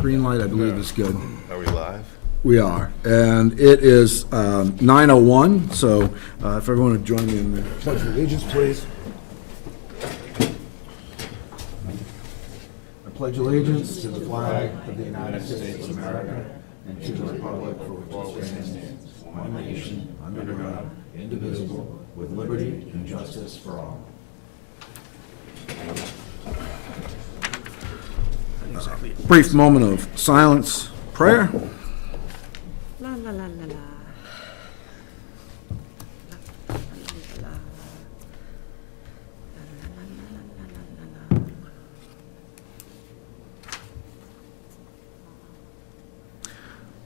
Green light, I believe, is good. Are we live? We are. And it is 9:01, so if everyone would join me in the Pledge of Allegiance, please. I pledge allegiance to the flag of the United States of America and to the republic for which it stands, one nation, under God, indivisible, with liberty and justice for all. Brief moment of silence, prayer. La la la la la.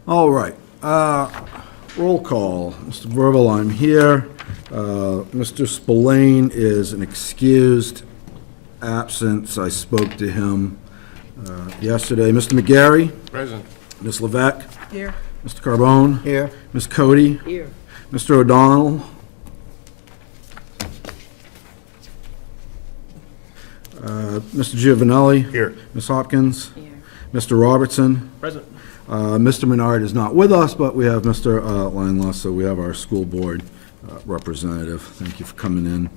All right. Roll call. Mr. Verval, I'm here. Mr. Spillane is an excused absence. I spoke to him yesterday. Mr. McGarry? Present. Ms. Levesque? Here. Mr. Carbone? Here. Ms. Cody? Here. Mr. O'Donnell? Mr. Giovanelli? Here. Ms. Hopkins? Here. Mr. Robertson? Present. Mr. Menard is not with us, but we have Mr. Lineless, so we have our school board representative. Thank you for coming in.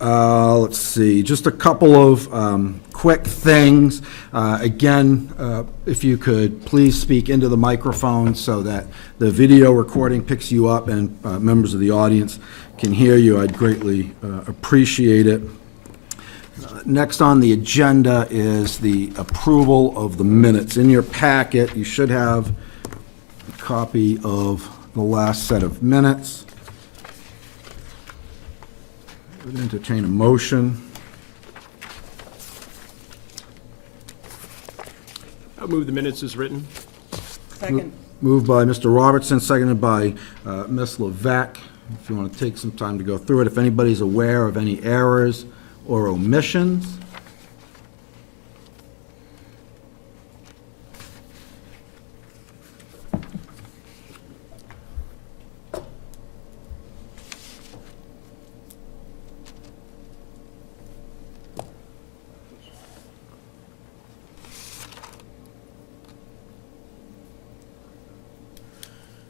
Let's see, just a couple of quick things. Again, if you could please speak into the microphone so that the video recording picks you up and members of the audience can hear you, I'd greatly appreciate it. Next on the agenda is the approval of the minutes. In your packet, you should have a copy of the last set of minutes. I would entertain a motion. I'll move the minutes as written. Second. Moved by Mr. Robertson, seconded by Ms. Levesque. If you want to take some time to go through it, if anybody's aware of any errors or omissions.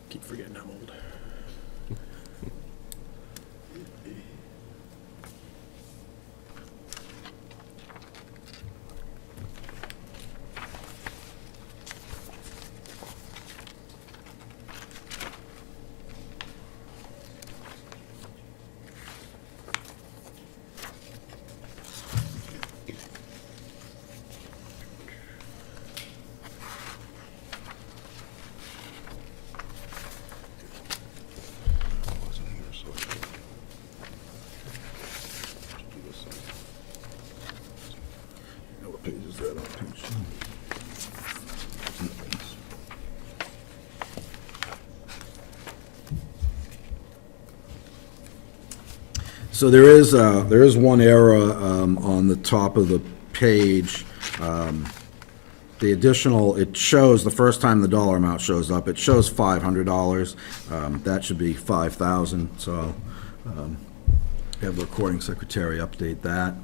Keep forgetting I'm old. What page is that on? Page two. So there is one error on the top of the page. The additional, it shows, the first time the dollar amount shows up, it shows $500. That should be $5,000, so have the recording secretary update that.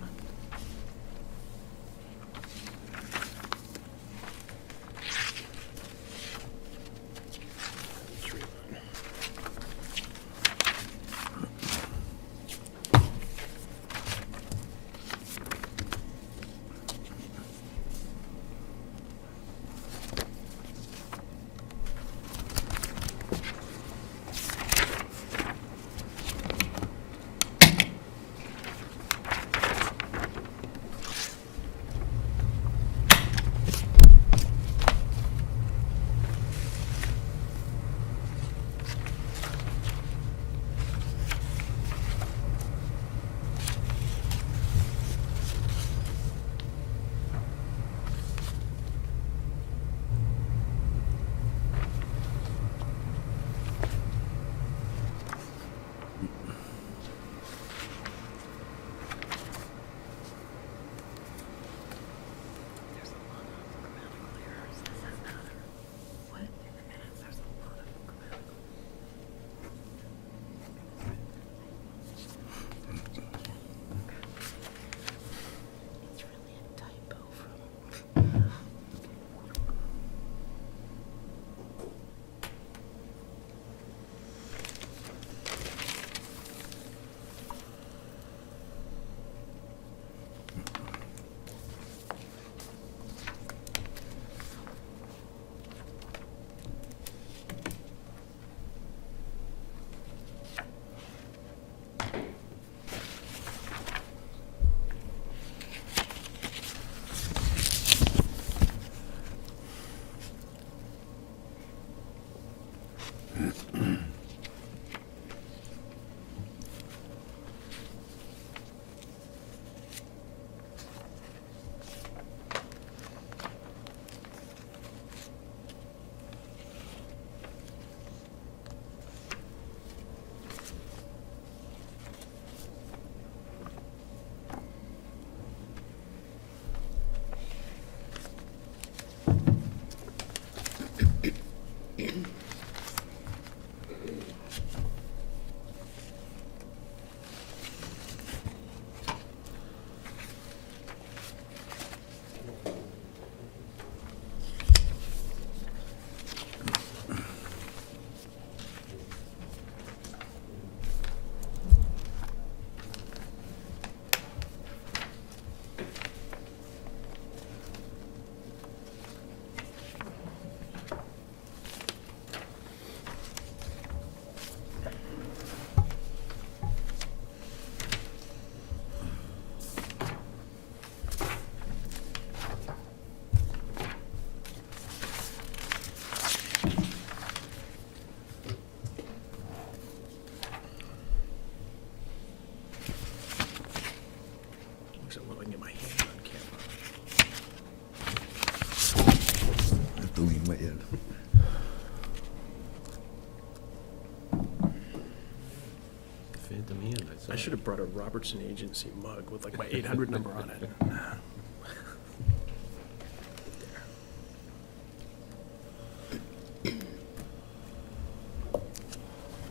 should have brought a Robertson Agency mug with like my 800 number on it.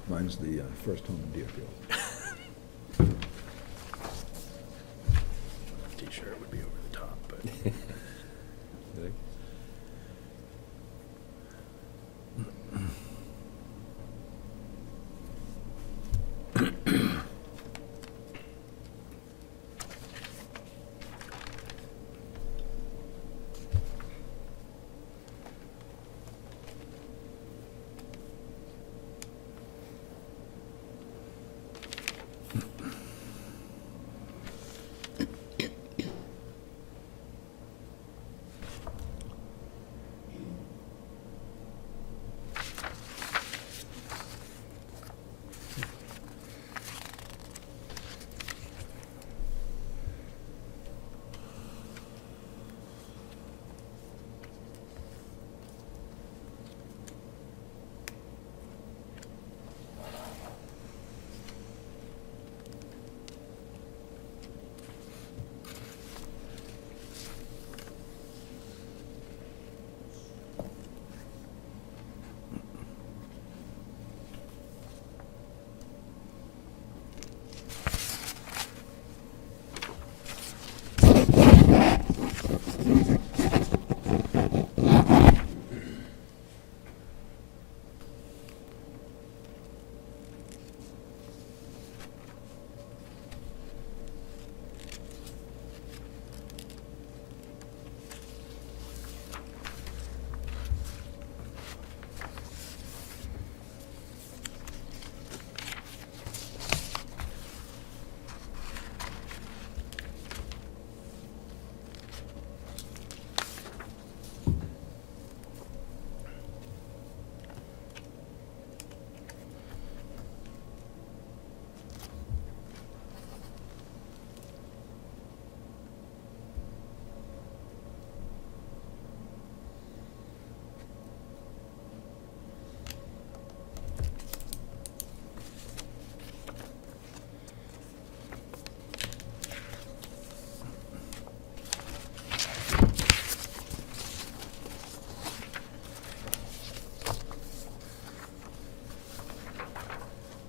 Mine's the first home in Deerfield. T-shirt would be over the top, but.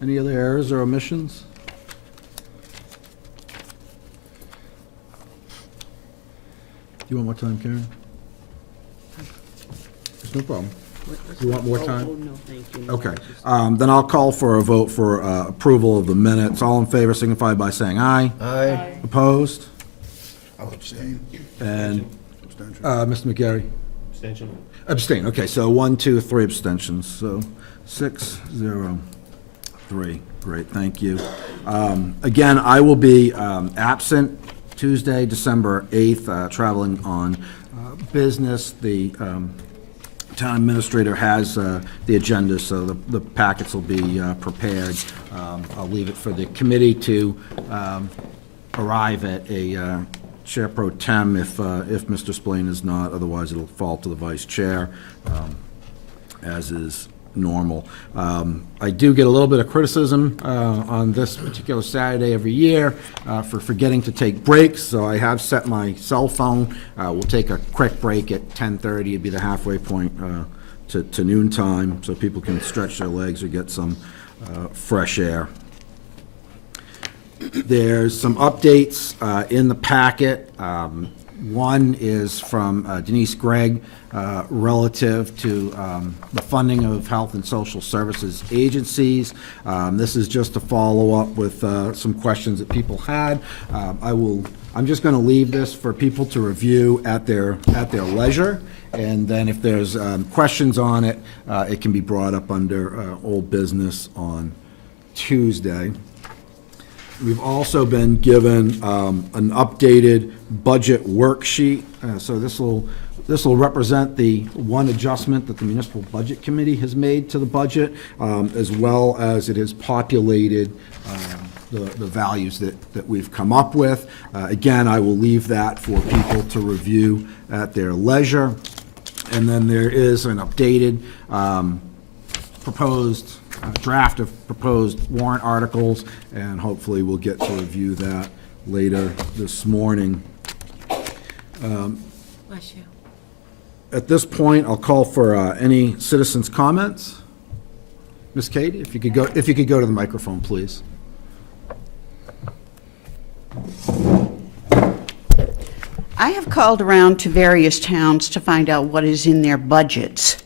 Any other errors or omissions? You want more time, Karen? There's no problem. You want more time? Oh, no, thank you. No, Okay, I was just- then I'll call for a vote for approval of the minutes. All in favor signify by saying aye. Aye. Opposed? I'll abstain. And, Abstention. Mr. McGarry? Extension? Abstain, okay, so 1, 2, 3 abstentions, so 6, 0, 3. Great, thank you. Again, I will be absent Tuesday, December 8th, traveling on business. The town administrator has the agenda, so the packets will be prepared. I'll leave it for the committee to arrive at a chair pro tem if Mr. Spillane is not, otherwise it'll fall to the vice chair, as is normal. I do get a little bit of criticism on this particular Saturday every year for forgetting to take breaks, so I have set my cell phone. We'll take a quick break at 10:30. It'd be the halfway point to noon time, so people can stretch their legs or get some fresh air. There's some updates in the packet. One is from Denise Gregg relative to the funding of health and social services agencies. This is just to follow up with some questions that people had. I'm just going to leave this for people to review at their leisure, and then if there's questions on it, it can be brought up under old business on Tuesday. We've also been given an updated budget worksheet. So this will represent the one adjustment that the Municipal Budget Committee has made to the budget, as well as it has populated the values that we've come up with. Again, I will leave that for people to review at their leisure. And then there is an updated proposed draft of proposed warrant articles, and hopefully we'll get to review that later this morning. Bless you. At this point, I'll call for any citizens' comments. Ms. Katie, if you could go to the microphone, please. I have called around to various towns to find out what is in their budgets.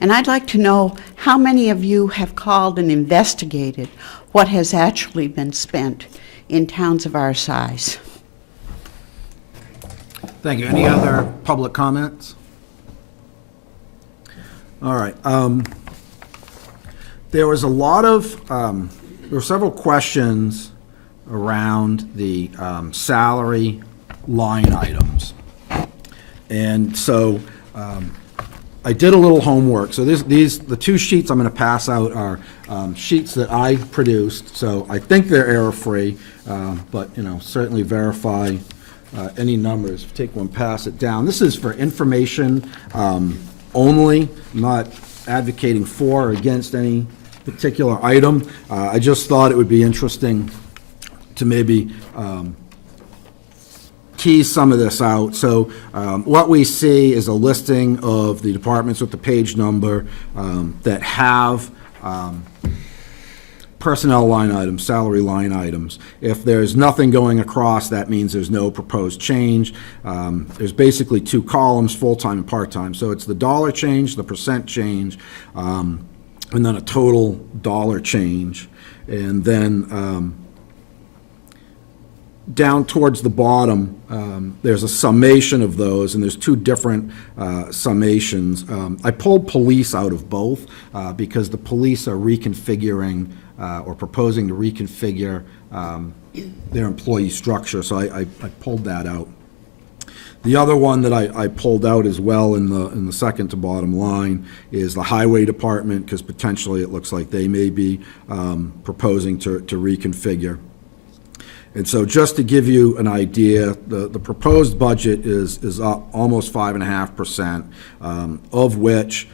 And I'd like to know how many of you have called and investigated what has actually been spent in towns of our size. Thank you. Any other public comments? All right. There was a lot of, there were several questions around the salary line items. And so I did a little homework. So the two sheets I'm going to pass out are sheets that I produced. So I think they're error-free, but, certainly verify any numbers. Take one, pass it down. This is for information only, not advocating for or against any particular item. I just thought it would be interesting to maybe tease some of this out. So what we see is a listing of the departments with the page number that have personnel line items, salary line items. If there's nothing going across, that means there's no proposed change. There's basically two columns, full-time and part-time. So it's the dollar change, the percent change, and then a total dollar change. And then down towards the bottom, there's a summation of those, and there's two different summations. I pulled police out of both because the police are reconfiguring or proposing to reconfigure their employee structure, so I pulled that out. The other one that I pulled out as well in the second to bottom line is the highway department, because potentially it looks like they may be proposing to reconfigure. And so just to give you an idea, the proposed budget is up almost 5.5%, of which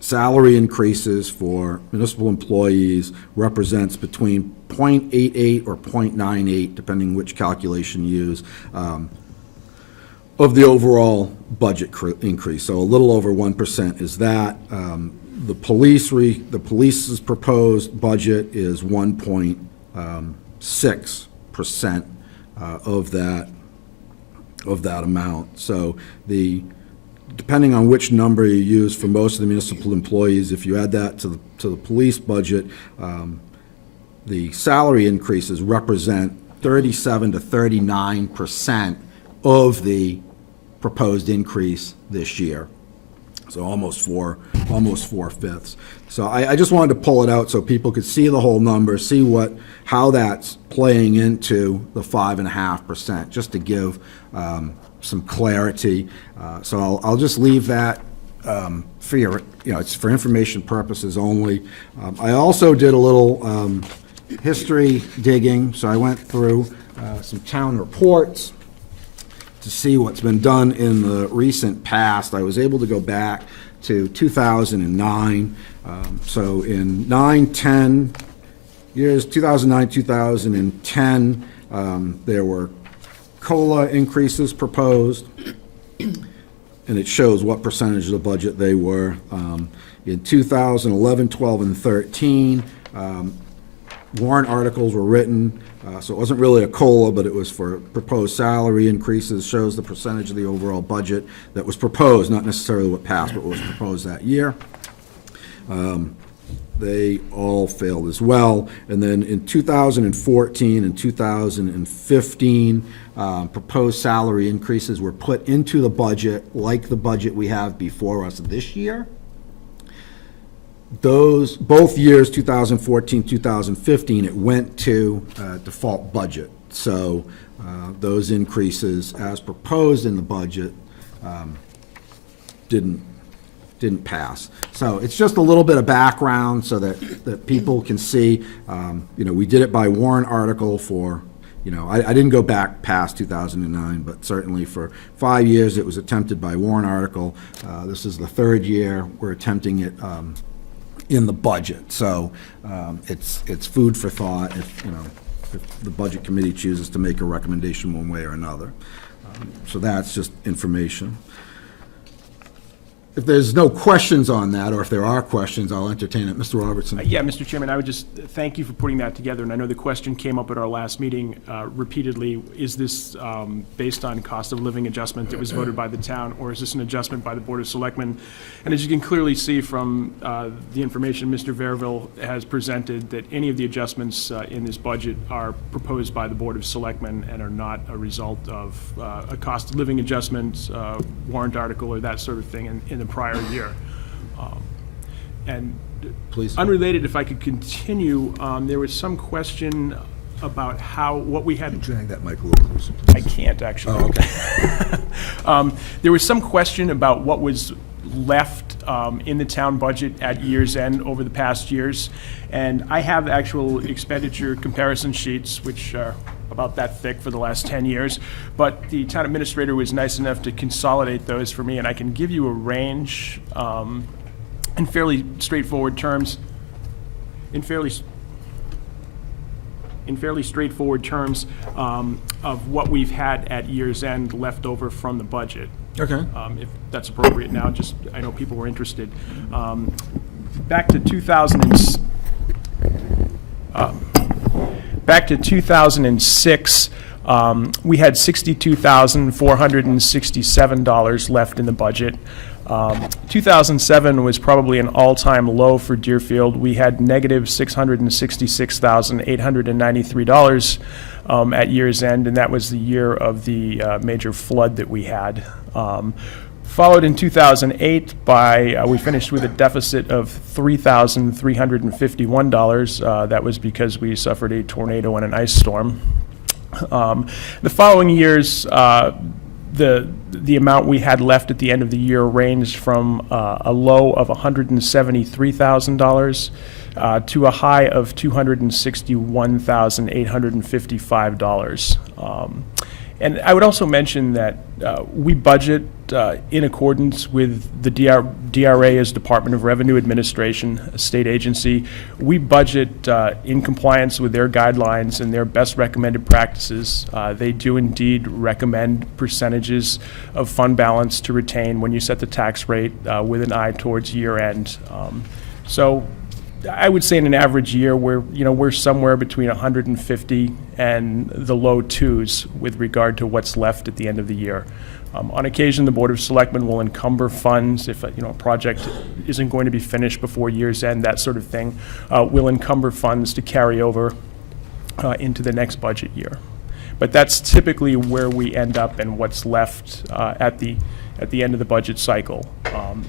salary increases for municipal employees represents between 0.88 or 0.98, depending which calculation you use, of the overall budget increase. So a little over 1% is that. The police's proposed budget is 1.6% of that amount. So depending on which number you use for most of the municipal employees, if you add that to the police budget, the salary increases represent 37 to 39% of the proposed increase this year. So almost four-fifths. So I just wanted to pull it out so people could see the whole number, see how that's playing into the 5.5%, just to give some clarity. So I'll just leave that for your, it's for information purposes only. I also did a little history digging, so I went through some town reports to see what's been done in the recent past. I was able to go back to 2009. So in 9-10 years, 2009, 2010, there were COLA increases proposed, and it shows what percentage of the budget they were. In 2011, 12, and 13, warrant articles were written, so it wasn't really a COLA, but it was for proposed salary increases, shows the percentage of the overall budget that was proposed, not necessarily what passed, but what was proposed that year. They all failed as well. And then in 2014 and 2015, proposed salary increases were put into the budget like the budget we have before us this year. Both years, 2014, 2015, it went to default budget. So those increases, as proposed in the budget, didn't pass. So it's just a little bit of background so that people can see, we did it by warrant article for, I didn't go back past 2009, but certainly for 5 years it was attempted by warrant article. This is the third year we're attempting it in the budget. So it's food for thought if, if the Budget Committee chooses to make a recommendation one way or another. So that's just information. If there's no questions on that, or if there are questions, I'll entertain it. Mr. Robertson? Yeah, Mr. Chairman, I would just thank you for putting that together, and I know the question came up at our last meeting repeatedly. Is this based on cost of living adjustment that was voted by the town, or is this an adjustment by the Board of Selectmen? And as you can clearly see from the information Mr. Verville has presented, that any of the adjustments in this budget are proposed by the Board of Selectmen and are not a result of a cost of living adjustment, warrant article, or that sort of thing in the prior year. And Please. unrelated, if I could continue, there was some question about what we had. Drag that mic a little closer, please. I can't, actually. Oh, okay. There was some question about what was left in the town budget at year's end over the past years. And I have actual expenditure comparison sheets, which are about that thick for the last 10 years. But the town administrator was nice enough to consolidate those for me, and I can give you a range in fairly straightforward terms. In fairly straightforward terms of what we've had at year's end left over from the budget. Okay. If that's appropriate now, just, I know people were interested. Back to 2006, we had $62,467 left in the budget. 2007 was probably an all-time low for Deerfield. We had negative $666,893 at year's end, and that was the year of the major flood that we had. Followed in 2008 by, we finished with a deficit of $3,351. That was because we suffered a tornado and an ice storm. The following years, the amount we had left at the end of the year ranged from a low of $173,000 to a high of $261,855. And I would also mention that we budget in accordance with the DRA as Department of Revenue Administration, a state agency. We budget in compliance with their guidelines and their best recommended practices. They do indeed recommend percentages of fund balance to retain when you set the tax rate with an eye towards year end. So I would say in an average year, we're somewhere between 150 and the low twos with regard to what's left at the end of the year. On occasion, the Board of Selectmen will encumber funds if a project isn't going to be finished before year's end, that sort of thing. We'll encumber funds to carry over into the next budget year. But that's typically where we end up and what's left at the end of the budget cycle.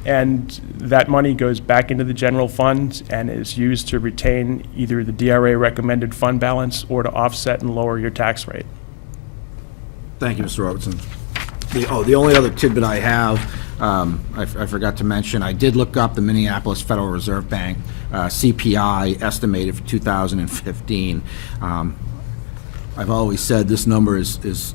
And that money goes back into the general fund and is used to retain either the DRA recommended fund balance or to offset and lower your tax rate. Thank you, Mr. Robertson. The only other tidbit I have, I forgot to mention, I did look up the Minneapolis Federal Reserve Bank CPI estimated for 2015. I've always said this number is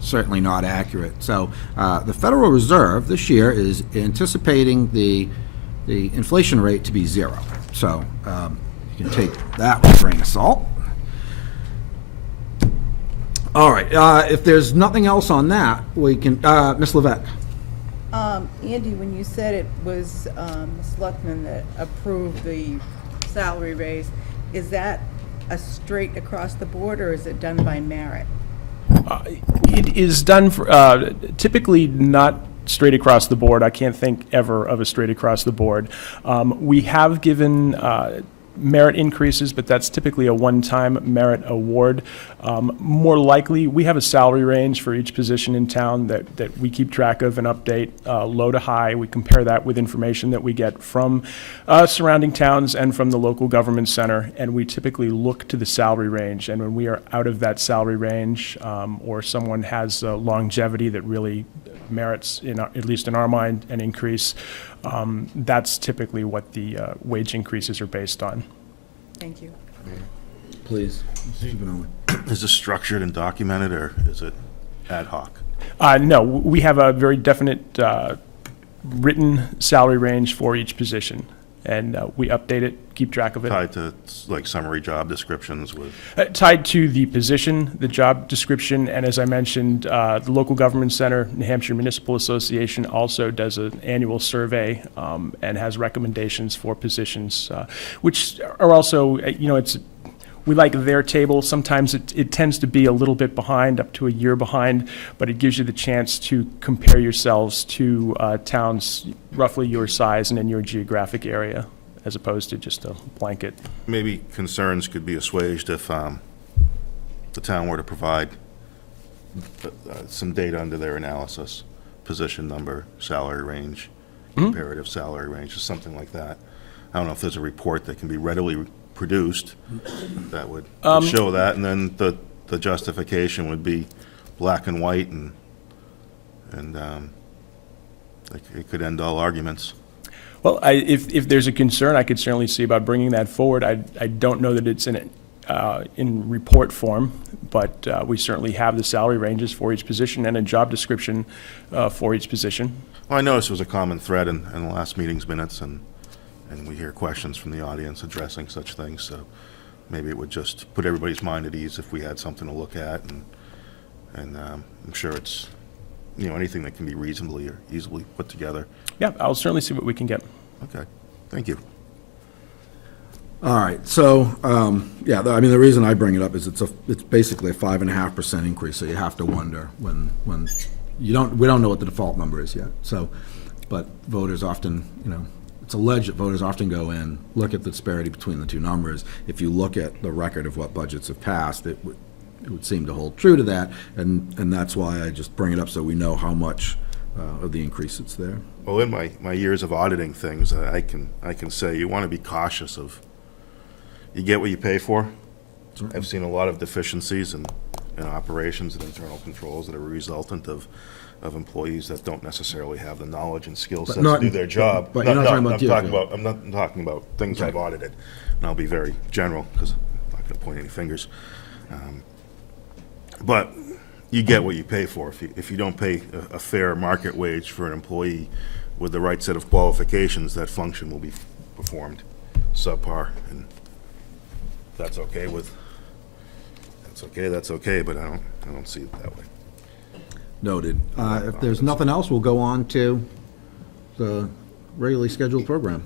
certainly not accurate. So the Federal Reserve this year is anticipating the inflation rate to be 0. So you can take that with a grain of salt. All right, if there's nothing else on that, we can, Ms. Levesque. Andy, when you said it was the selectmen that approved the salary raise, is that a straight across the board, or is it done by merit? It is done for, typically not straight across the board. I can't think ever of a straight across the board. We have given merit increases, but that's typically a one-time merit award. More likely, we have a salary range for each position in town that we keep track of and update, low to high. We compare that with information that we get from surrounding towns and from the local government center, and we typically look to the salary range. And when we are out of that salary range, or someone has longevity that really merits, at least in our mind, an increase, that's typically what the wage increases are based on. Thank you. Please. Is this structured and documented, or is it ad hoc? No, we have a very definite written salary range for each position. and we update it, keep track of it. Tied to like summary job descriptions with, Tied to the position, the job description, and as I mentioned, the Local Government Center, New Hampshire Municipal Association also does an annual survey and has recommendations for positions, which are also, we like their table. Sometimes it tends to be a little bit behind, up to a year behind, but it gives you the chance to compare yourselves to towns roughly your size and in your geographic area, as opposed to just a blanket. maybe concerns could be assuaged if the town were to provide some data under their analysis, position number, salary range, comparative salary range, or something like that. I don't know if there's a report that can be readily produced that would show that, and then the justification would be black and white, and it could end all arguments. Well, if there's a concern, I could certainly see about bringing that forward. I don't know that it's in report form, but we certainly have the salary ranges for each position and a job description for each position. Well, I noticed it was a common thread in the last meeting's minutes, and we hear questions from the audience addressing such things, so maybe it would just put everybody's mind at ease if we had something to look at, and I'm sure it's, anything that can be reasonably or easily put together. Yeah, I'll certainly see what we can get. Okay, thank you. All right, so, the reason I bring it up is it's basically a 5.5% increase, so you have to wonder when we don't know what the default number is yet, so, but voters often, it's alleged that voters often go in, look at the disparity between the two numbers. If you look at the record of what budgets have passed, it would seem to hold true to that, and that's why I just bring it up, so we know how much of the increase it's there. Well, in my years of auditing things, I can say you want to be cautious of, you get what you pay for. I've seen a lot of deficiencies in operations and internal controls that are a resultant of employees that don't necessarily have the knowledge and skill sets to not- do their job. but you're not talking about you. I'm not talking about things I've audited, and I'll be very general, because I'm not going to point any fingers. But you get what you pay for. If you don't pay a fair market wage for an employee with the right set of qualifications, that function will be performed subpar, and that's okay, but I don't see it that way. Noted. If there's nothing else, we'll go on to the regularly scheduled program.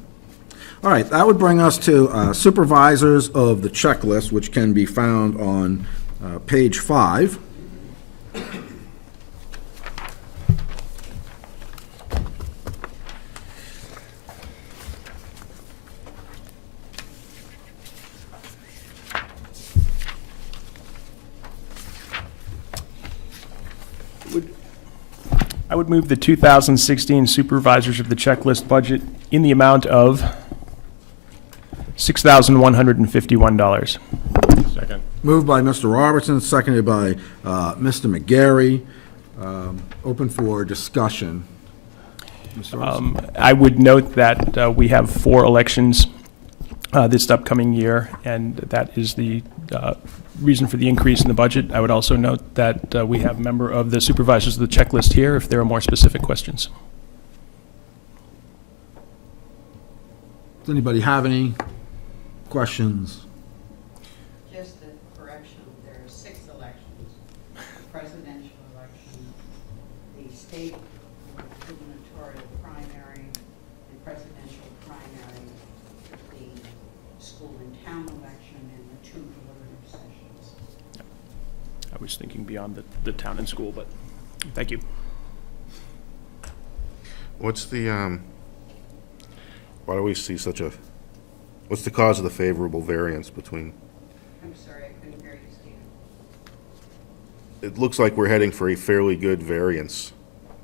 All right, that would bring us to supervisors of the checklist, which can be found on page 5. I would move the 2016 Supervisors of the Checklist budget in the amount of $6,151. Second. Moved by Mr. Robertson, seconded by Mr. McGarry. Open for discussion. Mr. Robertson? I would note that we have 4 elections this upcoming year, and that is the reason for the increase in the budget. I would also note that we have a member of the Supervisors of the Checklist here if there are more specific questions. Does anybody have any questions? Just a correction, there are 6 elections, presidential election, the state gubernatorial primary, the presidential primary, the school and town election, and the 2 deliberative sessions. I was thinking beyond the town and school, but thank you. What's the, why do we see what's the cause of the favorable variance between? I'm sorry, I couldn't hear you, Stephen. It looks like we're heading for a fairly good variance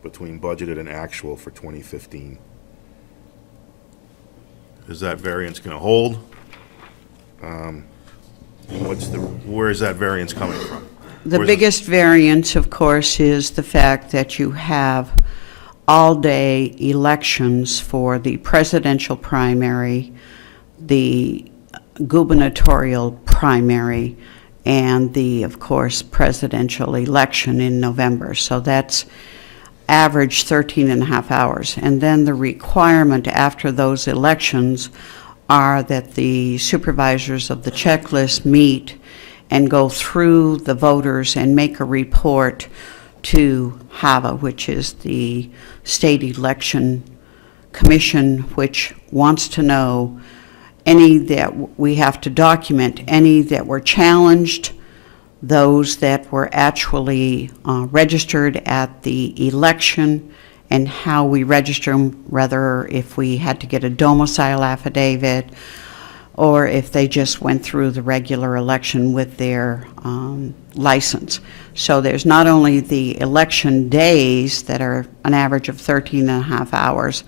between budgeted and actual for 2015. Is that variance going to hold? Where is that variance coming from? The Where's biggest variance, of course, is the fact that you have all-day elections for the presidential primary, the gubernatorial primary, and of course, presidential election in November. So that's average 13 and a half hours. And then the requirement after those elections are that the supervisors of the checklist meet and go through the voters and make a report to HAVA, which is the State Election Commission, which wants to know any that we have to document, any that were challenged, those that were actually registered at the election, and how we register them, whether if we had to get a domicile affidavit, or if they just went through the regular election with their license. So there's not only the election days that are an average of 13 and a half hours,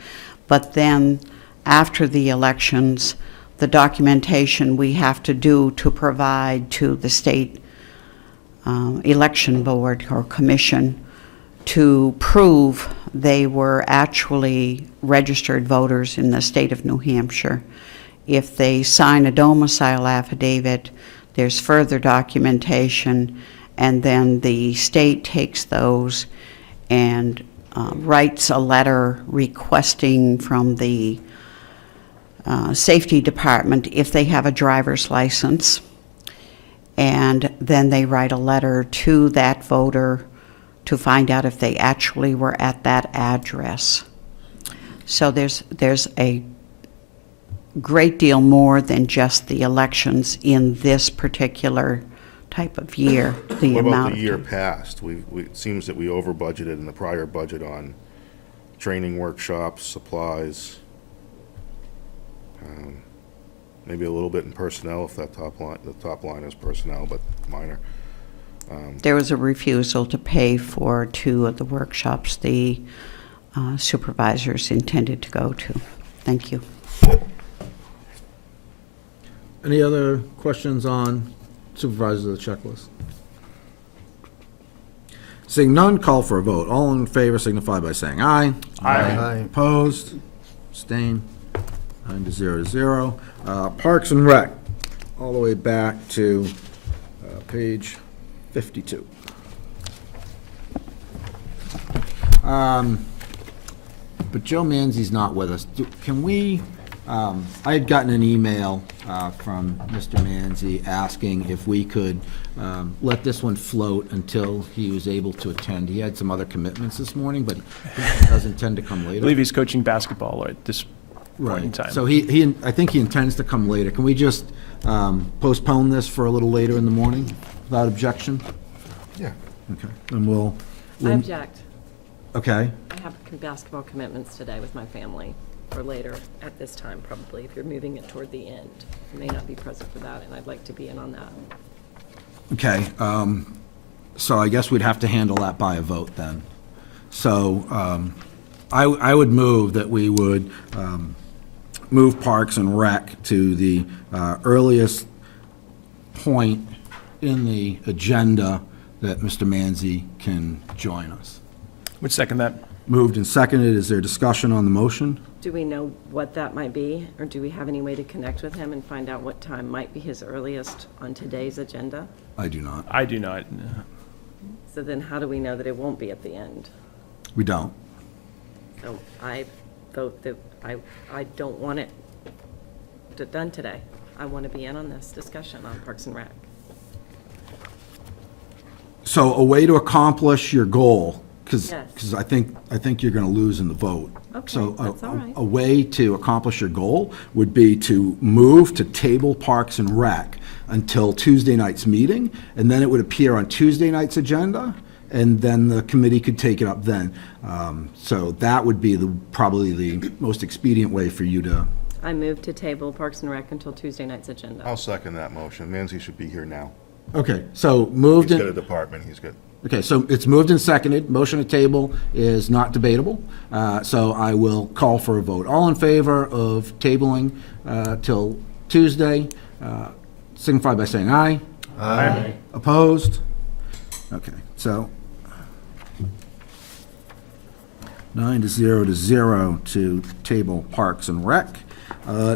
but then after the elections, the documentation we have to do to provide to the state election board or commission to prove they were actually registered voters in the state of New Hampshire. If they sign a domicile affidavit, there's further documentation, and then the state takes those and writes a letter requesting from the safety department if they have a driver's license, and then they write a letter to that voter to find out if they actually were at that address. So there's a great deal more than just the elections in this particular type of year. The What about amount the of year time. past? It seems that we over budgeted in the prior budget on training workshops, supplies. Maybe a little bit in personnel if that the top line is personnel, but minor. There was a refusal to pay for 2 of the workshops the supervisors intended to go to. Thank you. Any other questions on supervisors of the checklist? Seeing none, call for a vote. All in favor signify by saying aye. Aye. Opposed? Abstained? 9-0. Parks and Rec, all the way back to page 52. But Joe Manzi's not with us. Can we, I had gotten an email from Mr. Manzi asking if we could let this one float until he was able to attend. He had some other commitments this morning, but he does intend to come I later. believe he's coaching basketball at this point in time. So I think he intends to come later. Can we just postpone this for a little later in the morning without objection? Yeah. Okay, then we'll, I object. okay, I have basketball commitments today with my family for later at this time, probably, if you're moving it toward the end. I may not be present for that, and I'd like to be in on that. okay. So I guess we'd have to handle that by a vote then. So I would move that we would move Parks and Rec to the earliest point in the agenda that Mr. Manzi can join us. Would second that. Moved and seconded. Is there discussion on the motion? Do we know what that might be, or do we have any way to connect with him and find out what time might be his earliest on today's agenda? I do not. I do not. So then how do we know that it won't be at the end? We don't. So I vote that I don't want it done today. I want to be in on this discussion on Parks and Rec. So a way to accomplish your goal, because Yes. I think you're going to lose in the vote. Okay, So that's all right. a way to accomplish your goal would be to move to table Parks and Rec until Tuesday night's meeting, and then it would appear on Tuesday night's agenda, and then the committee could take it up then. So that would be probably the most expedient way for you to, I move to table Parks and Rec until Tuesday night's agenda. I'll second that motion. Manzi should be here now. okay, so moved He's got a in, department, he's good. okay, so it's moved and seconded. Motion to table is not debatable. So I will call for a vote. All in favor of tabling till Tuesday, signify by saying aye. Aye. Opposed? Okay, so 9-0 to table Parks and Rec.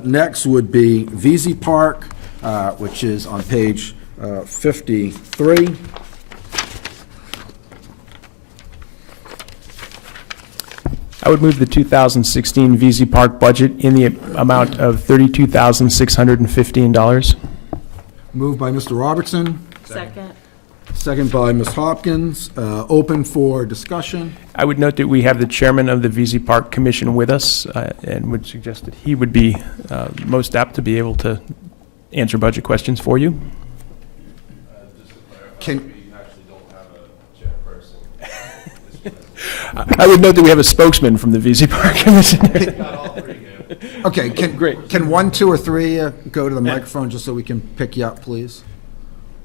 Next would be VZ Park, which is on page 53. I would move the 2016 VZ Park budget in the amount of $32,615. Moved by Mr. Robertson, Second. second by Ms. Hopkins. Open for discussion. I would note that we have the chairman of the VZ Park Commission with us, and would suggest that he would be most apt to be able to answer budget questions for you. Can, I would note that we have a spokesman from the VZ Park Commission. okay, Great. can one, two, or three go to the microphone just so we can pick you up, please?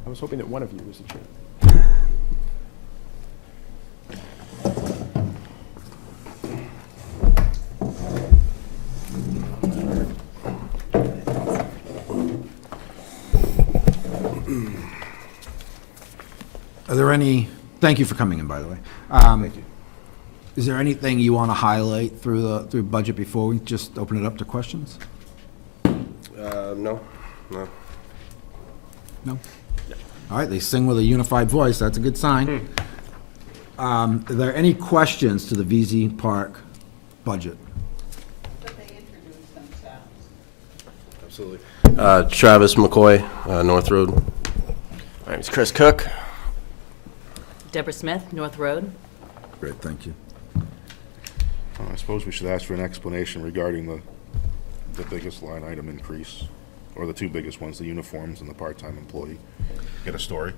I was hoping that one of you was the chair. Are there any, thank you for coming in, by the way. Thank you. Is there anything you want to highlight through budget before we just open it up to questions? No. No? All right, they sing with a unified voice, that's a good sign. Are there any questions to the VZ Park budget? Absolutely. Travis McCoy, North Road. My name's Chris Cook. Deborah Smith, North Road. Great, thank you. I suppose we should ask for an explanation regarding the biggest line item increase, or the two biggest ones, the uniforms and the part-time employee. Get a story?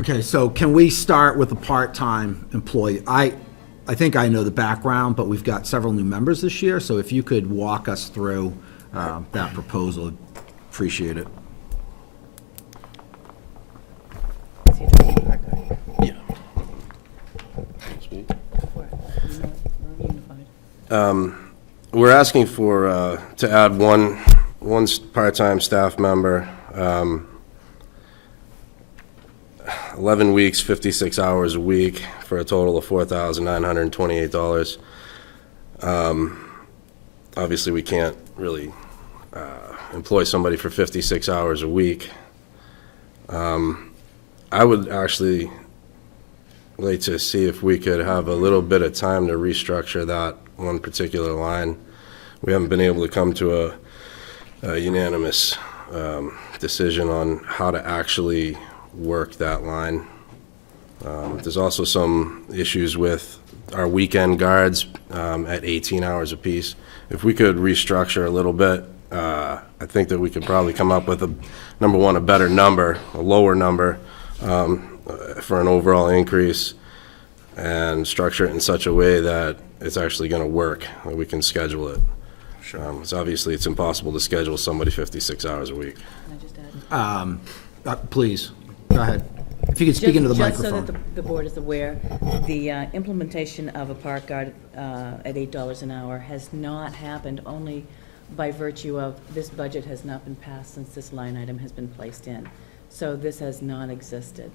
Okay, so can we start with the part-time employee? I think I know the background, but we've got several new members this year, so if you could walk us through that proposal, appreciate it. We're asking for, to add one part-time staff member, 11 weeks, 56 hours a week, for a total of $4,928. Obviously, we can't really employ somebody for 56 hours a week. I would actually like to see if we could have a little bit of time to restructure that one particular line. We haven't been able to come to a unanimous decision on how to actually work that line. There's also some issues with our weekend guards at 18 hours apiece. If we could restructure a little bit, I think that we could probably come up with number one, a better number, a lower number for an overall increase, and structure it in such a way that it's actually going to work, that we can schedule it. It's obviously, it's impossible to schedule somebody 56 hours a week. Can I just add? Please, go ahead. If you could speak into the Just so microphone. that the board is aware, the implementation of a park guard at $8 an hour has not happened only by virtue of this budget has not been passed since this line item has been placed in. So this has not existed.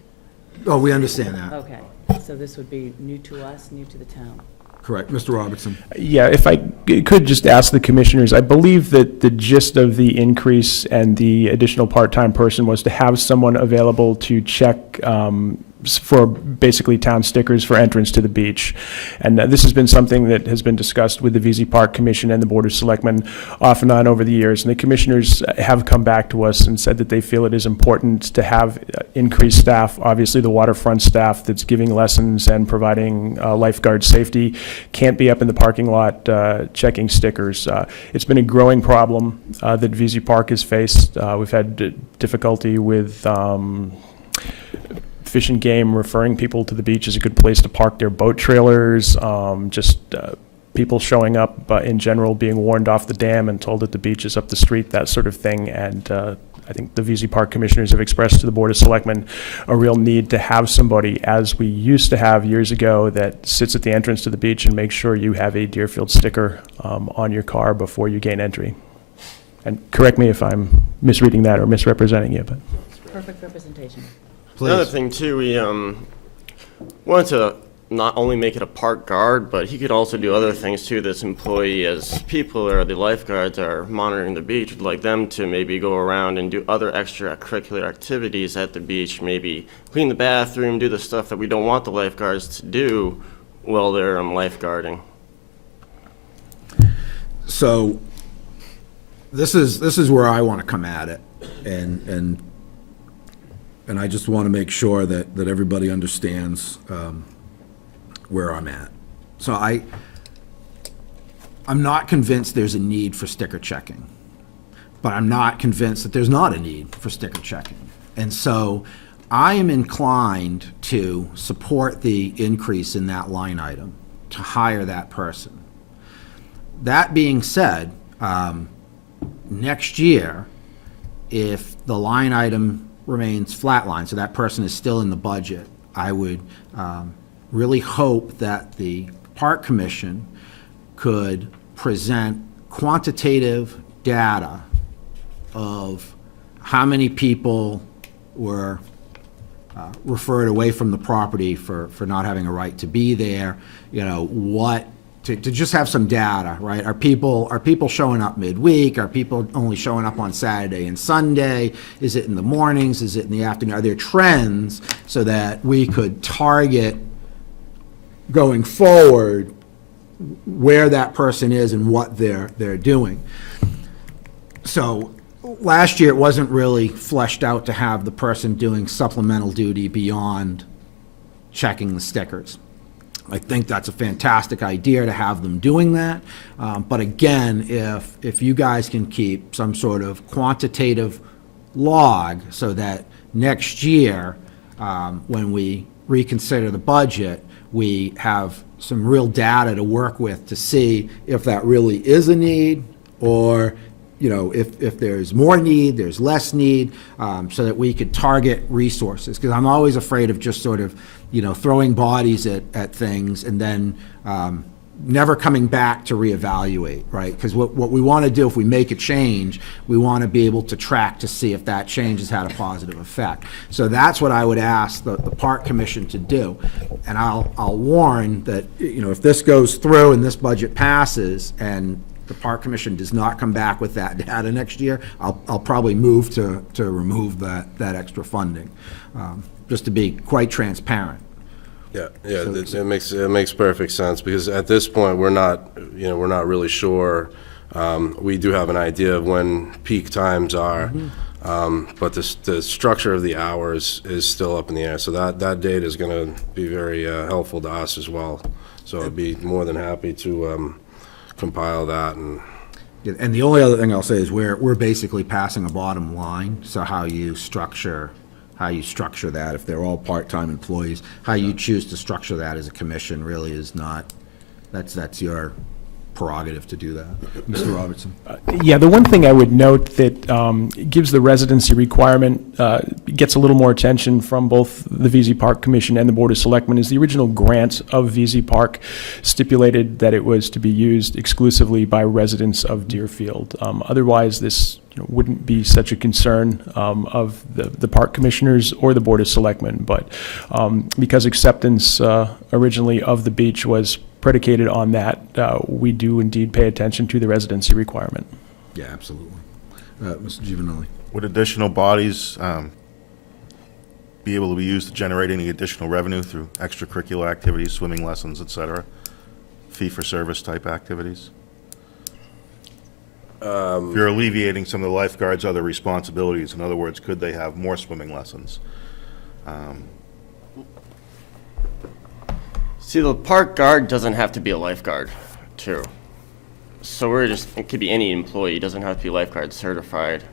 Oh, we understand that. Okay, so this would be new to us, new to the town. Correct. Mr. Robertson? Yeah, if I could just ask the commissioners, I believe that the gist of the increase and the additional part-time person was to have someone available to check for basically town stickers for entrance to the beach. And this has been something that has been discussed with the VZ Park Commission and the Board of Selectmen off and on over the years. And the commissioners have come back to us and said that they feel it is important to have increased staff. Obviously, the waterfront staff that's giving lessons and providing lifeguard safety can't be up in the parking lot checking stickers. It's been a growing problem that VZ Park has faced. We've had difficulty with Fish and Game referring people to the beach as a good place to park their boat trailers, people showing up in general being warned off the dam and told that the beach is up the street, that sort of thing. And I think the VZ Park commissioners have expressed to the Board of Selectmen a real need to have somebody, as we used to have years ago, that sits at the entrance to the beach and makes sure you have a Deerfield sticker on your car before you gain entry. And correct me if I'm misreading that or misrepresenting you, but. Perfect representation. Another Please. thing too, we wanted to not only make it a park guard, but he could also do other things too, this employee, as people or the lifeguards are monitoring the beach, we'd like them to maybe go around and do other extracurricular activities at the beach, maybe clean the bathroom, do the stuff that we don't want the lifeguards to do while they're lifeguarding. So this is where I want to come at it, and I just want to make sure that everybody understands where I'm at. So I'm not convinced there's a need for sticker checking, but I'm not convinced that there's not a need for sticker checking. And so I am inclined to support the increase in that line item to hire that person. That being said, next year, if the line item remains flatline, so that person is still in the budget, I would really hope that the Park Commission could present quantitative data of how many people were referred away from the property for not having a right to be there, to just have some data, right? Are people showing up midweek? Are people only showing up on Saturday and Sunday? Is it in the mornings? Is it in the afternoon? Are there trends so that we could target going forward where that person is and what they're doing? So last year, it wasn't really fleshed out to have the person doing supplemental duty beyond checking the stickers. I think that's a fantastic idea to have them doing that. But again, if you guys can keep some sort of quantitative log so that next year, when we reconsider the budget, we have some real data to work with to see if that really is a need, or if there's more need, there's less need, so that we could target resources. Because I'm always afraid of just sort of, throwing bodies at things and then never coming back to reevaluate, right? Because what we want to do, if we make a change, we want to be able to track to see if that change has had a positive effect. So that's what I would ask the Park Commission to do. And I'll warn that, if this goes through and this budget passes and the Park Commission does not come back with that data next year, I'll probably move to remove that extra funding, just to be quite transparent. Yeah, it makes perfect sense, because at this point, we're not really sure. We do have an idea of when peak times are, but the structure of the hours is still up in the air. So that data is going to be very helpful to us as well. So I'd be more than happy to compile that. And the only other thing I'll say is we're basically passing a bottom line. So how you structure that, if they're all part-time employees, how you choose to structure that as a commission really is not, that's your prerogative to do that. Mr. Robertson? Yeah, the one thing I would note that gives the residency requirement, gets a little more attention from both the VZ Park Commission and the Board of Selectmen, is the original grant of VZ Park stipulated that it was to be used exclusively by residents of Deerfield. Otherwise, this wouldn't be such a concern of the park commissioners or the Board of Selectmen. But because acceptance originally of the beach was predicated on that, we do indeed pay attention to the residency requirement. Yeah, absolutely. Mr. Giovanelli? Would additional bodies be able to be used to generate any additional revenue through extracurricular activities, swimming lessons, et cetera? Fee-for-service type activities? If you're alleviating some of the lifeguards' other responsibilities, in other words, could they have more swimming lessons? See, the park guard doesn't have to be a lifeguard, too. So it could be any employee, it doesn't have to be lifeguard certified.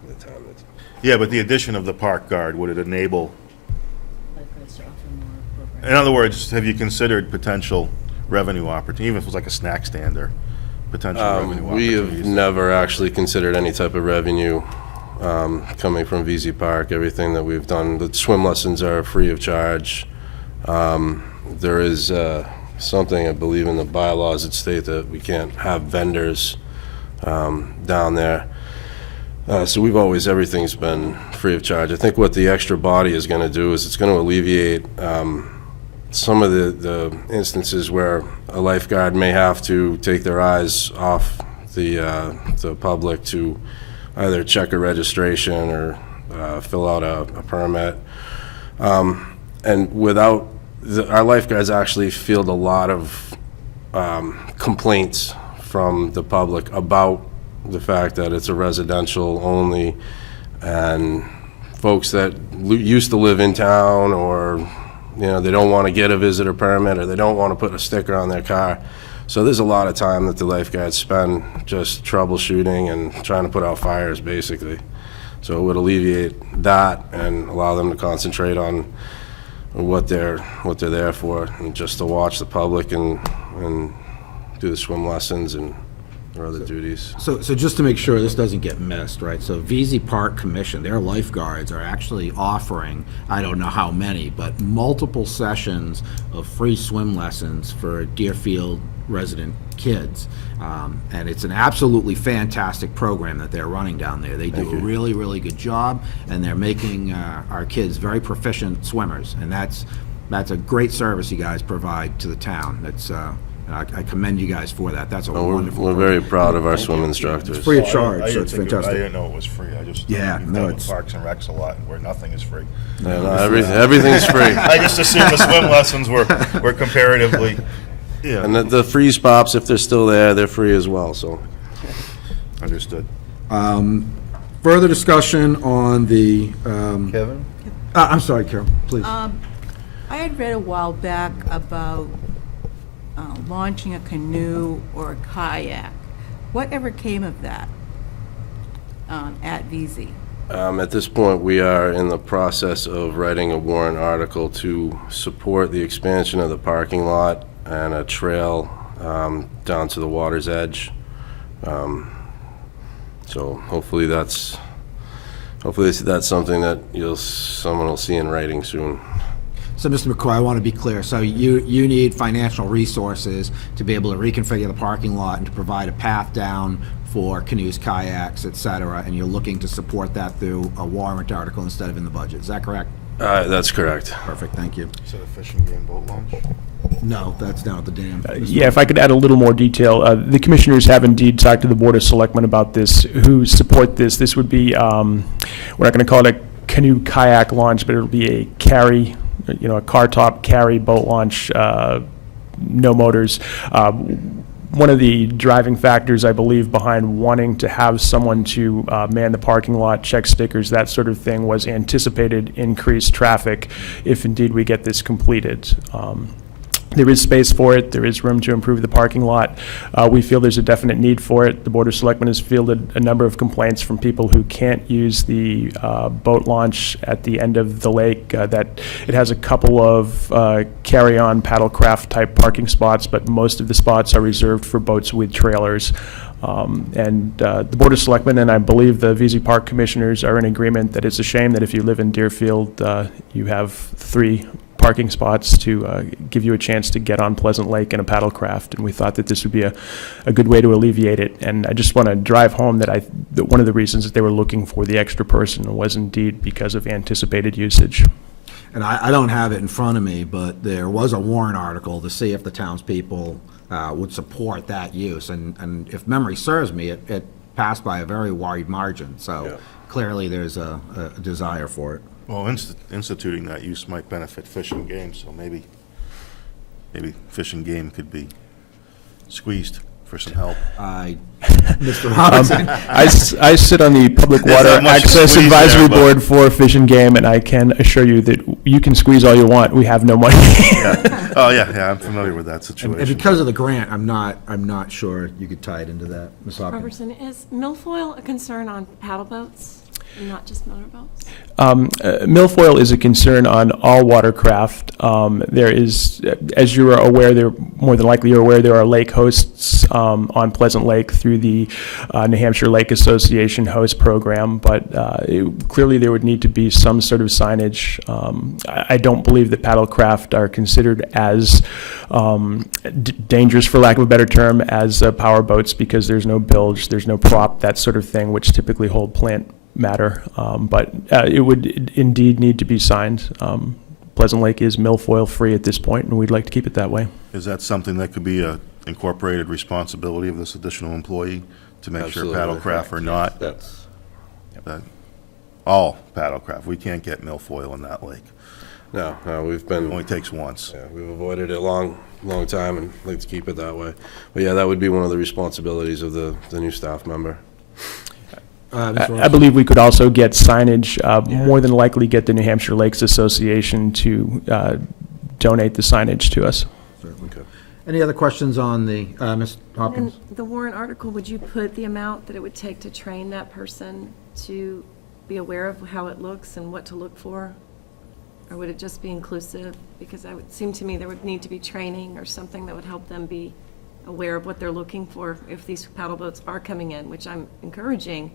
Yeah, but the addition of the park guard, would it enable, Lifeguards to offer more programs. in other words, have you considered potential revenue opportunity, even if it was like a snack stand or potential revenue We have opportunities? never actually considered any type of revenue coming from VZ Park. Everything that we've done, the swim lessons are free of charge. There is something, I believe, in the bylaws that state that we can't have vendors down there. So everything's been free of charge. I think what the extra body is going to do is it's going to alleviate some of the instances where a lifeguard may have to take their eyes off the public to either check a registration or fill out a permit. And without, our lifeguards actually field a lot of complaints from the public about the fact that it's a residential only, and folks that used to live in town, or, you know, they don't want to get a visitor permit, or they don't want to put a sticker on their car. So there's a lot of time that the lifeguards spend just troubleshooting and trying to put out fires, basically. So it would alleviate that and allow them to concentrate on what they're there for, and just to watch the public and do the swim lessons and their other duties. So just to make sure this doesn't get missed, right? So VZ Park Commission, their lifeguards are actually offering, I don't know how many, but multiple sessions of free swim lessons for Deerfield resident kids. And it's an absolutely fantastic program that they're running down there. They do a really, really good job, and they're making our kids very proficient swimmers. And that's a great service you guys provide to the town. That's, I commend you guys for that. That's a wonderful We're program. very proud of our swim instructors. Free of I charge, so didn't it's think fantastic. I didn't know it was free. I just, Yeah, you've no, done it's- Parks and Recs a lot where nothing is free. Yeah, no, everything's free. I just assumed the swim lessons were comparatively, yeah, And the freeze pops, if they're still there, they're free as well, so. understood. Further discussion on the, Kevin? I'm sorry, Carol, please. I had read a while back about launching a canoe or a kayak. Whatever came of that at VZ? At this point, we are in the process of writing a warrant article to support the expansion of the parking lot and a trail down to the water's edge. So hopefully that's something that someone will see in writing soon. So, Mr. McCoy, I want to be clear. So you need financial resources to be able to reconfigure the parking lot and to provide a path down for canoes, kayaks, et cetera, and you're looking to support that through a warrant article instead of in the budget. Is that correct? That's correct. Perfect, thank you. Is it a fishing game boat launch? No, that's down at the dam. Yeah, if I could add a little more detail, the commissioners have indeed talked to the Board of Selectmen about this, who support this. This would be, we're not going to call it a canoe kayak launch, but it'll be a carry, a car top carry boat launch, no motors. One of the driving factors, I believe, behind wanting to have someone to man the parking lot, check stickers, that sort of thing, was anticipated increased traffic if indeed we get this completed. There is space for it. There is room to improve the parking lot. We feel there's a definite need for it. The Board of Selectmen has fielded a number of complaints from people who can't use the boat launch at the end of the lake, that it has a couple of carry-on paddlecraft type parking spots, but most of the spots are reserved for boats with trailers. The Board of Selectmen and I believe the VZ Park Commissioners are in agreement that it's a shame that if you live in Deerfield, you have 3 parking spots to give you a chance to get on Pleasant Lake in a paddlecraft, and we thought that this would be a good way to alleviate it. And I just want to drive home that one of the reasons that they were looking for the extra person was indeed because of anticipated usage. And I don't have it in front of me, but there was a warrant article to see if the townspeople would support that use. And if memory serves me, it passed by a very wide margin. So clearly there's a desire for it. Well, instituting that use might benefit Fish and Game, so maybe Fish and Game could be squeezed for some help. Mr. Robinson? I sit on the Public There's Water not much to Access squeeze Advisory there, but- Board for Fish and Game, and I can assure you that you can squeeze all you want. We have no money. Oh, yeah, I'm familiar with that And situation. because of the grant, I'm not sure you could tie it into that, Ms. Hopkins. Robertson, is milfoil a concern on paddle boats, and not just motorboats? Milfoil is a concern on all watercraft. There is, as you are aware, more than likely you're aware, there are lake hosts on Pleasant Lake through the New Hampshire Lake Association host program, but clearly there would need to be some sort of signage. I don't believe that paddlecraft are considered as dangerous, for lack of a better term, as power boats, because there's no bilge, there's no prop, that sort of thing, which typically hold plant matter, but it would indeed need to be signed. Pleasant Lake is milfoil free at this point, and we'd like to keep it that way. Is that something that could be a incorporated responsibility of this additional employee to make sure Absolutely. paddlecraft are not, That's, that all paddlecraft, we can't get milfoil in that lake. No, we've It been, only takes once. yeah, we've avoided it a long time and like to keep it that way. But yeah, that would be one of the responsibilities of the new staff member. I believe we could also get signage, more than likely get the New Hampshire Lakes Association to donate the signage to us. Okay. Any other questions on the, Ms. And Hopkins? the warrant article, would you put the amount that it would take to train that person to be aware of how it looks and what to look for? Or would it just be inclusive? Because it would seem to me there would need to be training or something that would help them be aware of what they're looking for if these paddle boats are coming in, which I'm encouraging.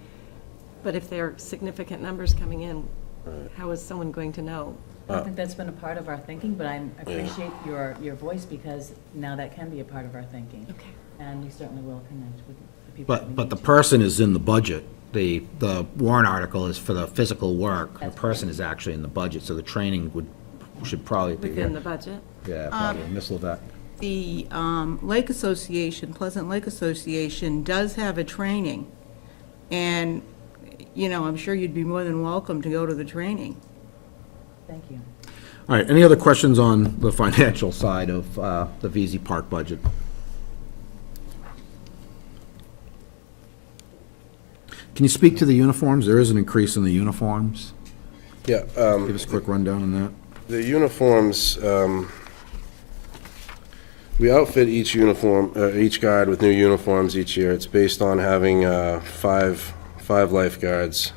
But if there are significant numbers coming in, how is someone going to know? I don't think that's been a part of our thinking, but I appreciate your voice, because now that can be a part of our thinking. Okay. And we certainly will connect with the people that we But need the to. person is in the budget. The warrant article is for the physical work. The person is actually in the budget, so the training should probably be Within here. the budget? Yeah, probably. Ms. Levesque. The Lake Association, Pleasant Lake Association, does have a training, and, you know, I'm sure you'd be more than welcome to go to the training. Thank you. All right, any other questions on the financial side of the VZ Park budget? Can you speak to the uniforms? There is an increase in the uniforms. Yeah, Give us a quick rundown on that. the uniforms, we outfit each uniform, each guard with new uniforms each year. It's based on having five lifeguards.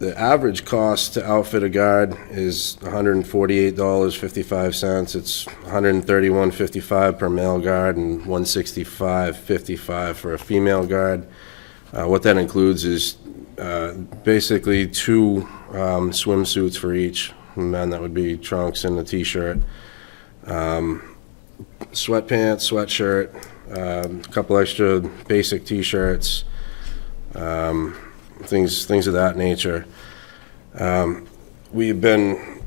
The average cost to outfit a guard is $148.55. It's $131.55 per male guard and $165.55 for a female guard. What that includes is basically two swimsuits for each. Men, that would be trunks and a t-shirt. Sweatpants, sweatshirt, a couple extra basic t-shirts, things of that nature. We've been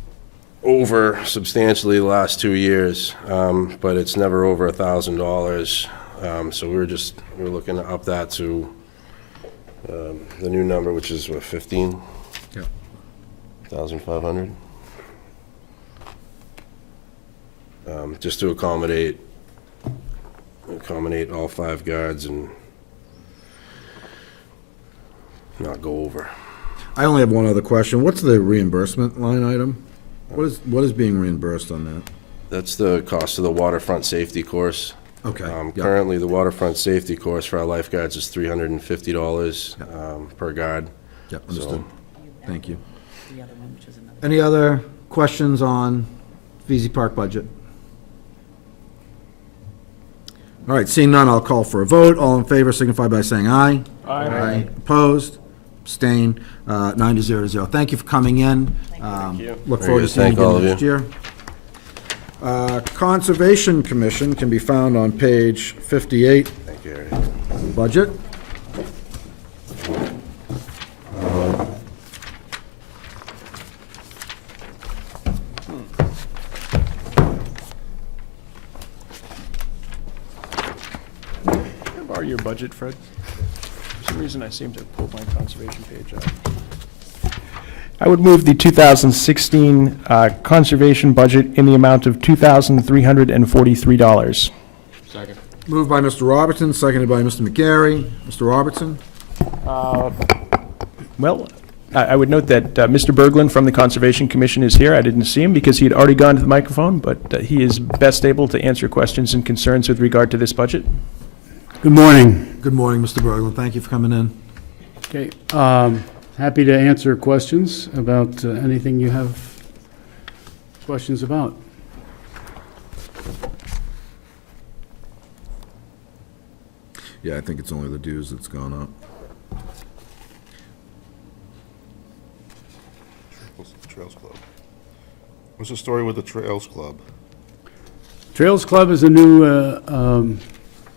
over substantially the last 2 years, but it's never over $1,000. So we're looking to up that to the new number, which is what, 15? Yeah. 1,500? Just to accommodate all five guards and not go over. I only have one other question. What's the reimbursement line item? What is being reimbursed on that? That's the cost of the waterfront safety course. Okay. Yeah. Currently, the waterfront safety course for our lifeguards is $350 per guard. Yep, understood. Thank you. The other one, which is another. Any other questions on VZ Park budget? All right, seeing none, I'll call for a vote. All in favor signify by saying aye. Aye. Opposed? Abstained? 9-0. Thank you for coming in. Look forward to seeing Thank all you of again you. next year. Conservation Commission can be found on page 58, Thank you, Harry. budget. Can I borrow your budget, Fred? For some reason, I seem to pull my conservation page up. I would move the 2016 conservation budget in the amount of $2,343. Moved by Mr. Robertson, seconded by Mr. McGarry. Mr. Robertson? Well, I would note that Mr. Berglund from the Conservation Commission is here. I didn't see him because he had already gone to the microphone, but he is best able to answer questions and concerns with regard to this budget. Good morning. Good morning, Mr. Berglund. Thank you for coming in. Okay, happy to answer questions about anything you have questions about. Yeah, I think it's only the dues that's gone up. Trails Club. What's the story with the Trails Club? Trails Club is a new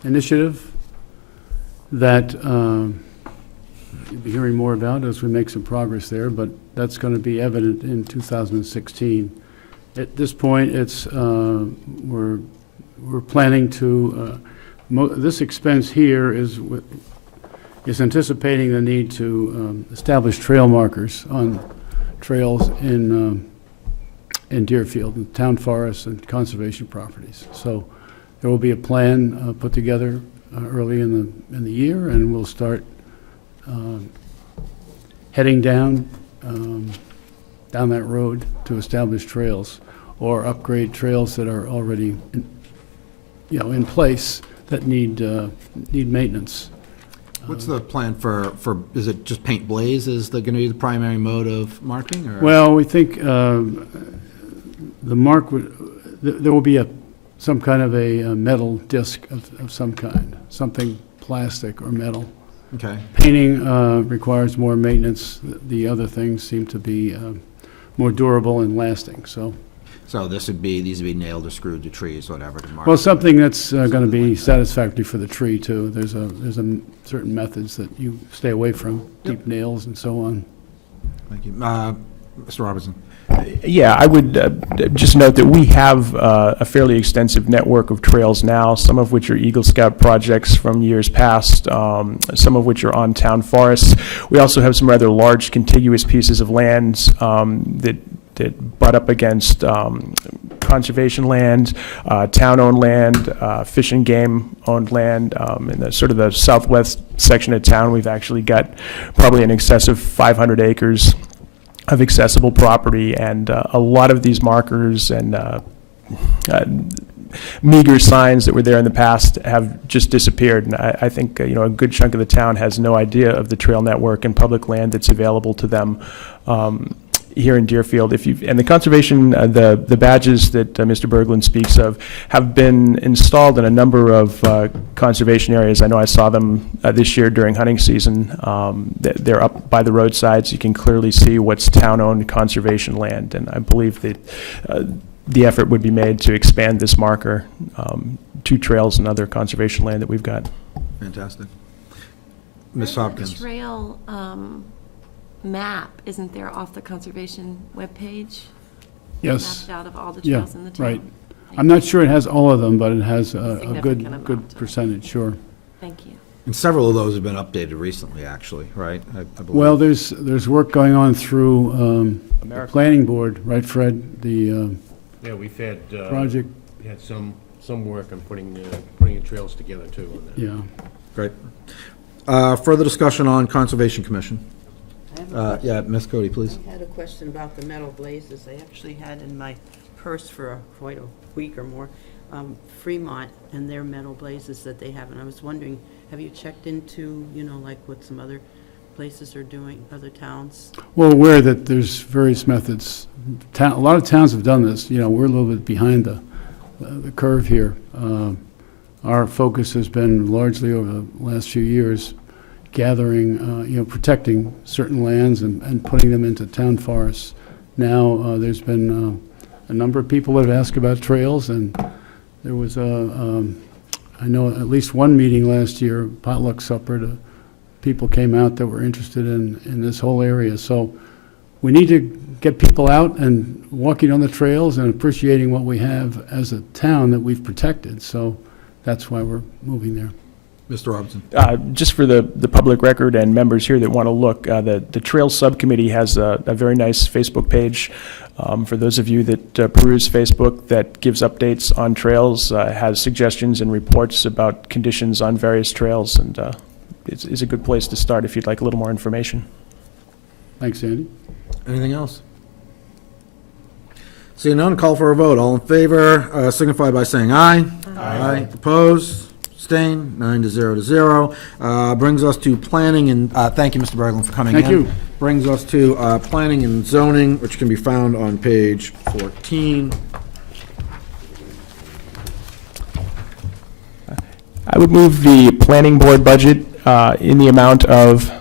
initiative that you'll be hearing more about as we make some progress there, but that's going to be evident in 2016. At this point, it's we're planning to this expense here is anticipating the need to establish trail markers on trails in Deerfield, in town forests and conservation properties. So there will be a plan put together early in the year, and we'll start heading down that road to establish trails or upgrade trails that are already in place that need maintenance. What's the plan for, is it just paint blaze is going to be the primary mode of marking, or? Well, we think the mark there will be some kind of a metal disc of some kind, something plastic or metal. Okay. Painting requires more maintenance. The other things seem to be more durable and lasting, so. So these would be nailed or screwed to trees, whatever, to mark. Well, something that's going to be satisfactory for the tree, too. There's certain methods that you stay away from, deep nails and so on. Thank you. Mr. Robertson? Yeah, I would just note that we have a fairly extensive network of trails now, some of which are Eagle Scout projects from years past, some of which are on town forests. We also have some rather large contiguous pieces of land that butt up against conservation land, town-owned land, fish and game-owned land. In the sort of the southwest section of town, we've actually got probably in excess of 500 acres of accessible property, and a lot of these markers and meager signs that were there in the past have just disappeared. And I think a good chunk of the town has no idea of the trail network and public land that's available to them here in Deerfield. And the conservation, the badges that Mr. Berglund speaks of have been installed in a number of conservation areas. I know I saw them this year during hunting season. They're up by the roadsides. You can clearly see what's town-owned conservation land, and I believe that the effort would be made to expand this marker to trails and other conservation land that we've got. Fantastic. Ms. The Hopkins? trail map, isn't there, off the conservation webpage? Yes. Mapped out of all the Yeah, trails in the town? right. I'm not sure it has all of them, but it has a Significant amount. good percentage, sure. Thank you. And several of those have been updated recently, actually, right? I believe. Well, there's work going on through the planning board, right, Fred? The Yeah, we've had, project, had some work on putting the trails together too. on that. yeah. Great. Further discussion on Conservation Commission? Yeah, Ms. Cody, please. I had a question about the metal blazes. I actually had in my purse for quite a week or more, Fremont and their metal blazes that they have. And I was wondering, have you checked into, like what some other places are doing, other towns? Well, aware that there's various methods. A lot of towns have done this. We're a little bit behind the curve here. Our focus has been largely over the last few years gathering, protecting certain lands and putting them into town forests. Now, there's been a number of people that have asked about trails, and there was I know at least one meeting last year, potluck supper, people came out that were interested in this whole area. So we need to get people out and walking on the trails and appreciating what we have as a town that we've protected. So that's why we're moving there. Mr. Robinson? Just for the public record and members here that want to look, the Trails Subcommittee has a very nice Facebook page. For those of you that peruse Facebook, that gives updates on trails, has suggestions and reports about conditions on various trails, and it's a good place to start if you'd like a little more information. Thanks, Andy. Anything else? Seeing none, call for a vote. All in favor, signify by saying aye. Aye. Opposed? Abstained? 9-0. Brings us to planning and, thank you, Mr. Berglund, for coming in. Thank you. Brings us to planning and zoning, which can be found on page 14. I would move the planning board budget in the amount of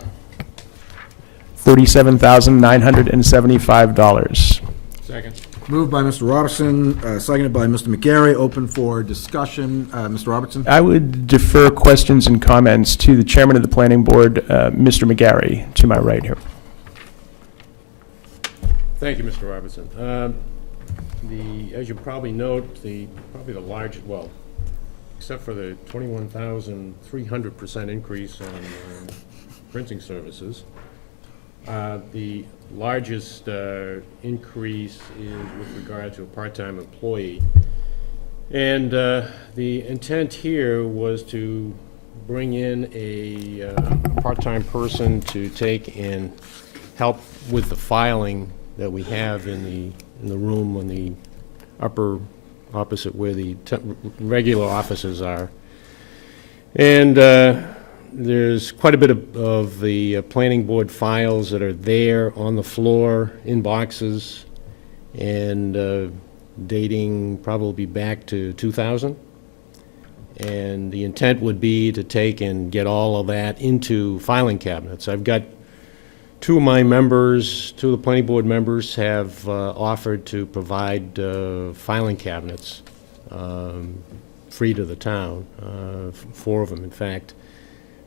$47,975. Second. Moved by Mr. Robertson, seconded by Mr. McGarry. Open for discussion. Mr. Robertson? I would defer questions and comments to the chairman of the planning board, Mr. McGarry, to my right here. Thank you, Mr. Robertson. As you probably note, probably the largest, well, except for the 21,300% increase on printing services, The largest increase is with regard to a part-time employee. And the intent here was to bring in a part-time person to take and help with the filing that we have in the room on the upper, opposite where the regular offices are. And there's quite a bit of the planning board files that are there on the floor in boxes and dating probably back to 2000. And the intent would be to take and get all of that into filing cabinets. I've got two of the planning board members have offered to provide filing cabinets free to the town, 4 of them, in fact.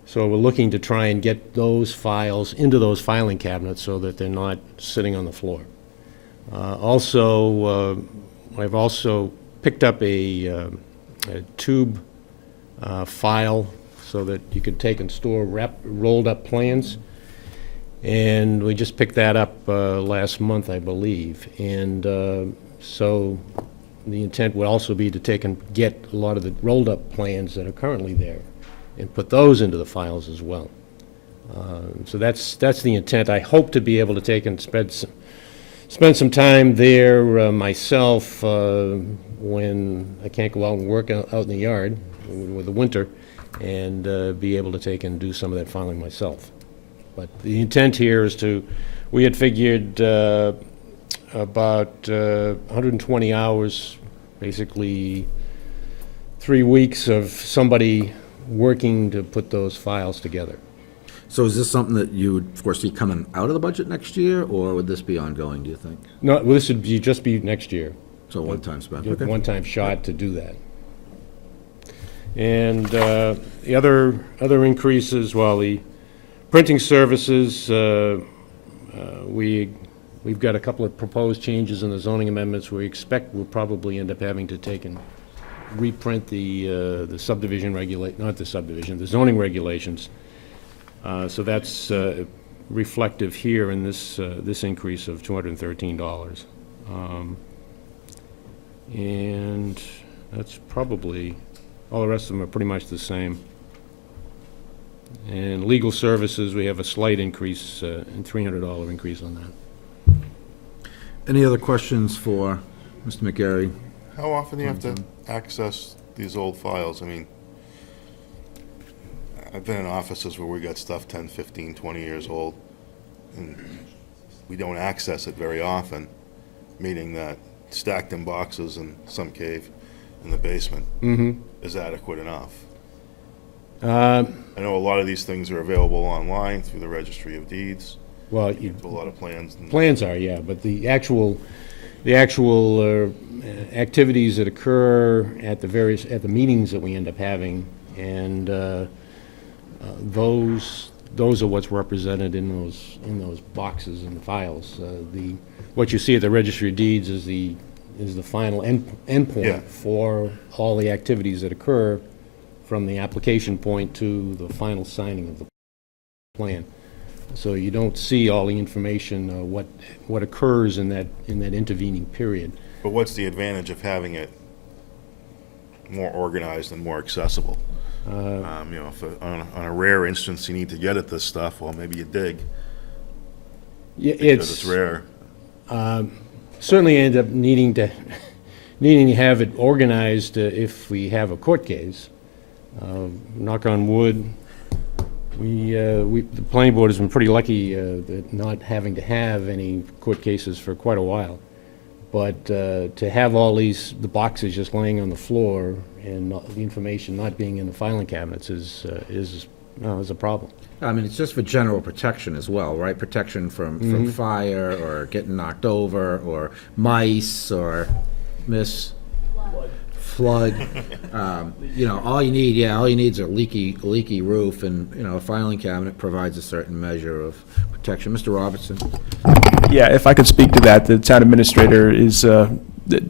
So we're looking to try and get those files into those filing cabinets so that they're not sitting on the floor. I've also picked up a tube file so that you could take and store rolled up plans. And we just picked that up last month, I believe. And so the intent would also be to take and get a lot of the rolled up plans that are currently there and put those into the files as well. So that's the intent. I hope to be able to take and spend some time there myself when I can't go out and work out in the yard with the winter, and be able to take and do some of that filing myself. But the intent here is we had figured about 120 hours, basically 3 weeks of somebody working to put those files together. So is this something that you would foresee coming out of the budget next year, or would this be ongoing, do you think? No, well, this would just be next year. So one-time spend, Just okay? one-time shot to do that. And the other increases, well, the printing services, we've got a couple of proposed changes in the zoning amendments we expect we'll probably end up having to take and reprint the subdivision the zoning regulations. So that's reflective here in this increase of $213. And that's probably, all the rest of them are pretty much the same. And legal services, we have a slight increase, a $300 increase on that. Any other questions for Mr. McGarry? How often do you have to access these old files? I mean, I've been in offices where we got stuff 10, 15, 20 years old, and we don't access it very often, meaning that stacked in boxes in some cave in the basement is adequate enough. I know a lot of these things are available online through the Registry of Deeds. Well, A lot of plans. plans are, yeah, but the actual activities that occur at the meetings that we end up having, and those are what's represented in those boxes and the files. What you see at the Registry of Deeds is the final endpoint Yeah. for all the activities that occur from the application point to the final signing of the plan. So you don't see all the information, what occurs in that intervening period. But what's the advantage of having it more organized and more accessible? If on a rare instance you need to get at this stuff, well, maybe you dig Yeah, because it's rare. Certainly end up needing to have it organized if we have a court case. Knock on wood, the planning board has been pretty lucky that not having to have any court cases for quite a while. But to have all the boxes just laying on the floor and the information not being in the filing cabinets is a problem. I mean, it's just for general protection as well, right? Protection from fire, or getting knocked over, or mice, or flood. All you need is a leaky roof, and, a filing cabinet provides a certain measure of protection. Mr. Robertson? Yeah, if I could speak to that, the town administrator is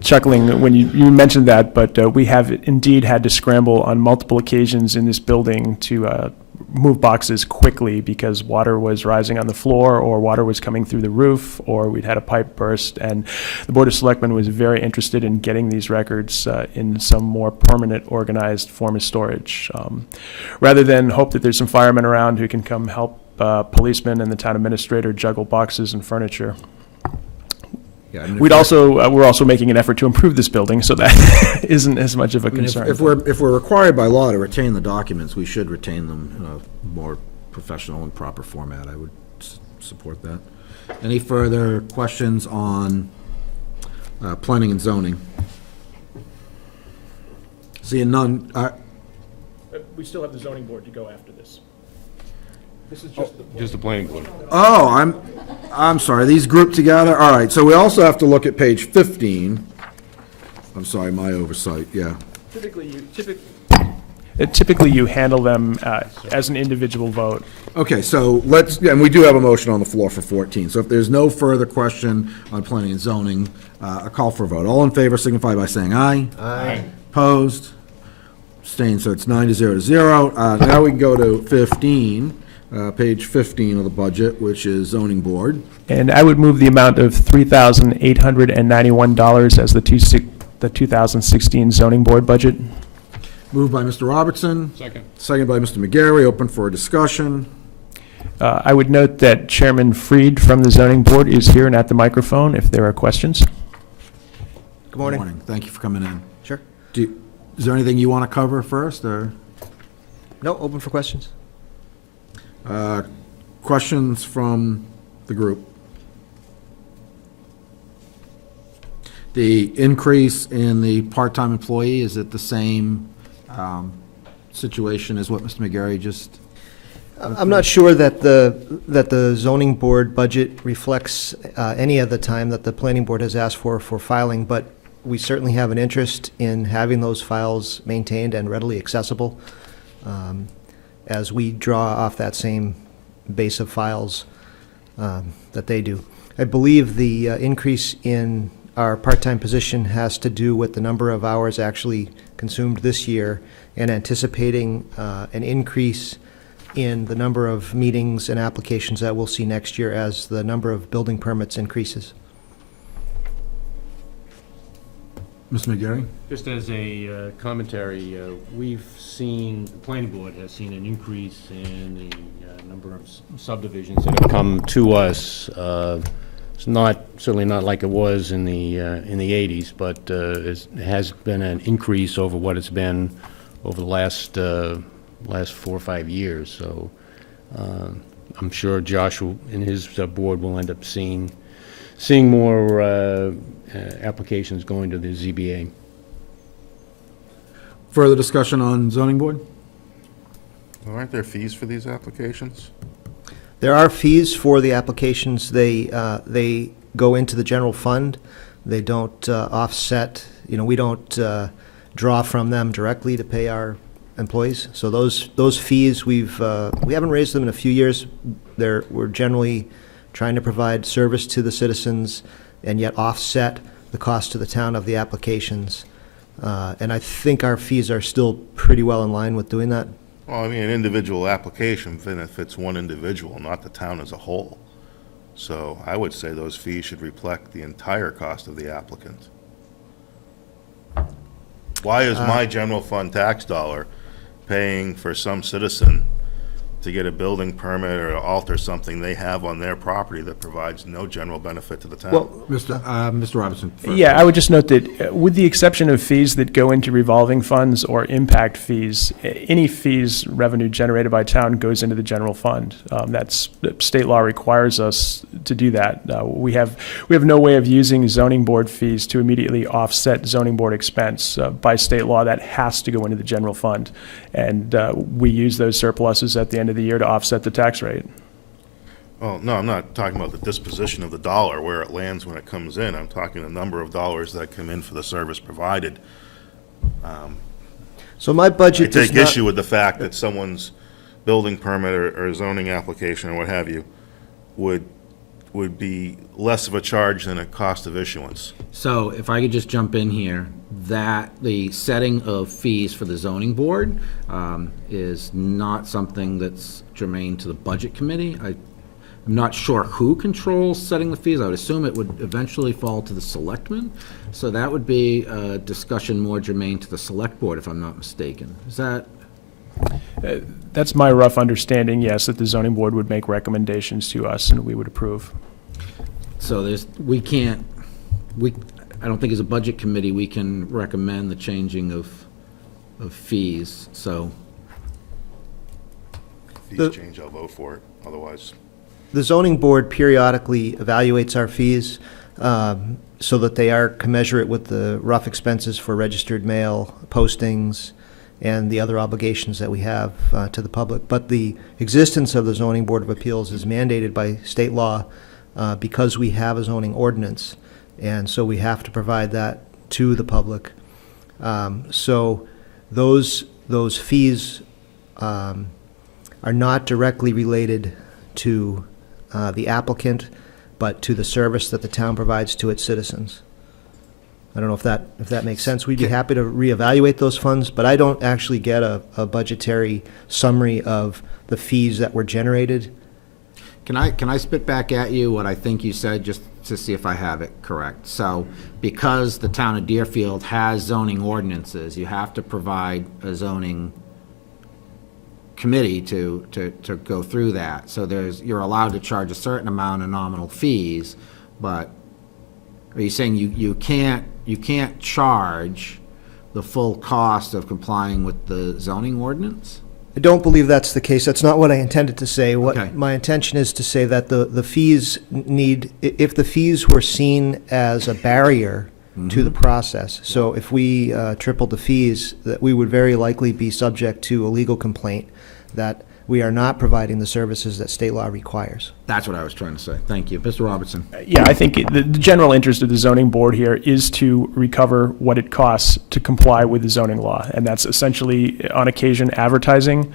chuckling when you mentioned that, but we have indeed had to scramble on multiple occasions in this building to move boxes quickly because water was rising on the floor, or water was coming through the roof, or we'd had a pipe burst. And the Board of Selectmen was very interested in getting these records in some more permanent, organized form of storage. Rather than hope that there's some firemen around who can come help policemen and the town administrator juggle boxes and furniture. Yeah, I mean, if We'd we're- also, we're also making an effort to improve this building, so that isn't as much of a I mean, concern. if we're required by law to retain the documents, we should retain them in a more professional and proper format. I would support that. Any further questions on planning and zoning? Seeing none, We still have the zoning board to go after this. This is Just the planning board. oh, I'm sorry, these grouped together? All right, so we also have to look at page 15. I'm sorry, my oversight, yeah. Typically, you handle them as an individual vote. Okay, so let's, and we do have a motion on the floor for 14. So if there's no further question on planning and zoning, a call for a vote. All in favor signify by saying aye. Aye. Opposed? Abstained, so it's 9 to 0 to 0. Now we can go to 15, page 15 of the budget, which is zoning board. And I would move the amount of $3,891 as the 2016 zoning board budget. Moved by Mr. Robertson, Second. second by Mr. McGarry, open for discussion. I would note that Chairman Freed from the zoning board is here and at the microphone if there are questions. Good morning. Thank you for coming in. Sure. Is there anything you want to cover first, or No, open for questions. questions from the group? The increase in the part-time employee, is it the same situation as what Mr. McGarry just? I'm not sure that the zoning board budget reflects any of the time that the planning board has asked for filing, but we certainly have an interest in having those files maintained and readily accessible as we draw off that same base of files that they do. I believe the increase in our part-time position has to do with the number of hours actually consumed this year and anticipating an increase in the number of meetings and applications that we'll see next year as the number of building permits increases. Mr. McGarry? Just as a commentary, we've seen, the planning board has seen an increase in the number of subdivisions that have come to us. It's not, certainly not like it was in the 80s, but it has been an increase over what it's been over the last 4 or 5 years. So I'm sure Josh and his board will end up seeing more applications going to the ZBA. Further discussion on zoning board? Aren't there fees for these applications? There are fees for the applications. They go into the general fund. They don't offset, we don't draw from them directly to pay our employees. So those fees, we haven't raised them in a few years. We're generally trying to provide service to the citizens and yet offset the cost to the town of the applications. And I think our fees are still pretty well in line with doing that. Well, I mean, an individual application benefits one individual, not the town as a whole. So I would say those fees should reflect the entire cost of the applicant. Why is my general fund tax dollar paying for some citizen to get a building permit or alter something they have on their property that provides no general benefit to the town? Well, Mr. Robinson? first. Yeah, I would just note that with the exception of fees that go into revolving funds or impact fees, any fees revenue generated by town goes into the general fund. That's, state law requires us to do that. We have no way of using zoning board fees to immediately offset zoning board expense. By state law, that has to go into the general fund. And we use those surpluses at the end of the year to offset the tax rate. Well, no, I'm not talking about the disposition of the dollar, where it lands when it comes in. I'm talking the number of dollars that come in for the service provided. so my I budget does take not. issue with the fact that someone's building permit or zoning application or what have you would would be less of a charge than a cost of issuance. So if I could just jump in here, that the setting of fees for the zoning board is not something that's germane to the budget committee. I'm not sure who controls setting the fees. I would assume it would eventually fall to the selectmen. So that would be a discussion more germane to the select board, if I'm not mistaken. Is that? That's my rough understanding, yes, that the zoning board would make recommendations to us and we would approve. So I don't think as a budget committee, we can recommend the changing of fees, so. If The- these change, I'll vote for it, otherwise. The zoning board periodically evaluates our fees so that they are commensurate with the rough expenses for registered mail, postings, and the other obligations that we have to the public. But the existence of the zoning board of appeals is mandated by state law because we have a zoning ordinance, and so we have to provide that to the public. So those fees are not directly related to the applicant, but to the service that the town provides to its citizens. I don't know if that makes sense. We'd be happy to reevaluate those funds, but I don't actually get a budgetary summary of the fees that were generated. Can I spit back at you what I think you said, just to see if I have it correct? So, because the town of Deerfield has zoning ordinances, you have to provide a zoning committee to go through that. So you're allowed to charge a certain amount of nominal fees, but are you saying you can't charge the full cost of complying with the zoning ordinance? I don't believe that's the case. That's not what I intended to say. Okay. What my intention is to say that the fees if the fees were seen as a barrier to the process, so if we tripled the fees, that we would very likely be subject to a legal complaint that we are not providing the services that state law requires. That's what I was trying to say. Thank you. Mr. Robertson? Yeah, I think the general interest of the zoning board here is to recover what it costs to comply with the zoning law. And that's essentially, on occasion, advertising,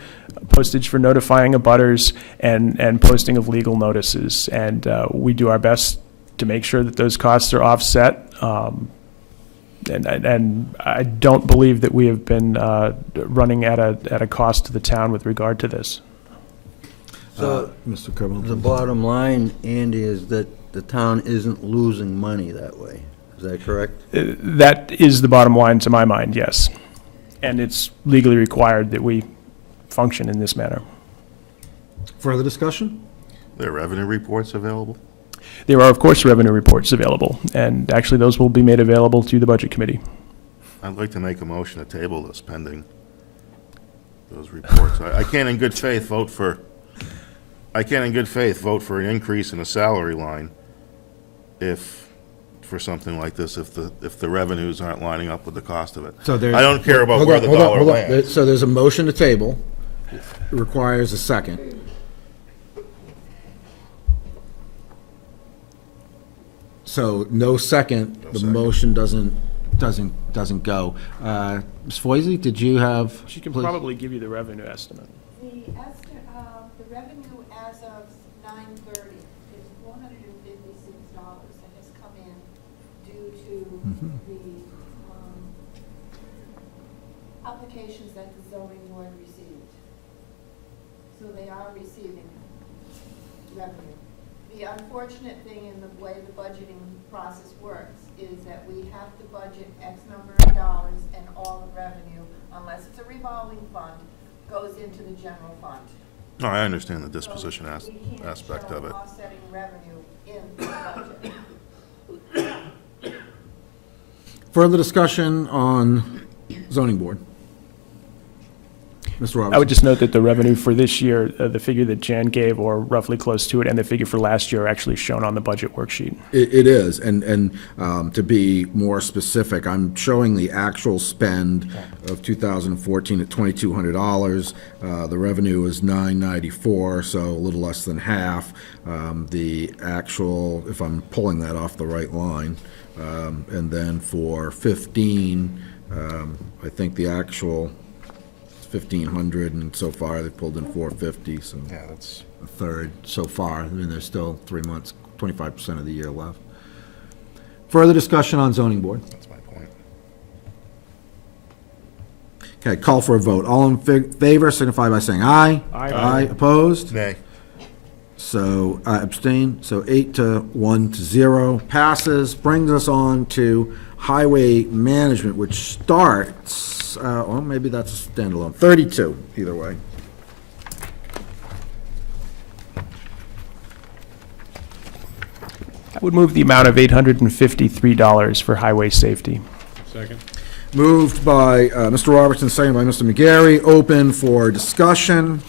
postage for notifying abutters, and posting of legal notices. And we do our best to make sure that those costs are offset. And I don't believe that we have been running at a cost to the town with regard to this. So, Mr. Kerwin? the bottom line, Andy, is that the town isn't losing money that way. Is that correct? That is the bottom line to my mind, yes. And it's legally required that we function in this manner. Further discussion? There are revenue reports available? There are, of course, revenue reports available, and actually those will be made available to the Budget Committee. I'd like to make a motion to table this pending those reports. I can't in good faith vote for an increase in a salary line for something like this, if the revenues aren't lining up with the cost of it. So there- I don't care about Hold where on, the hold on, dollar hold on. lands. So there's a motion to table. It requires a second. So no second, the second. motion doesn't go. Ms. Foisey, did you have? She can please? probably give you the revenue estimate. The revenue as of 9/30 is $456 that has come in due to the applications that the zoning board received. So they are receiving revenue. The unfortunate thing in the way the budgeting process works is that we have to budget X number of dollars, and all the revenue, unless it's a revolving fund, goes into the general fund. No, I understand the disposition So we can't aspect show of it. offsetting revenue in the budget. Further discussion on zoning board? Mr. Robertson? I would just note that the revenue for this year, the figure that Jan gave, or roughly close to it, and the figure for last year are actually shown on the budget worksheet. It is, and to be more specific, I'm showing the actual spend of 2014 at $2,200. The revenue is $994, so a little less than half. The actual, if I'm pulling that off the right line, and then for 15, I think the actual 1,500, and so far they've pulled in 450, so Yeah, that's, a third so far. I mean, there's still 3 months 25% of the year left. Further discussion on zoning board? That's my point. Okay, call for a vote. All in favor signify by saying aye. Aye. Aye, opposed? Nay. So, abstain, so 8 to 1 to 0 passes, brings us on to highway management, which starts, well, maybe that's a standalone, 32, either way. I would move the amount of $853 for highway safety. Second? Moved by Mr. Robertson, seconded by Mr. McGarry, open for discussion.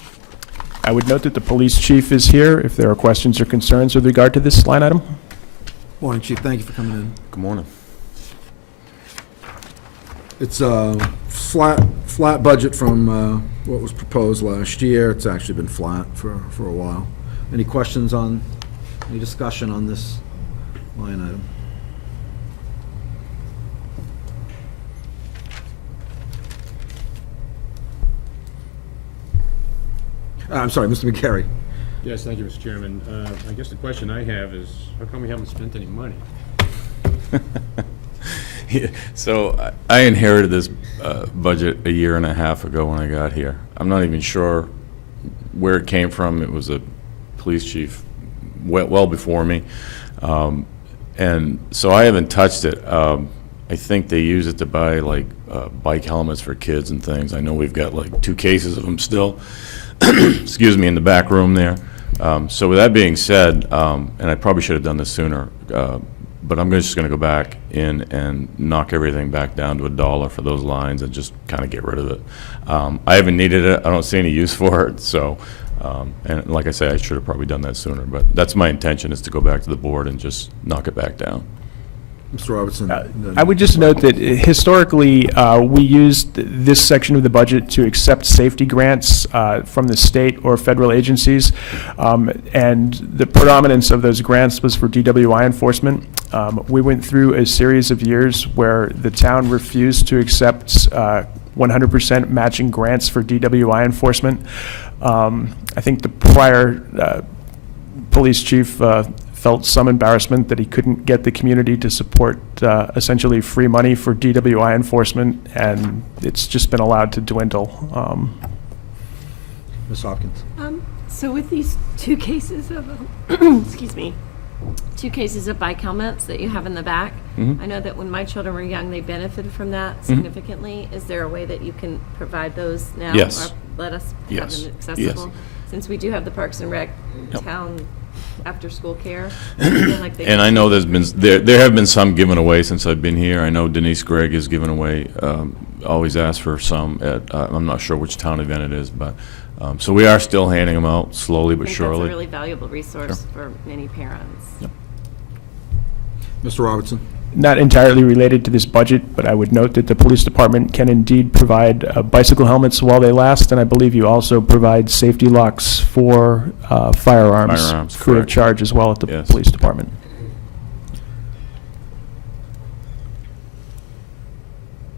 I would note that the police chief is here if there are questions or concerns with regard to this line item. Morning, Chief, thank you for coming in. Good morning. It's a flat budget from what was proposed last year. It's actually been flat for a while. Any questions on, any discussion on this line item? I'm sorry, Mr. McGarry. Yes, thank you, Mr. Chairman. I guess the question I have is, how come we haven't spent any money? Yeah, so I inherited this budget a year and a half ago when I got here. I'm not even sure where it came from. It was a police chief well before me. And so I haven't touched it. I think they use it to buy like bike helmets for kids and things. I know we've got like 2 cases of them still, excuse me, in the back room there. So with that being said, and I probably should have done this sooner, but I'm just going to go back in and knock everything back down to $1 for those lines and just kind of get rid of it. I haven't needed it. I don't see any use for it. So, and like I say, I should have probably done that sooner. But that's my intention, is to go back to the board and just knock it back down. Mr. Robertson? I would just note that historically, we used this section of the budget to accept safety grants from the state or federal agencies, and the predominance of those grants was for DWI enforcement. We went through a series of years where the town refused to accept 100% matching grants for DWI enforcement. I think the prior police chief felt some embarrassment that he couldn't get the community to support essentially free money for DWI enforcement, and it's just been allowed to dwindle. Ms. Hopkins? So with these 2 cases of, excuse me, 2 cases of bike helmets that you have in the back, I know that when my children were young, they benefited from that significantly. Is there a way that you can provide those now? Yes. Or let us have Yes. them accessible? Yes. Since we do have the Parks and Rec town after-school care. And I know there have been some given away since I've been here. I know Denise Gregg has given away, always asked for some at, I'm not sure which town event it is, but, so we are still handing them out slowly but I think surely. that's a really valuable resource for many parents. Yep. Mr. Robertson? Not entirely related to this budget, but I would note that the police department can indeed provide bicycle helmets while they last, and I believe you also provide safety locks for firearms free of correct. charge as well at the Yes. police department.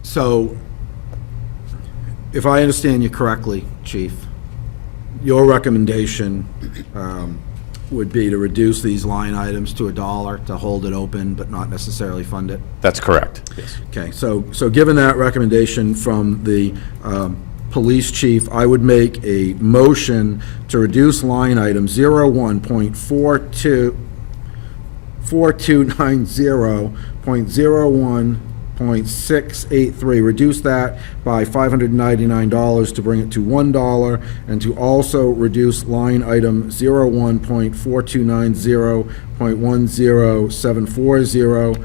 So, if I understand you correctly, Chief, your recommendation would be to reduce these line items to $1, to hold it open, but not necessarily fund it? That's correct, yes. Okay, so given that recommendation from the police chief, I would make a motion to reduce line item 4290.01.683, reduce that by $599 to bring it to $1, and to also reduce line item 01.4290.10740.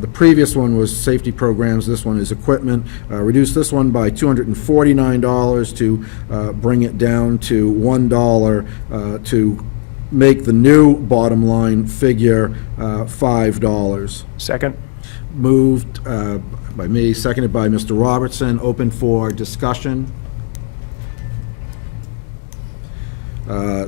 The previous one was safety programs, this one is equipment. Reduce this one by $249 to bring it down to $1 to make the new bottom line figure $5. Second? Moved by me, seconded by Mr. Robertson, open for discussion.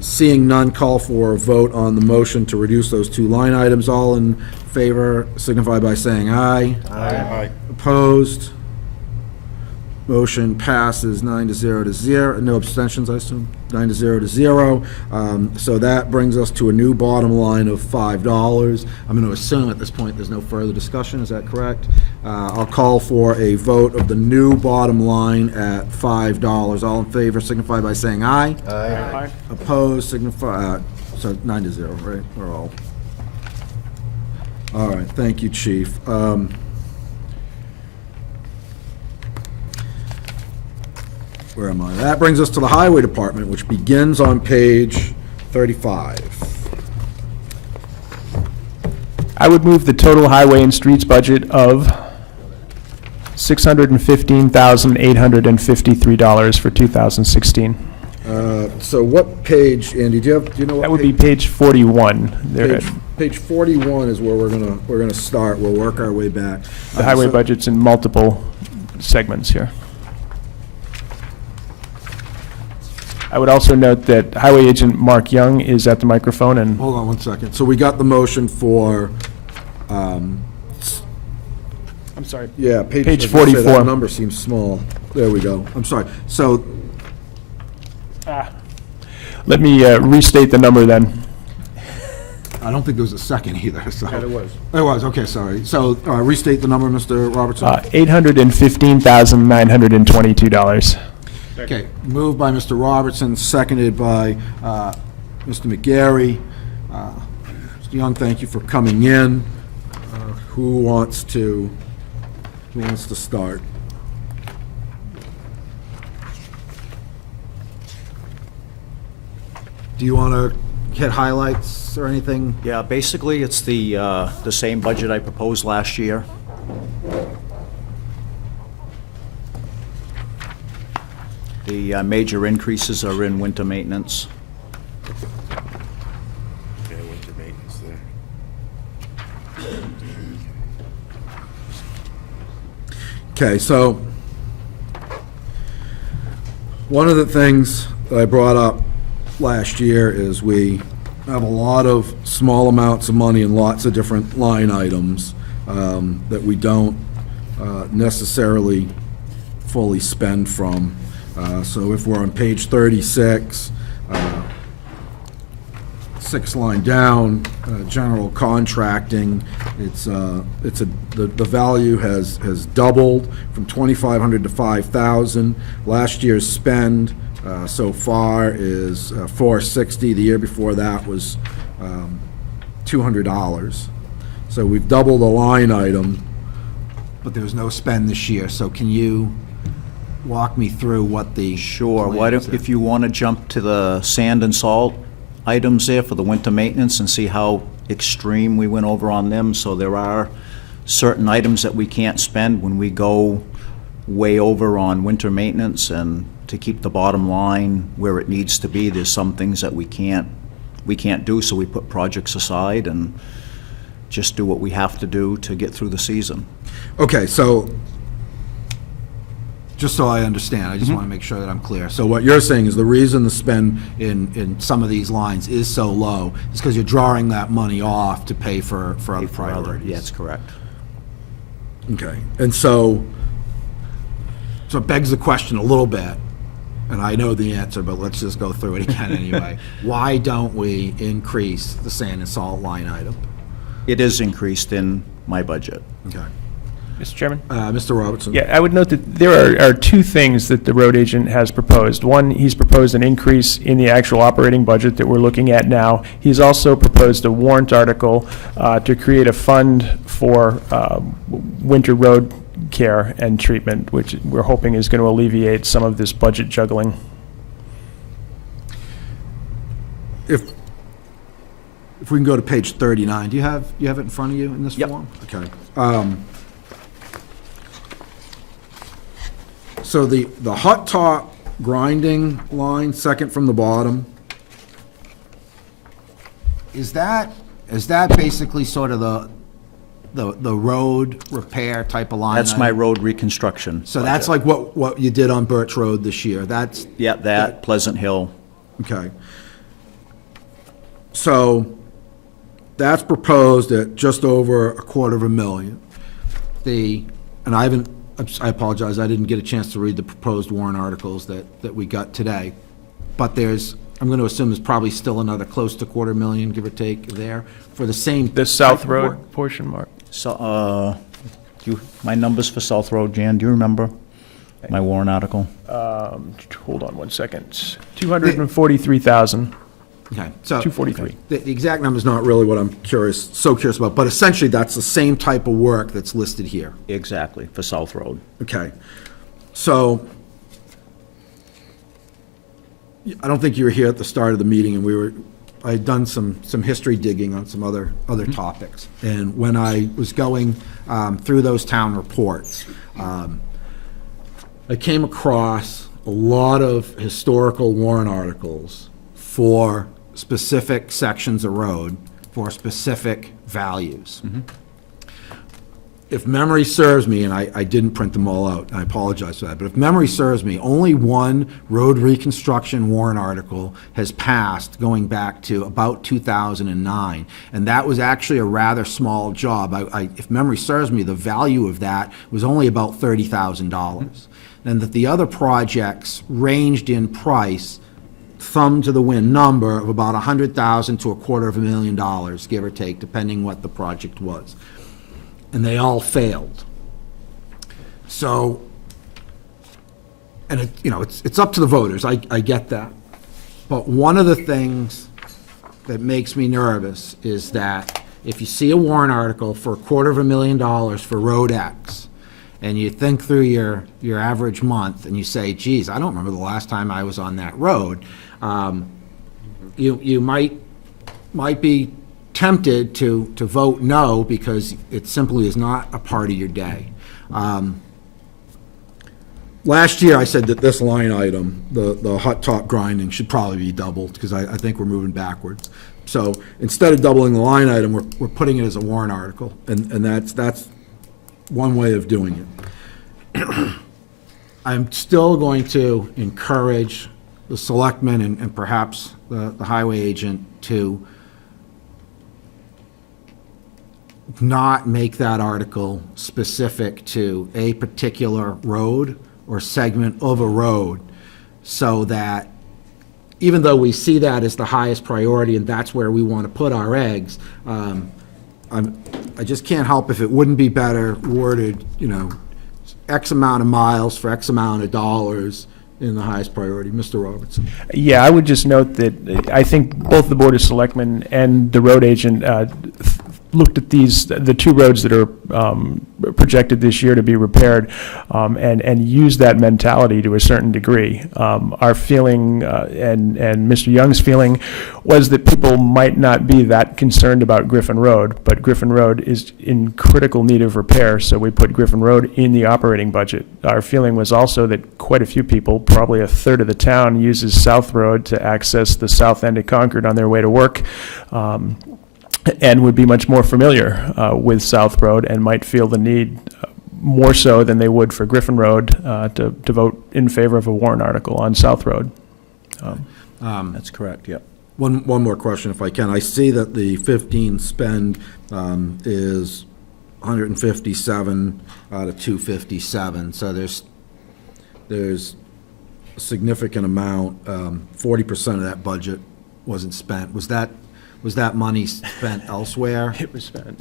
Seeing none, call for a vote on the motion to reduce those 2 line items. All in favor signify by saying aye. Aye. Opposed? Motion passes 9-0 to 0. No abstentions, I assume? 9-0 to 0. So that brings us to a new bottom line of $5. I'm going to assume at this point there's no further discussion. Is that correct? I'll call for a vote of the new bottom line at $5. All in favor signify by saying aye. Aye. Opposed signify, so 9-0, right? We're all. All right, thank you, Chief. Where am I? That brings us to the Highway Department, which begins on page 35. I would move the total highway and streets budget of $615,853 for 2016. So what page, Andy, do you know what? That would be page 41. There, Page 41 is where we're gonna start. We'll work our way back. the highway So- budget's in multiple segments here. I would also note that Highway Agent Mark Young is at the microphone, and Hold on one second. So we got the motion for, I'm sorry. yeah, Page I was gonna say, 44. That number seems small. There we go. I'm sorry. So, Let me restate the number then. I don't think there was a second either, so. Yeah, there was. There was, okay, sorry. So restate the number, Mr. Robertson. $815,922. Okay, moved by Mr. Robertson, seconded by Mr. McGarry. Mr. Young, thank you for coming in. Who wants to start? Do you want to hit highlights or anything? Yeah, basically, it's the same budget I proposed last year. The major increases are in winter maintenance. Okay, winter maintenance there. Okay, so one of the things that I brought up last year is we have a lot of small amounts of money in lots of different line items that we don't necessarily fully spend from. So if we're on page 36, 6 line down, general contracting, the value has doubled from 2,500 to 5,000. Last year's spend so far is 460. The year before that was $200. So we've doubled the line item, but there was no spend this year. So can you walk me through what the Sure, plan why is don't, there? if you want to jump to the sand and salt items there for the winter maintenance and see how extreme we went over on them. So there are certain items that we can't spend when we go way over on winter maintenance, and to keep the bottom line where it needs to be, there's some things that we can't do, so we put projects aside and just do what we have to do to get through the season. Okay, so, just so I understand, I just want to make sure that I'm clear. So what you're saying is the reason the spend in some of these lines is so low is because you're drawing that money off to pay for other priorities? Yeah, that's correct. Okay, and so it begs the question a little bit, and I know the answer, but let's just go through it again anyway. Why don't we increase the sand and salt line item? It is increased in my budget. Okay. Mr. Chairman? Mr. Robertson? Yeah, I would note that there are two things that the road agent has proposed. One, he's proposed an increase in the actual operating budget that we're looking at now. He's also proposed a warrant article to create a fund for winter road care and treatment, which we're hoping is going to alleviate some of this budget juggling. If we can go to page 39, do you have it in front of you in this Yep. form? Okay. So the hot top grinding line, second from the bottom, is that basically sort of the road repair type of line? That's my item? road reconstruction. So that's budget. like what you did on Birch Road this year? That's, Yeah, that, Pleasant Hill. okay. So that's proposed at just over $250,000. And I I apologize, I didn't get a chance to read the proposed warrant articles that we got today. But I'm going to assume there's probably still another close to 250,000, give or take, there, for the same. The South type of work. Road portion, Mark? So, my numbers for South Road, Jan, do you remember my warrant article? Hold on one second. 243,000. Okay, so. 243. The exact number's not really what I'm so curious about, but essentially, that's the same type of work that's listed here. Exactly, for South Road. Okay, so, I don't think you were here at the start of the meeting, and I had done some history digging on some other topics. And when I was going through those town reports, I came across a lot of historical warrant articles for specific sections of road, for specific values. If memory serves me, and I didn't print them all out, I apologize for that, but if memory serves me, only one road reconstruction warrant article has passed going back to about 2009, and that was actually a rather small job. If memory serves me, the value of that was only about $30,000. And that the other projects ranged in price, thumb to the wind number of about $100,000 to $250,000, give or take, depending what the project was. And they all failed. So, and it's up to the voters, I get that. But one of the things that makes me nervous is that if you see a warrant article for $250,000 for Road X, and you think through your average month, and you say, geez, I don't remember the last time I was on that road, you might be tempted to vote no, because it simply is not a part of your day. Last year, I said that this line item, the hot top grinding, should probably be doubled, because I think we're moving backwards. So instead of doubling the line item, we're putting it as a warrant article, and that's one way of doing it. I'm still going to encourage the selectmen and perhaps the highway agent to not make that article specific to a particular road or segment of a road, so that even though we see that as the highest priority and that's where we want to put our eggs, I just can't help if it wouldn't be better worded, X amount of miles for X amount of dollars in the highest priority. Mr. Robertson. Yeah, I would just note that I think both the Board of Selectmen and the road agent looked at the two roads that are projected this year to be repaired, and used that mentality to a certain degree. Our feeling, and Mr. Young's feeling, was that people might not be that concerned about Griffin Road, but Griffin Road is in critical need of repair, so we put Griffin Road in the operating budget. Our feeling was also that quite a few people, probably a third of the town, uses South Road to access the south end of Concord on their way to work, and would be much more familiar with South Road and might feel the need more so than they would for Griffin Road to vote in favor of a warrant article on South Road. That's correct, yep. One more question, if I can. I see that the 15 spend is 157 out of 257, so there's a significant amount, 40% of that budget wasn't spent. Was that money spent elsewhere? It was spent.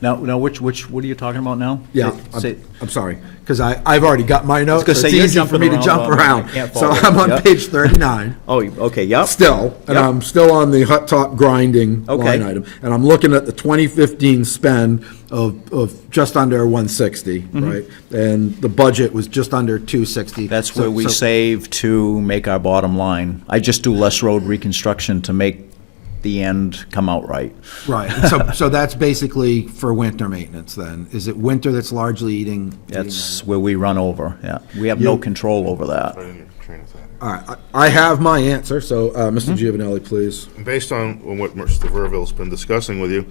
Now, what are you talking about now? Yeah, Say- I'm sorry, because I've already got my notes, so gonna it's say, you're easy for jumping me to around, jump Bob, and I around. can't So follow. I'm on Yep. page 39. Oh, okay, yep. Still, and Yep. I'm still on the hot top grinding Okay. line item, and I'm looking at the 2015 spend of just under 160, right? And the budget was just under 260. That's So- where we so- save to make our bottom line. I just do less road reconstruction to make the end come out right. Right, so that's basically for winter maintenance then? Is it winter that's largely eating? That's where we run over, yeah. We have no control over that. All right, I have my answer, so Mr. Mm-hmm. Giovanelli, please. Based on what Mr. Verville's been discussing with you,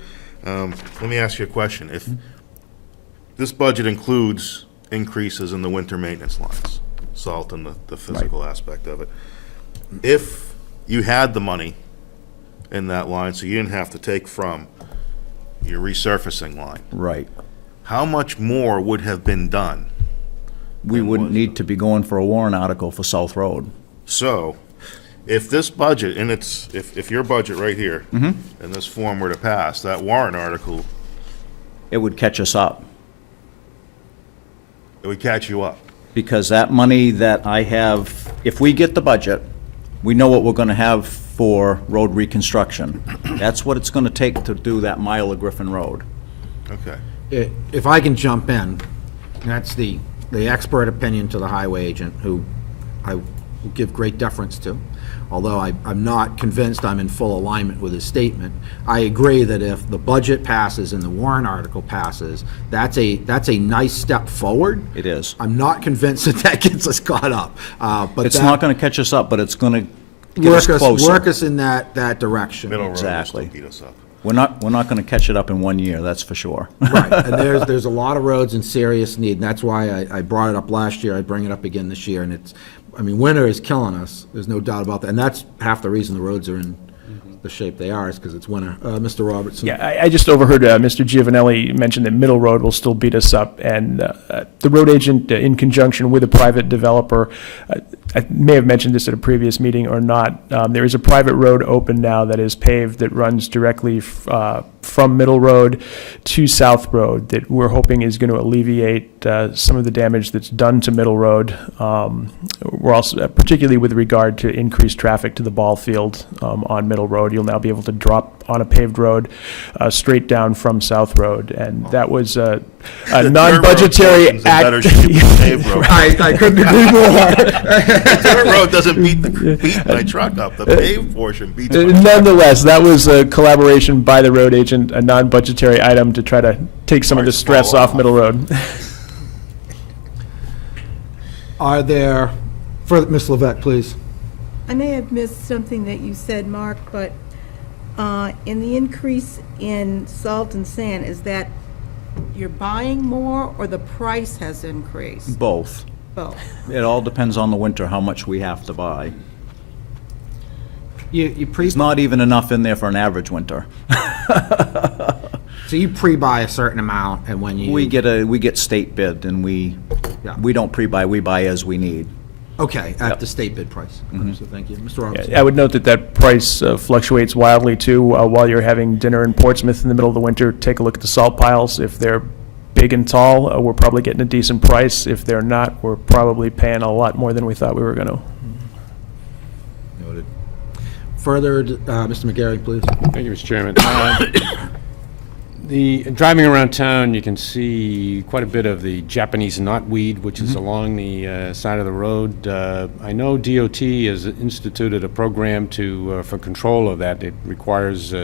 let me ask you a question. If this budget includes increases in the winter maintenance lines, salt and the physical aspect of it, if you had the money in that line, so you didn't have to take from your resurfacing line, Right. how much more would have been done we wouldn't need to be going for a warrant article for South Road. So, if this budget, and if your budget right here, and this form were to pass, that warrant article, It would catch us up, it would catch you up. because that money that I have, if we get the budget, we know what we're gonna have for road reconstruction. That's what it's gonna take to do that mile of Griffin Road. Okay. If I can jump in, that's the expert opinion to the highway agent, who I will give great deference to, although I'm not convinced I'm in full alignment with his statement. I agree that if the budget passes and the warrant article passes, that's a nice step forward. It is. I'm not convinced that gets us caught up. But It's that- not gonna catch us up, but it's gonna get us closer. Work us in that direction. Middle road will still Exactly. beat us up. We're not gonna catch it up in 1 year, that's for sure. Right, and there's a lot of roads in serious need, and that's why I brought it up last year, I bring it up again this year, and winter is killing us, there's no doubt about that, and that's half the reason the roads are in the shape they are, is because it's winter. Mr. Robertson? Yeah, I just overheard Mr. Giovanelli mention that Middle Road will still beat us up, and the road agent, in conjunction with a private developer, I may have mentioned this at a previous meeting or not, there is a private road open now that is paved that runs directly from Middle Road to South Road that we're hoping is going to alleviate some of the damage that's done to Middle Road. We're also, particularly with regard to increased traffic to the ball field on Middle Road, you'll now be able to drop on a paved road straight down from South Road, and that was a non-budgetary portion's in better shape than the paved road. I couldn't agree more. The dirt road doesn't beat my truck up, the paved portion beats my truck. Nonetheless, that was a collaboration by the road agent, a non-budgetary item to try to take some of the stress off Middle Road. Are there, further, Ms. Levesque, please? I may have missed something that you said, Mark, but in the increase in salt and sand, is that you're buying more or the price has increased? Both. Both. It all depends on the winter, how much we have to buy. You There's not even enough in there for an average winter. So you pre-buy a certain amount, and when you... We get state bid, and we don't pre-buy, we buy as we need. Okay, at the state bid price. So thank you. Mr. Robertson? I would note that that price fluctuates wildly, too. While you're having dinner in Portsmouth in the middle of the winter, take a look at the salt piles. If they're big and tall, we're probably getting a decent price. If they're not, we're probably paying a lot more than we thought we were going to. Noted. Further, Mr. McGarry, please. Thank you, Mr. Chairman. Driving around town, you can see quite a bit of the Japanese knotweed, which is along the side of the road. I know DOT has instituted a program for control of that. It requires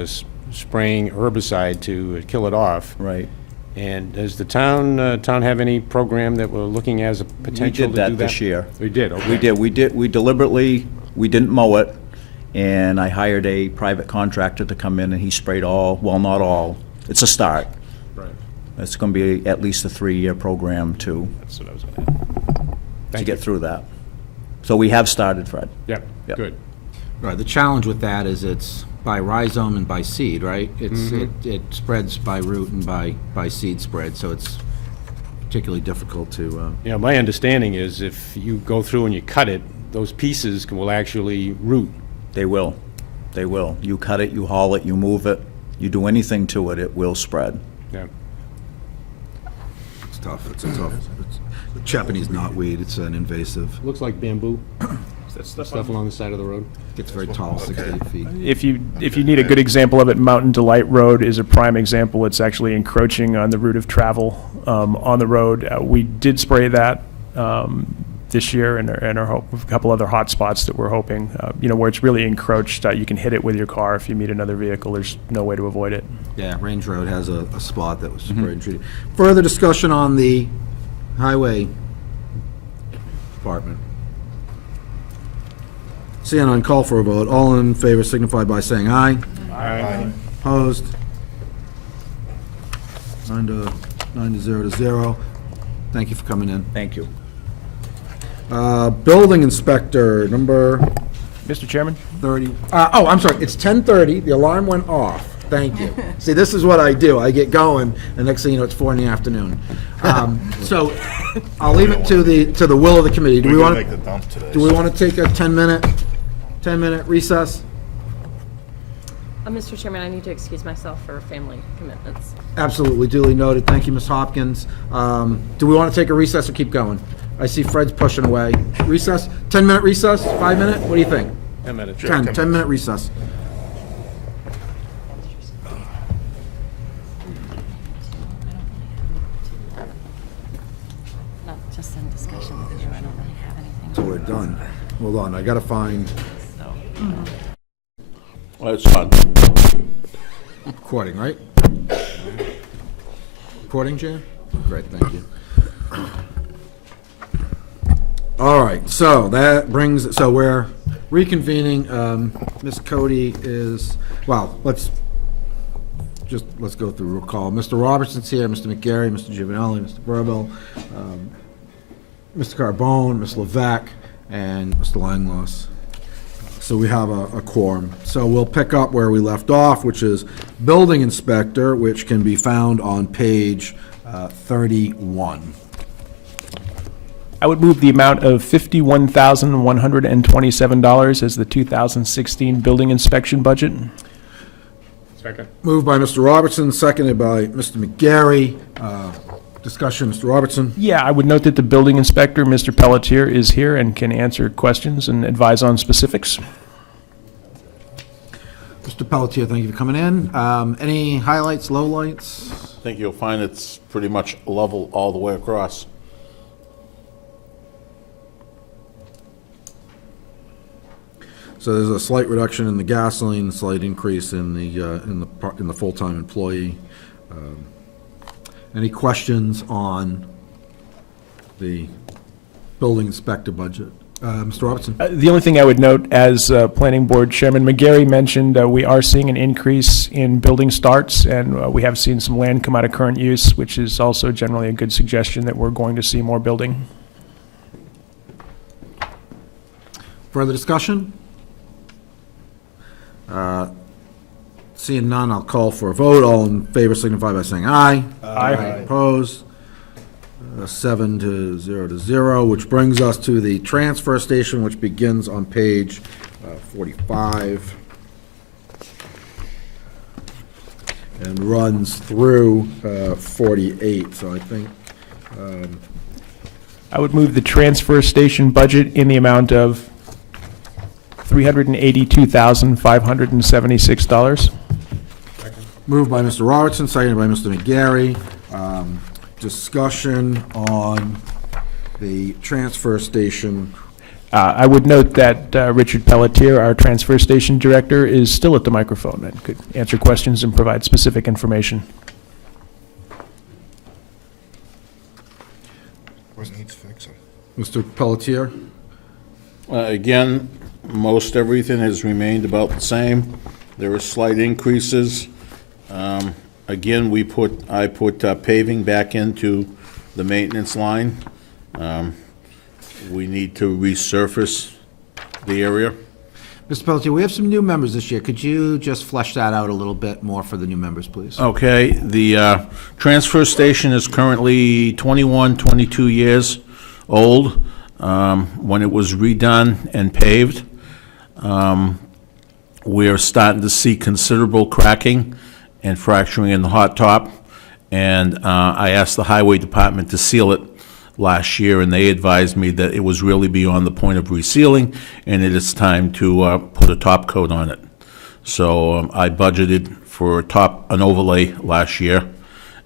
spraying herbicide to kill it off. Right. And does the town have any program that we're looking as a potential to do that? We did that this year. We did, okay. We did. We deliberately, we didn't mow it, and I hired a private contractor to come in, and he sprayed all, well, not all. It's a start. Right. It's going to be at least a 3-year program to That's what I was going to get through that. So we have started, Fred. Yep, Yep. good. Right, the challenge with that is it's by rhizome and by seed, right? It spreads by root and by seed spread, so it's particularly difficult to... Yeah, my understanding is if you go through and you cut it, those pieces will actually root. They will. They will. You cut it, you haul it, you move it, you do anything to it, it will spread. Yeah. It's tough, it's Japanese knotweed, it's an invasive, Looks like bamboo. Stuff along the side of the road. gets very tall, 6 to 8 feet. If you need a good example of it, Mountain Delight Road is a prime example. It's actually encroaching on the route of travel on the road. We did spray that this year, and a couple other hot spots that we're hoping, where it's really encroached. You can hit it with your car if you meet another vehicle. There's no way to avoid it. Yeah, Range Road has a spot that was sprayed and treated. Further discussion on the highway department. Seeing none, call for a vote. All in favor signify by saying aye. Aye. Opposed? 9 to 0. Thank you for coming in. Thank you. Building inspector, number Mr. Chairman? 30. I'm sorry, it's 10:30. The alarm went off. Thank you. See, this is what I do. I get going, and next thing you know, it's 4 in the afternoon. So I'll leave it to the will of the committee. Do we We're want gonna make the dump today. Do we want to take a 10-minute recess? Mr. Chairman, I need to excuse myself for family commitments. Absolutely, duly noted. Thank you, Ms. Hopkins. Do we want to take a recess or keep going? I see Fred's pushing away. Recess? 10-minute recess? 5-minute? What do you think? 10 minutes. 10-minute recess. Not just in discussion with you, I don't really have anything. So we're done. Hold on, I gotta find Well, it's fun. recording, right? Recording, Jan? Great, thank you. All right, so that brings, so we're reconvening. Ms. Cody is, well, let's go through roll call. Mr. Robertson's here, Mr. McGarry, Mr. Giovanelli, Mr. Burbel, Mr. Carbone, Ms. Levesque, and Mr. Langlois. So we have a quorum. So we'll pick up where we left off, which is building inspector, which can be found on page 31. I would move the amount of $51,127 as the 2016 building inspection budget. Second. Moved by Mr. Robertson, seconded by Mr. McGarry. Discussion, Mr. Robertson. Yeah, I would note that the building inspector, Mr. Pelletier, is here and can answer questions and advise on specifics. Mr. Pelletier, thank you for coming in. Any highlights, lowlights? I think you'll find it's pretty much level all the way across. So there's a slight reduction in the gasoline, slight increase in the full-time employee. Any questions on the building inspector budget? Mr. Robertson? The only thing I would note, as Planning Board Chairman McGarry mentioned, we are seeing an increase in building starts, and we have seen some land come out of current use, which is also generally a good suggestion that we're going to see more building. Further discussion? Seeing none, I'll call for a vote. All in favor signify by saying aye. Aye. Opposed? 7-0, which brings us to the transfer station, which begins on page 45 and runs through 48. So I think I would move the transfer station budget in the amount of $382,576. moved by Mr. Robertson, seconded by Mr. McGarry. Discussion on the transfer station. I would note that Richard Pelletier, our transfer station director, is still at the microphone and could answer questions and provide specific information. Needs fixing. Mr. Pelletier? Again, most everything has remained about the same. There are slight increases. Again, I put paving back into the maintenance line. We need to resurface the area. Mr. Pelletier, we have some new members this year. Could you just flesh that out a little bit more for the new members, please? Okay, the transfer station is currently 21, 22 years old. When it was redone and paved, we're starting to see considerable cracking and fracturing in the hot top. And I asked the highway department to seal it last year, and they advised me that it was really beyond the point of resealing, and it is time to put a top coat on it. So I budgeted for an overlay last year,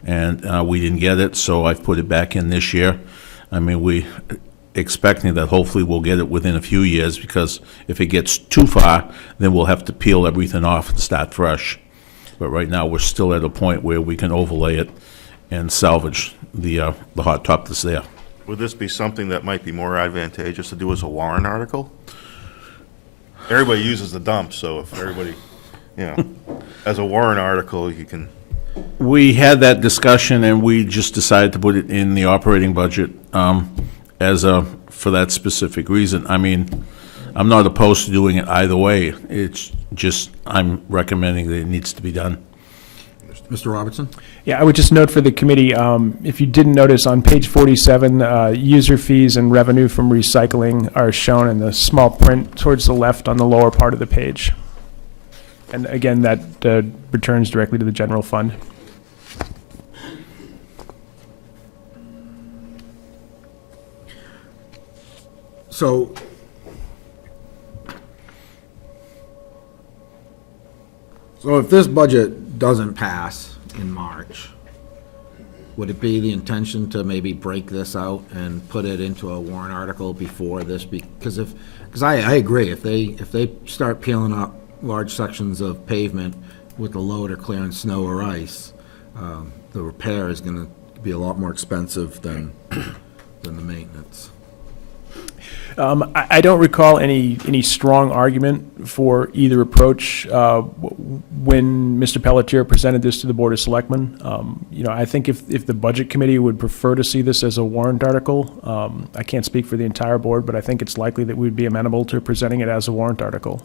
and we didn't get it, so I've put it back in this year. I mean, we expecting that hopefully we'll get it within a few years, because if it gets too far, then we'll have to peel everything off and start fresh. But right now, we're still at a point where we can overlay it and salvage the hot top that's there. Would this be something that might be more advantageous to do as a warrant article? Everybody uses the dump, so if everybody, as a warrant article, you can. We had that discussion, and we just decided to put it in the operating budget for that specific reason. I mean, I'm not opposed to doing it either way. It's just, I'm recommending that it needs to be done. Mr. Robertson? Yeah, I would just note for the committee, if you didn't notice, on page 47, user fees and revenue from recycling are shown in the small print towards the left on the lower part of the page. And again, that returns directly to the general fund. So, if this budget doesn't pass in March, would it be the intention to maybe break this out and put it into a warrant article before this? Because I agree, if they start peeling up large sections of pavement with the load or clearing snow or ice, the repair is gonna be a lot more expensive than the maintenance. I don't recall any strong argument for either approach when Mr. Pelletier presented this to the Board of Selectmen. I think if the Budget Committee would prefer to see this as a warrant article, I can't speak for the entire board, but I think it's likely that we'd be amenable to presenting it as a warrant article.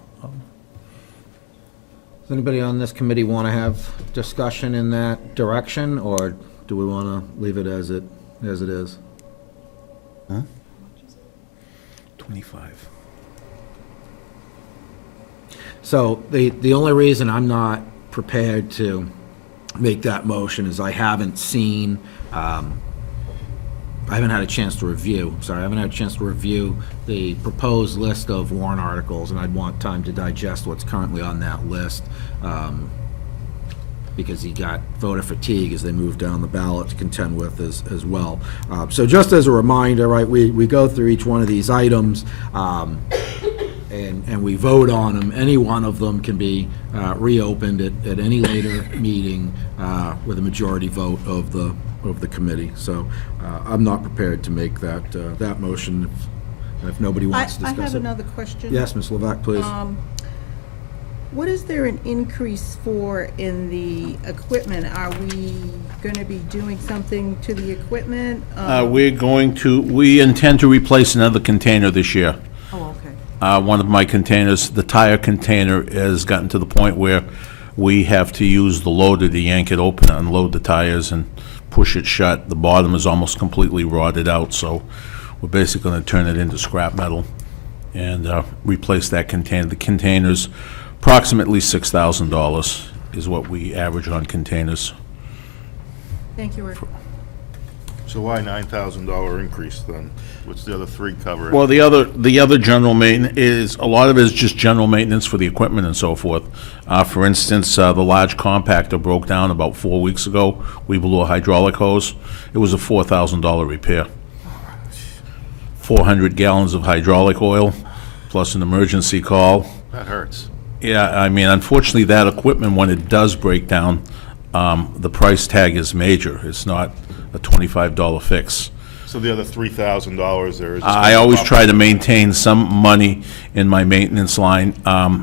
Does anybody on this committee want to have discussion in that direction, or do we want to leave it as it is? Huh? 25. So the only reason I'm not prepared to make that motion is I haven't seen, I haven't had a chance to review the proposed list of warrant articles, and I'd want time to digest what's currently on that list, because he got voter fatigue as they move down the ballot to contend with as well. So just as a reminder, right, we go through each one of these items, and we vote on them. Any one of them can be reopened at any later meeting with a majority vote of the committee. So I'm not prepared to make that motion if nobody wants to discuss it. I have another question. Yes, Ms. Levesque, please. What is there an increase for in the equipment? Are we going to be doing something to the equipment? We intend to replace another container this year. Oh, okay. One of my containers, the tire container, has gotten to the point where we have to use the loader to yank it open and unload the tires and push it shut. The bottom is almost completely rotted out, so we're basically going to turn it into scrap metal and replace that container. The container's approximately $6,000 is what we average on containers. Thank you, Rick. So why $9,000 increase then? What's the other three covering? Well, the other general maintenance is, a lot of it is just general maintenance for the equipment and so forth. For instance, the large compactor broke down about 4 weeks ago. We blew a hydraulic hose. It was a $4,000 repair. 400 gallons of hydraulic oil, plus an emergency call. That hurts. Yeah, I mean, unfortunately, that equipment, when it does break down, the price tag is major. It's not a $25 fix. So the other $3,000 there is. I always try to maintain some money in my maintenance line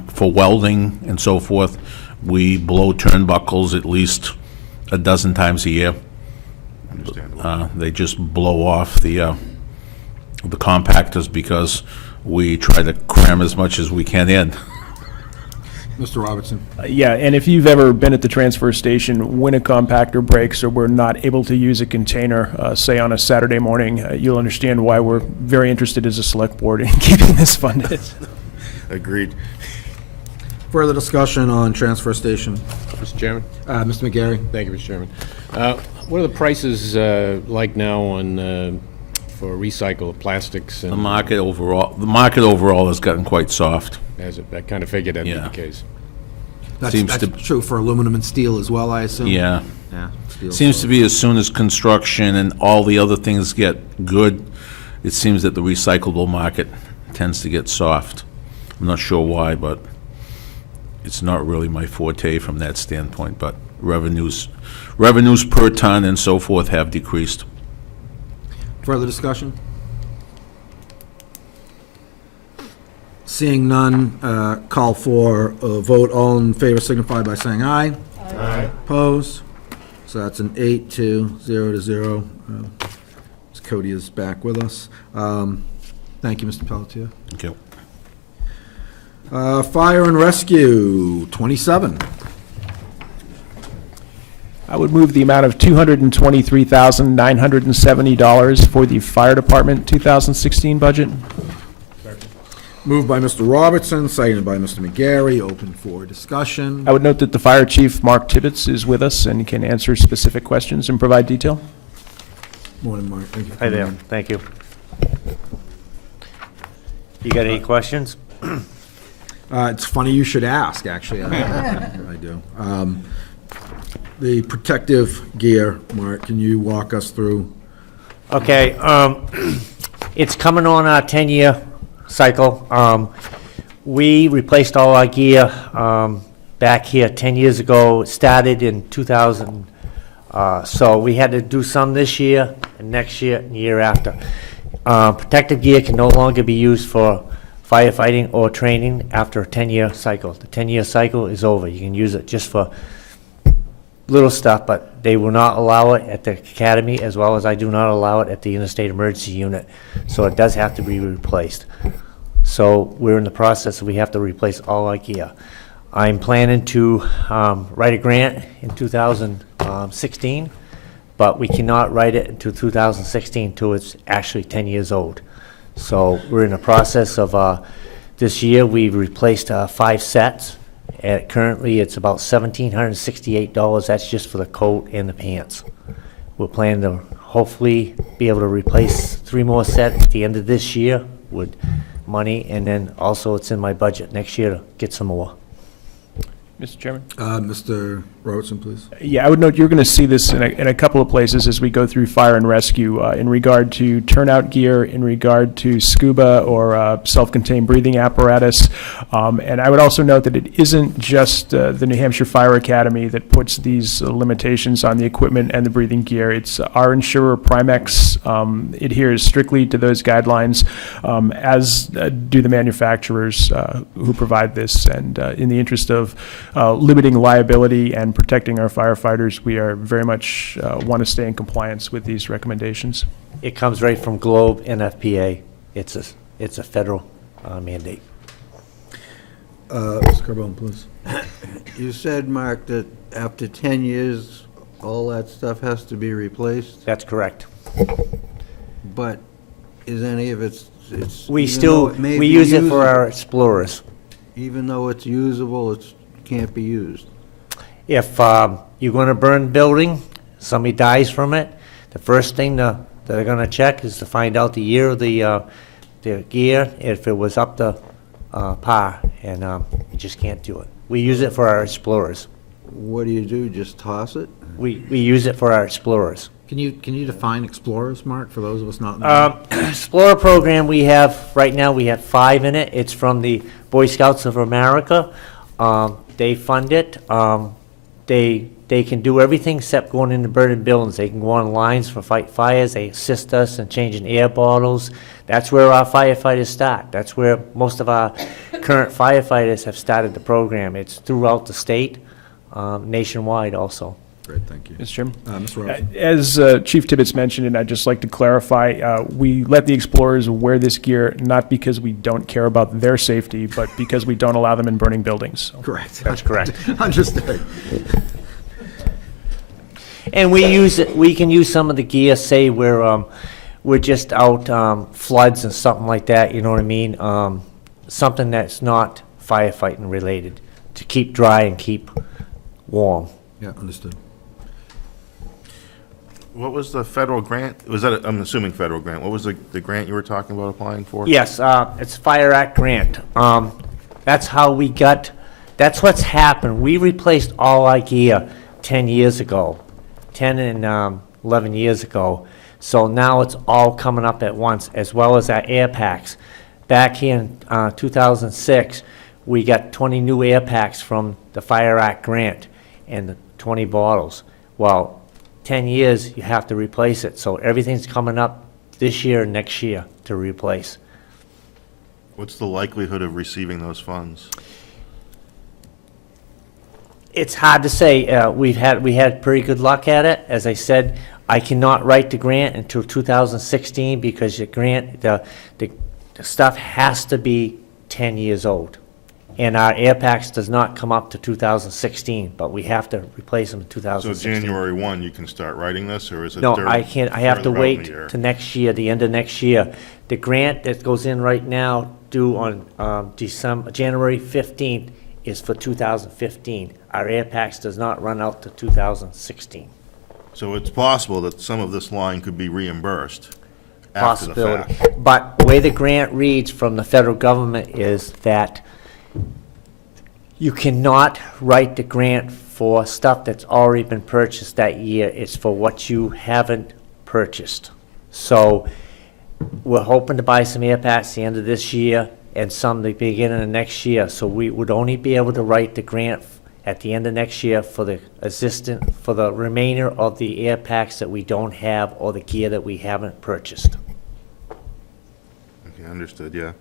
for welding and so forth. We blow turnbuckles at least a dozen times a year. Understandable. They just blow off the compactors because we try to cram as much as we can in. Mr. Robertson? Yeah, and if you've ever been at the transfer station, when a compactor breaks or we're not able to use a container, say on a Saturday morning, you'll understand why we're very interested as a select board in keeping this funded. Agreed. Further discussion on transfer station? Mr. Chairman? Mr. McGarry? Thank you, Mr. Chairman. What are the prices like now on, for recycled plastics? The market overall has gotten quite soft. I kind of figured that'd be Yeah. the case. That's true for aluminum and steel as well, I assume? Yeah. Yeah. steel, Seems so- to be as soon as construction and all the other things get good, it seems that the recyclable market tends to get soft. I'm not sure why, but it's not really my forte from that standpoint, but revenues per ton and so forth have decreased. Further discussion? Seeing none, call for a vote. All in favor signify by saying aye. Aye. Opposed? So that's an 8-0. Ms. Cody is back with us. Thank you, Mr. Pelletier. Thank you. Fire and Rescue, 27. I would move the amount of $223,970 for the fire department 2016 budget. Moved by Mr. Robertson, seconded by Mr. McGarry, open for discussion. I would note that the fire chief, Mark Tibbetts, is with us and can answer specific questions and provide detail. Morning, Mark. Thank you for Hi there, coming thank you. You got any questions? in. It's funny you should ask, actually. I do. The protective gear, Mark, can you walk us through? Okay, it's coming on our 10-year cycle. We replaced all our gear back here 10 years ago. It started in 2000, so we had to do some this year, and next year, and the year after. Protective gear can no longer be used for firefighting or training after a 10-year cycle. The 10-year cycle is over. You can use it just for little stuff, but they will not allow it at the academy, as well as I do not allow it at the interstate emergency unit. So it does have to be replaced. So we're in the process, we have to replace all our gear. I'm planning to write a grant in 2016, but we cannot write it until 2016 until it's actually 10 years old. So we're in the process of, this year we've replaced 5 sets. Currently, it's about $1,768. That's just for the coat and the pants. We're planning to hopefully be able to replace 3 more sets at the end of this year with money, and then also it's in my budget next year to get some more. Mr. Chairman? Mr. Robertson, please. Yeah, I would note you're going to see this in a couple of places as we go through fire and rescue in regard to turnout gear, in regard to scuba or self-contained breathing apparatus. And I would also note that it isn't just the New Hampshire Fire Academy that puts these limitations on the equipment and the breathing gear. It's our insurer, Primex, adheres strictly to those guidelines, as do the manufacturers who provide this. And in the interest of limiting liability and protecting our firefighters, we are very much want to stay in compliance with these recommendations. It comes right from Globe and FPA. It's a federal mandate. Mr. Carbone, please. You said, Mark, that after 10 years, all that stuff has to be replaced, That's correct. but is any of it's, We even still, though it may we be use it for usable- our explorers. Even though it's usable, it can't be used? If you're going to burn a building, somebody dies from it, the first thing that they're going to check is to find out the year of the gear, if it was up to par, and you just can't do it. We use it for our explorers. What do you do, just toss it? We use it for our explorers. Can you define explorers, Mark, for those of us not in the Explorer program we have, right now, we have 5 in it. It's from the Boy Scouts of America. They fund it. They can do everything except going into burning buildings. They can go on lines for fight fires. They assist us in changing air bottles. That's where our firefighters start. That's where most of our current firefighters have started the program. It's throughout the state, nationwide also. Great, thank you. Mr. Chairman? Mr. Robertson. As Chief Tibbetts mentioned, and I'd just like to clarify, we let the explorers wear this gear not because we don't care about their safety, but because we don't allow them in burning buildings. Correct. That's correct. Understood. And we use it, we can use some of the gear, say we're just out floods and something like that, you know what I mean? Something that's not firefighting related, to keep dry and keep warm. Yeah, understood. What was the federal grant? Was that, I'm assuming federal grant. What was the grant you were talking about applying for? Yes, it's a Fire Act grant. That's how we got, that's what's happened. We replaced all our gear 10 years ago, 10 and 11 years ago. So now it's all coming up at once, as well as our air packs. Back in 2006, we got 20 new air packs from the Fire Act grant and the 20 bottles. Well, 10 years, you have to replace it. So everything's coming up this year and next year to replace. What's the likelihood of receiving those funds? It's hard to say. We had pretty good luck at it. As I said, I cannot write the grant until 2016 because the grant, the stuff has to be 10 years old. And our air packs does not come up to 2016, but we have to replace them in So 2016. January 1, you can start writing this, or is it No, during- I can't, I have to further out in wait the year? to next year, the end of next year. The grant that goes in right now, due on January 15th, is for 2015. Our air packs does not run out to 2016. So it's possible that some of this line could be reimbursed after the Possibility. fact. But the way the grant reads from the federal government is that you cannot write the grant for stuff that's already been purchased that year. It's for what you haven't purchased. So we're hoping to buy some air packs the end of this year and some the beginning of next year. So we would only be able to write the grant at the end of next year for the for the remainder of the air packs that we don't have or the gear that we haven't purchased. Okay, understood, yeah.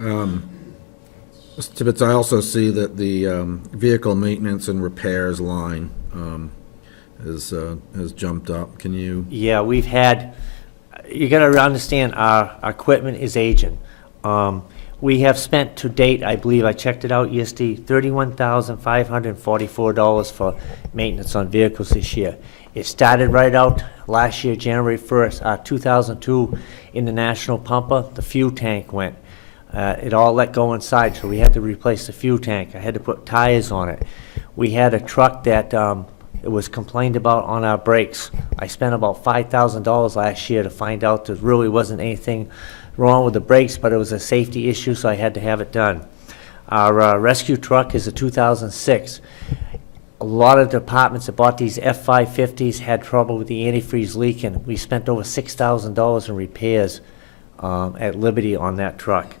Mr. Tibbetts, I also see that the vehicle maintenance and repairs line has jumped up. Can you? Yeah, we've had, you gotta understand, our equipment is aging. We have spent to date, I believe, I checked it out yesterday, $31,544 for maintenance on vehicles this year. It started right out last year, January 1st, our 2002 International pumper, the fuel tank went. It all let go inside, so we had to replace the fuel tank. I had to put tires on it. We had a truck that it was complained about on our brakes. I spent about $5,000 last year to find out there really wasn't anything wrong with the brakes, but it was a safety issue, so I had to have it done. Our rescue truck is a 2006. A lot of departments that bought these F-550s had trouble with the antifreeze leaking. We spent over $6,000 in repairs at Liberty on that truck.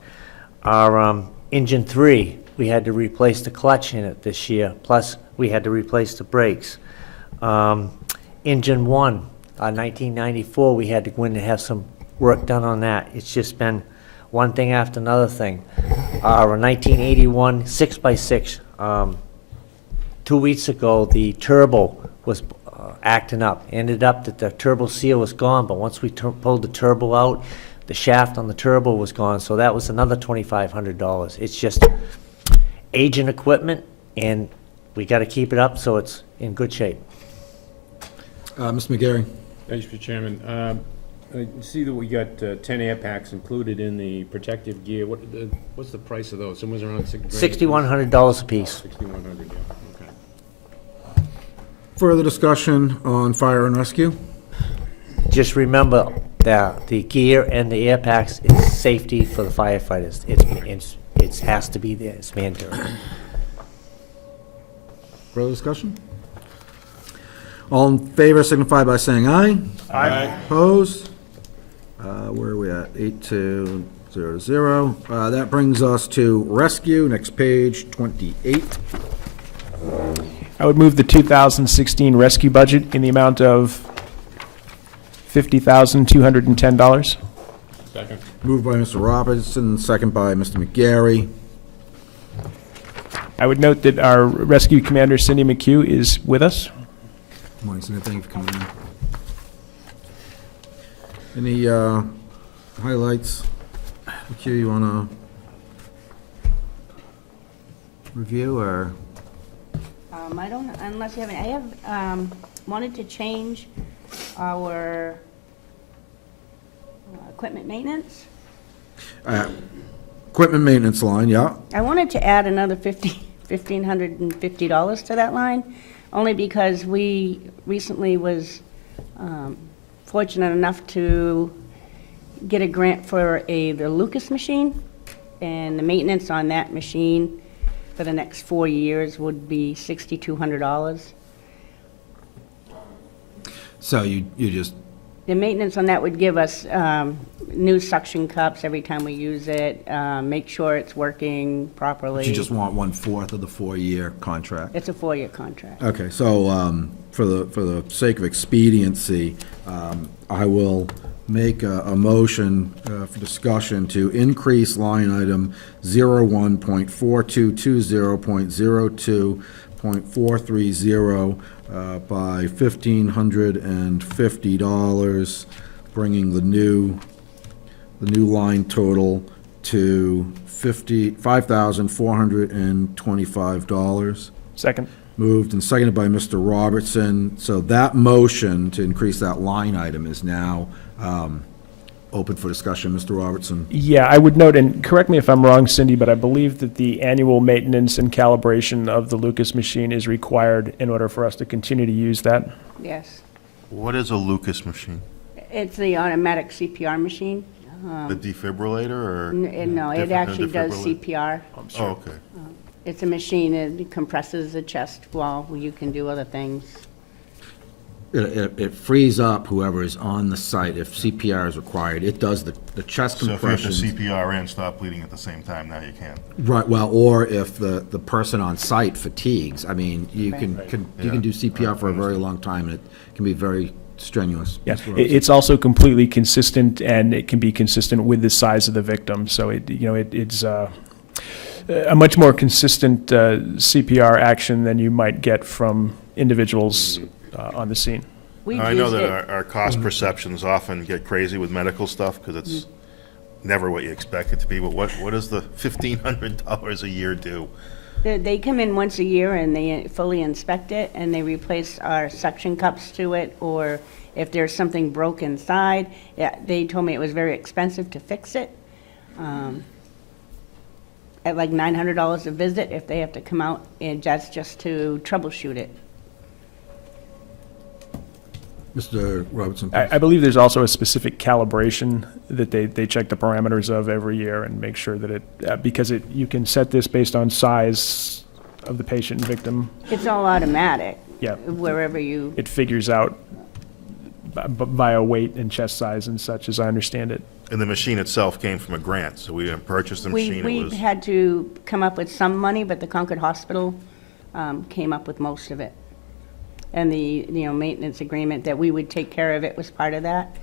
Our engine 3, we had to replace the clutch in it this year, plus we had to replace the brakes. Engine 1, 1994, we had to go in and have some work done on that. It's just been one thing after another thing. Our 1981 6x6, 2 weeks ago, the turbo was acting up. Ended up that the turbo seal was gone, but once we pulled the turbo out, the shaft on the turbo was gone, so that was another $2,500. It's just aging equipment, and we got to keep it up so it's in good shape. Mr. McGarry? Thanks, Mr. Chairman. I see that we got 10 air packs included in the protective gear. What's the price of those? Somewhere around $6,100 a piece. $6,100, yeah, okay. Further discussion on fire and rescue? Just remember that the gear and the air packs is safety for the firefighters. It has to be there, it's mandatory. Further discussion? All in favor signify by saying aye. Aye. Opposed? Where are we at? 8200. That brings us to rescue, next page, 28. I would move the 2016 rescue budget in the amount of $50,210. Second. Moved by Mr. Robinson, second by Mr. McGarry. I would note that our rescue commander, Cindy McHugh, is with us. Morning, Cindy, thank you for coming in. Any highlights? McHugh, you want to review, or? I don't, unless you have any, I have, wanted to change our equipment maintenance. Equipment maintenance line, yeah. I wanted to add another $1,550 to that line, only because we recently was fortunate enough to get a grant for the Lucas machine, and the maintenance on that machine for the next 4 years would be $6,200. So you just, The maintenance on that would give us new suction cups every time we use it, make sure it's working properly. you just want 1/4 of the 4-year contract? It's a 4-year contract. Okay, so for the sake of expediency, I will make a motion for discussion to increase line item 01.4220.02.430 by $1,550, bringing the new line total to $5,425. Second. Moved and seconded by Mr. Robertson. So that motion to increase that line item is now open for discussion. Mr. Robertson? Yeah, I would note, and correct me if I'm wrong, Cindy, but I believe that the annual maintenance and calibration of the Lucas machine is required in order for us to continue to use that. Yes. What is a Lucas machine? It's the automatic CPR machine. The defibrillator or? No, it different than actually does defibrillator? CPR. Oh, okay. It's a machine that compresses the chest while you can do other things. It frees up whoever is on the site. If CPR is required, it does the chest So if you have to compressions. CPR and stop bleeding at the same time, now you can. Right, well, or if the person on site fatigues, I mean, you Right. you can do CPR for a very long time, and it can be very strenuous. Yeah, Mr. Robertson. it's also completely consistent, and it can be consistent with the size of the victim. So it's a much more consistent CPR action than you might get from individuals on the scene. We've I know used that it. our cost perceptions often get crazy with medical stuff because it's never what you expect it to be. But what does the $1,500 a year do? They come in once a year and they fully inspect it, and they replace our suction cups to it, or if there's something broke inside. Yeah, they told me it was very expensive to fix it. At like $900 a visit if they have to come out, and that's just to troubleshoot it. Mr. Robertson, please. I believe there's also a specific calibration that they check the parameters of every year and make sure that because you can set this based on size of the patient and victim. It's all automatic. Yeah. Wherever you, It figures out via weight and chest size and such, as I understand it. And the machine itself came from a grant, so we didn't purchase the machine. we It was had to come up with some money, but the Concord Hospital came up with most of it. And the, maintenance agreement that we would take care of it was part of that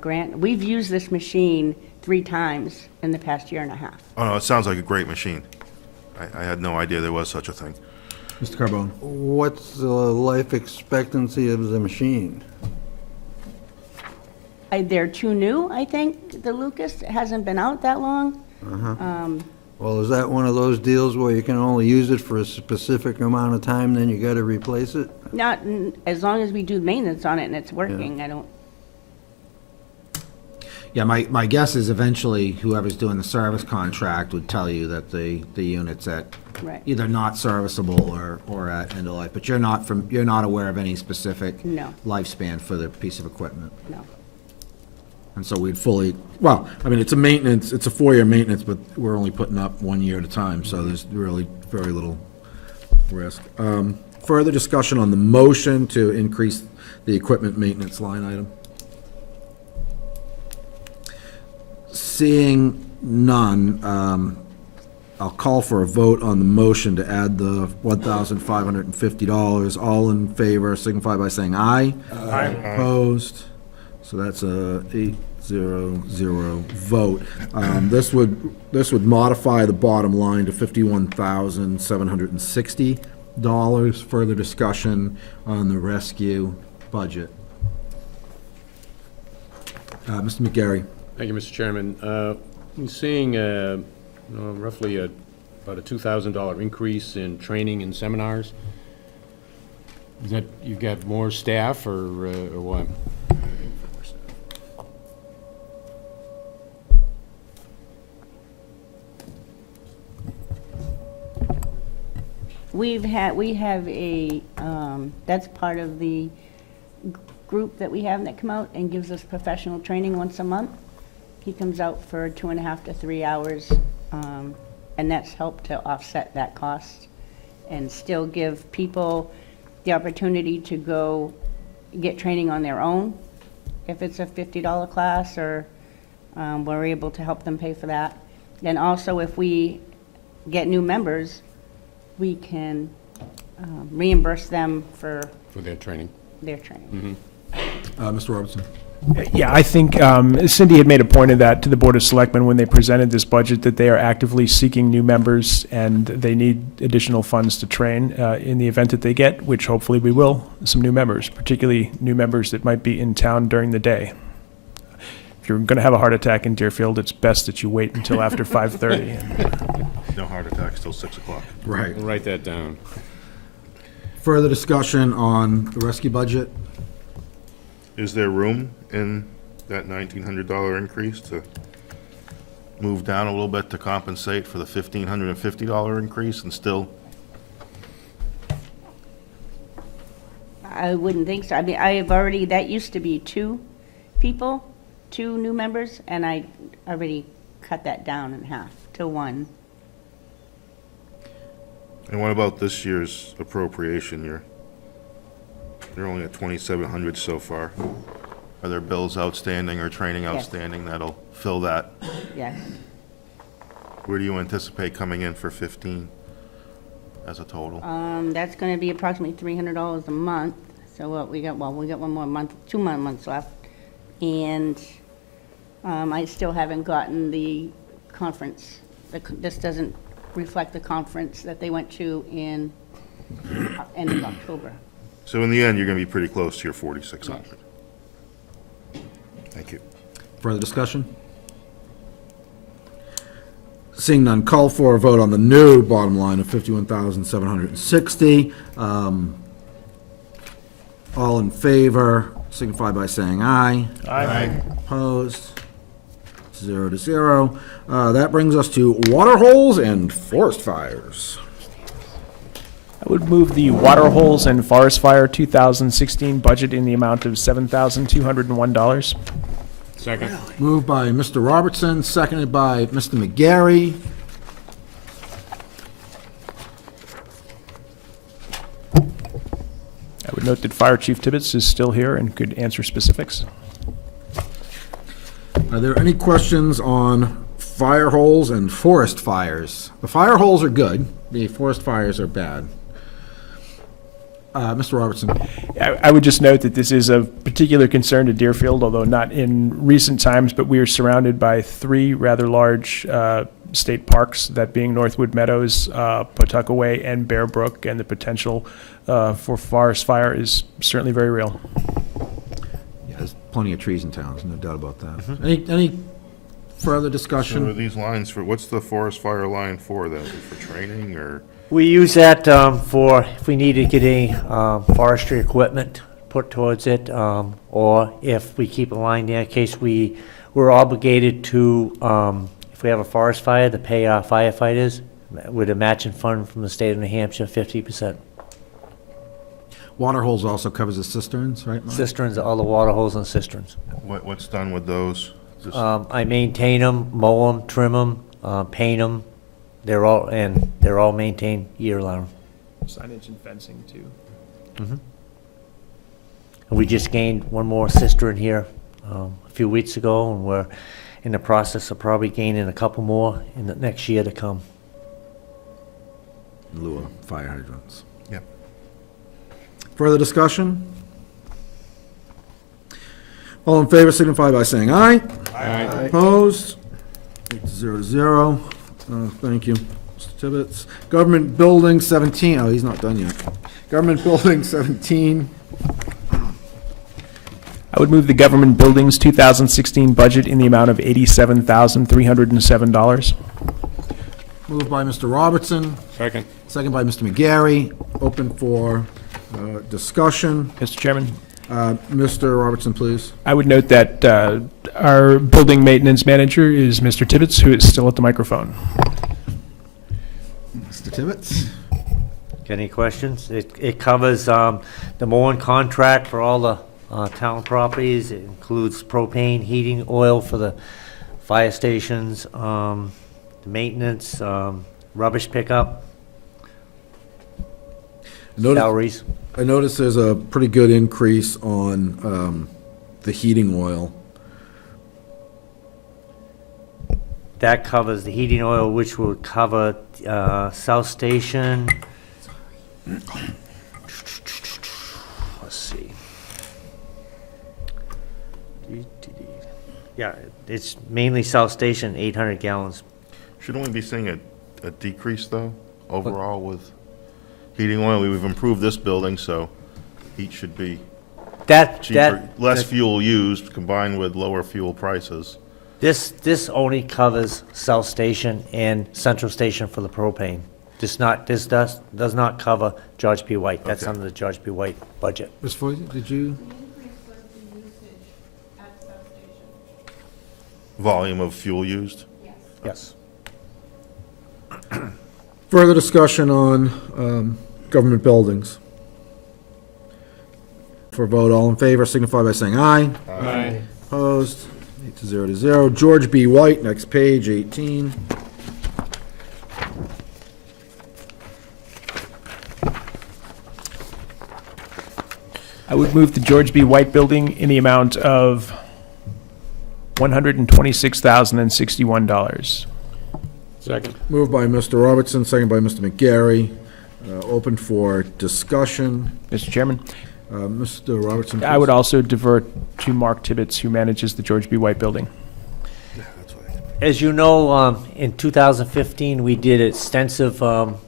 grant. We've used this machine 3 times in the past year and a half. Oh, no, it sounds like a great machine. I had no idea there was such a thing. Mr. Carbone? What's the life expectancy of the machine? They're too new, I think, the Lucas. It hasn't been out that long. Well, is that one of those deals where you can only use it for a specific amount of time, then you gotta replace it? As long as we do maintenance on it and it's working, I don't, Yeah, my guess is eventually whoever's doing the service contract would tell you that the unit's at right. either not serviceable or at end of life, but you're not aware of any specific No. lifespan for the piece of equipment. No. And so we'd it's a maintenance, it's a 4-year maintenance, but we're only putting up 1 year at a time, so there's really very little risk. Further discussion on the motion to increase the equipment maintenance line item? Seeing none, I'll call for a vote on the motion to add the $1,550. All in favor signify by saying aye. Aye. Opposed? So that's a 8-0-0 vote. This would modify the bottom line to $51,760. Further discussion on the rescue budget. Mr. McGarry. Thank you, Mr. Chairman. I'm seeing roughly about a $2,000 increase in training and seminars. Is that, you've got more staff or what? We have a, that's part of the group that we have that come out and gives us professional training once a month. He comes out for 2.5 to 3 hours, and that's helped to offset that cost and still give people the opportunity to go get training on their own. If it's a $50 class, or we're able to help them pay for that. Then also, if we get new members, we can reimburse them for their training. their training. Mr. Robertson. Yeah, I think Cindy had made a point of that to the Board of Selectmen when they presented this budget, that they are actively seeking new members and they need additional funds to train in the event that they get, which hopefully we will, some new members, particularly new members that might be in town during the day. If you're going to have a heart attack in Deerfield, it's best that you wait until after 5:30. No heart attacks till 6 o'clock. Right. We'll write that down. Further discussion on the rescue budget? Is there room in that $1,900 increase to move down a little bit to compensate for the $1,550 increase and still? I wouldn't think so. I mean, I have already, that used to be 2 people, 2 new members, and I already cut that down in half to 1. And what about this year's appropriation? You're only at 2,700 so far. Are there bills outstanding or training Yes. outstanding that'll fill that? Yes. Where do you anticipate coming in for 15 as a total? That's gonna be approximately $300 a month. So what we got, well, we got 1 more month, 2 more months left. And, I still haven't gotten the conference. This doesn't reflect the conference that they went to in end of October. So in the end, you're gonna be pretty close to your 4,600. Thank you. Further discussion? Seeing none, call for a vote on the new bottom line of 51,760. All in favor, signify by saying aye. Aye. Opposed? 0 to 0. That brings us to water holes and forest fires. I would move the Water Holes and Forest Fire 2016 budget in the amount of $7,201. Second. Moved by Mr. Robertson, seconded by Mr. McGarry. I would note that Fire Chief Tibbetts is still here and could answer specifics. Are there any questions on fire holes and forest fires? The fire holes are good, the forest fires are bad. Mr. Robertson? I would just note that this is of particular concern to Deerfield, although not in recent times, but we are surrounded by 3 rather large state parks, that being Northwood Meadows, Pawtuckaway, and Bear Brook, and the potential for forest fire is certainly very real. Yeah, there's plenty of trees in town, there's no doubt about that. Any further So are discussion? these lines for, what's the forest fire line for then? For training or? We use that for if we need to get any forestry equipment put towards it, or if we keep a line there in case we're obligated to, if we have a forest fire, to pay our firefighters with a matching fund from the state of New Hampshire, 50%. Water holes also covers the cisterns, right, Mark? Cisterns, all the water holes and cisterns. What's done with those? Just- I maintain them, mow them, trim them, paint them. They're all maintained year-round. Signage and fencing, too. And we just gained 1 more cistern here a few weeks ago, and we're in the process of probably gaining a couple more in the next year to come. In lieu of fire hydrants. Yep. Further discussion? All in favor signify by saying aye. Aye. Opposed? 0 to 0. Thank you, Mr. Tibbetts. Government Building 17, oh, he's not done yet. Government Building 17. I would move the Government Buildings 2016 budget in the amount of $87,307. Moved by Mr. Robertson, Second. second by Mr. McGarry. Open for discussion. Mr. Chairman? Mr. Robertson, please. I would note that our building maintenance manager is Mr. Tibbetts, who is still at the microphone. Mr. Tibbetts? Got any questions? It covers the mowing contract for all the town properties. It includes propane, heating, oil for the fire stations, the maintenance, rubbish pickup, salaries. I noticed there's a pretty good increase on the heating oil. That covers the heating oil, which will cover South Station. Let's see. Yeah, it's mainly South Station, 800 gallons. Shouldn't we be seeing a decrease though, overall with heating oil? We've improved this building, so heat should be cheaper, less fuel used combined with lower fuel prices. This only covers South Station and Central Station for the propane. This does not cover George P. White. That's under the George P. White budget. Ms. Foy, did you? Volume of fuel used? Yes. Further discussion on government buildings? For a vote, all in favor signify by saying aye. Aye. Opposed? 8 to 0. George B. White, next page, 18. I would move the George B. White Building in the amount of $126,061. Second. Moved by Mr. Robertson, second by Mr. McGarry. Open for discussion. Mr. Chairman, Mr. Robertson, I would please. also divert to Mark Tibbetts, who manages the George B. White Building. As you know, in 2015, we did extensive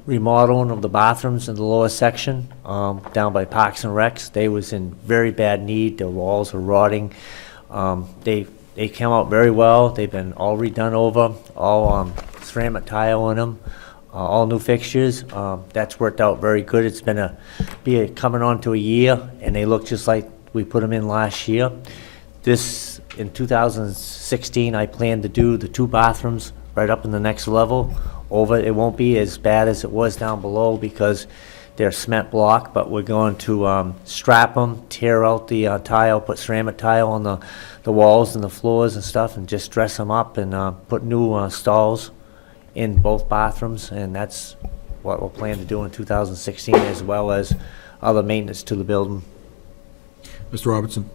remodeling of the bathrooms in the lower section down by Parks and Recs. They was in very bad need. The walls are rotting. They came out very well. They've been all redone over, all ceramic tile in them, all new fixtures. That's worked out very good. It's been coming on to a year, and they look just like we put them in last year. In 2016, I plan to do the 2 bathrooms right up in the next level over. It won't be as bad as it was down below because they're cement block, but we're going to strap them, tear out the tile, put ceramic tile on the walls and the floors and stuff, and just dress them up and put new stalls in both bathrooms, and that's what we'll plan to do in 2016, as well as other maintenance to the building. Mr. Robertson.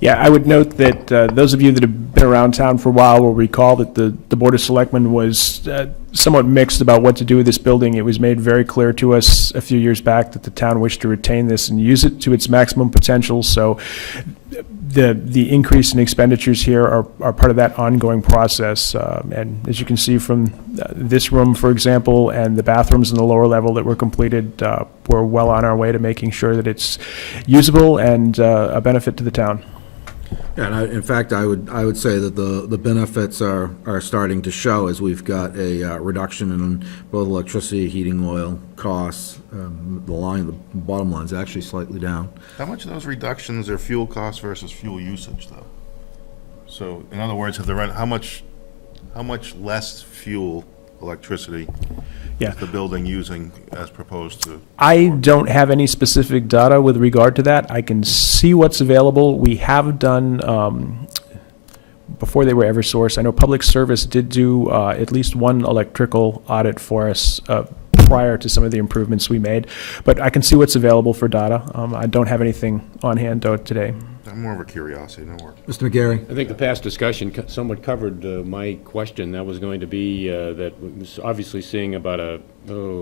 Yeah, I would note that those of you that have been around town for a while will recall that the Board of Selectmen was somewhat mixed about what to do with this building. It was made very clear to us a few years back that the town wished to retain this and use it to its maximum potential. So the increase in expenditures here are part of that ongoing process. And as you can see from this room, for example, and the bathrooms in the lower level that were completed, we're well on our way to making sure that it's usable and a benefit to the town. Yeah, and in fact, I would say that the benefits are starting to show as we've got a reduction in both electricity, heating oil costs. The bottom line is actually slightly down. How much of those reductions are fuel costs versus fuel usage, though? So, in other words, how much less fuel, electricity, Yeah. is the building using as proposed to? I don't have any specific data with regard to that. I can see what's available. We have done, before they were Eversource, I know Public Service did do at least one electrical audit for us prior to some of the improvements we made. But I can see what's available for data. I don't have anything on hand, though, today. I'm more of a curiosity, no work. Mr. McGarry. I think the past discussion somewhat covered my question. That was going to be that we was obviously seeing about a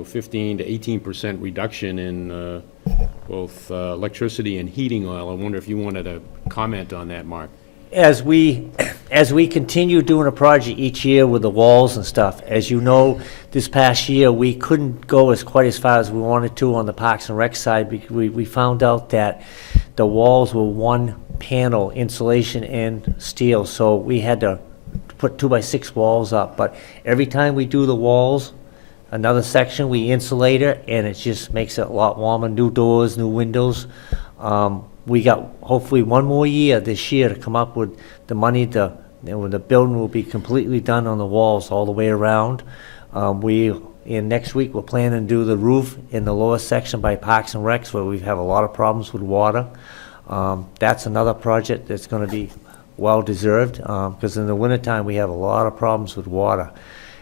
15 to 18% reduction in both electricity and heating oil. I wonder if you wanted to comment on that, Mark. As we continue doing a project each year with the walls and stuff, as you know, this past year, we couldn't go quite as far as we wanted to on the Parks and Rec side because we found out that the walls were one panel, insulation and steel, so we had to put 2x6 walls up. But every time we do the walls, another section, we insulate it, and it just makes it a lot warmer. New doors, new windows. We got hopefully one more year this year to come up with the money when the building will be completely done on the walls all the way around. Next week, we're planning to do the roof in the lower section by Parks and Recs where we have a lot of problems with water. That's another project that's going to be well-deserved because in the wintertime, we have a lot of problems with water.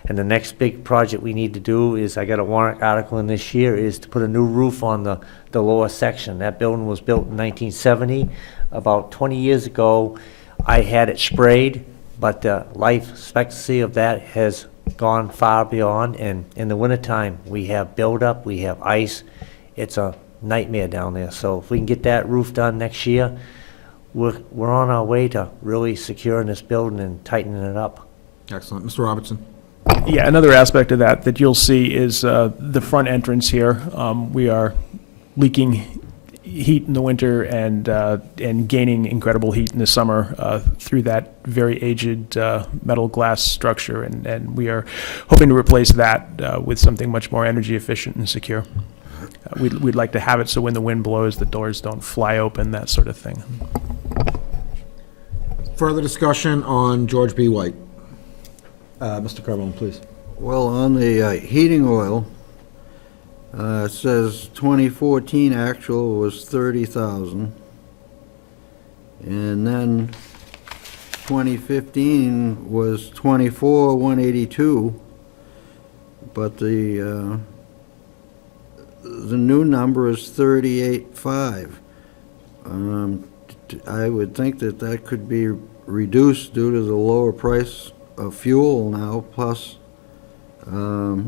And the next big project we need to do is, I got a warrant article in this year, is to put a new roof on the lower section. That building was built in 1970. About 20 years ago, I had it sprayed, but the life expectancy of that has gone far beyond. And in the wintertime, we have buildup, we have ice. It's a nightmare down there. So if we can get that roof done next year, we're on our way to really securing this building and tightening it up. Excellent. Mr. Robertson. Yeah, another aspect of that you'll see is the front entrance here. We are leaking heat in the winter and gaining incredible heat in the summer through that very aged metal glass structure. And we are hoping to replace that with something much more energy efficient and secure. We'd like to have it so when the wind blows, the doors don't fly open, that sort of thing. Further discussion on George B. White. Mr. Carbone, please. Well, on the heating oil, it says 2014 actual was 30,000. And then 2015 was 24,182. But the new number is 38,500. I would think that that could be reduced due to the lower price of fuel now, plus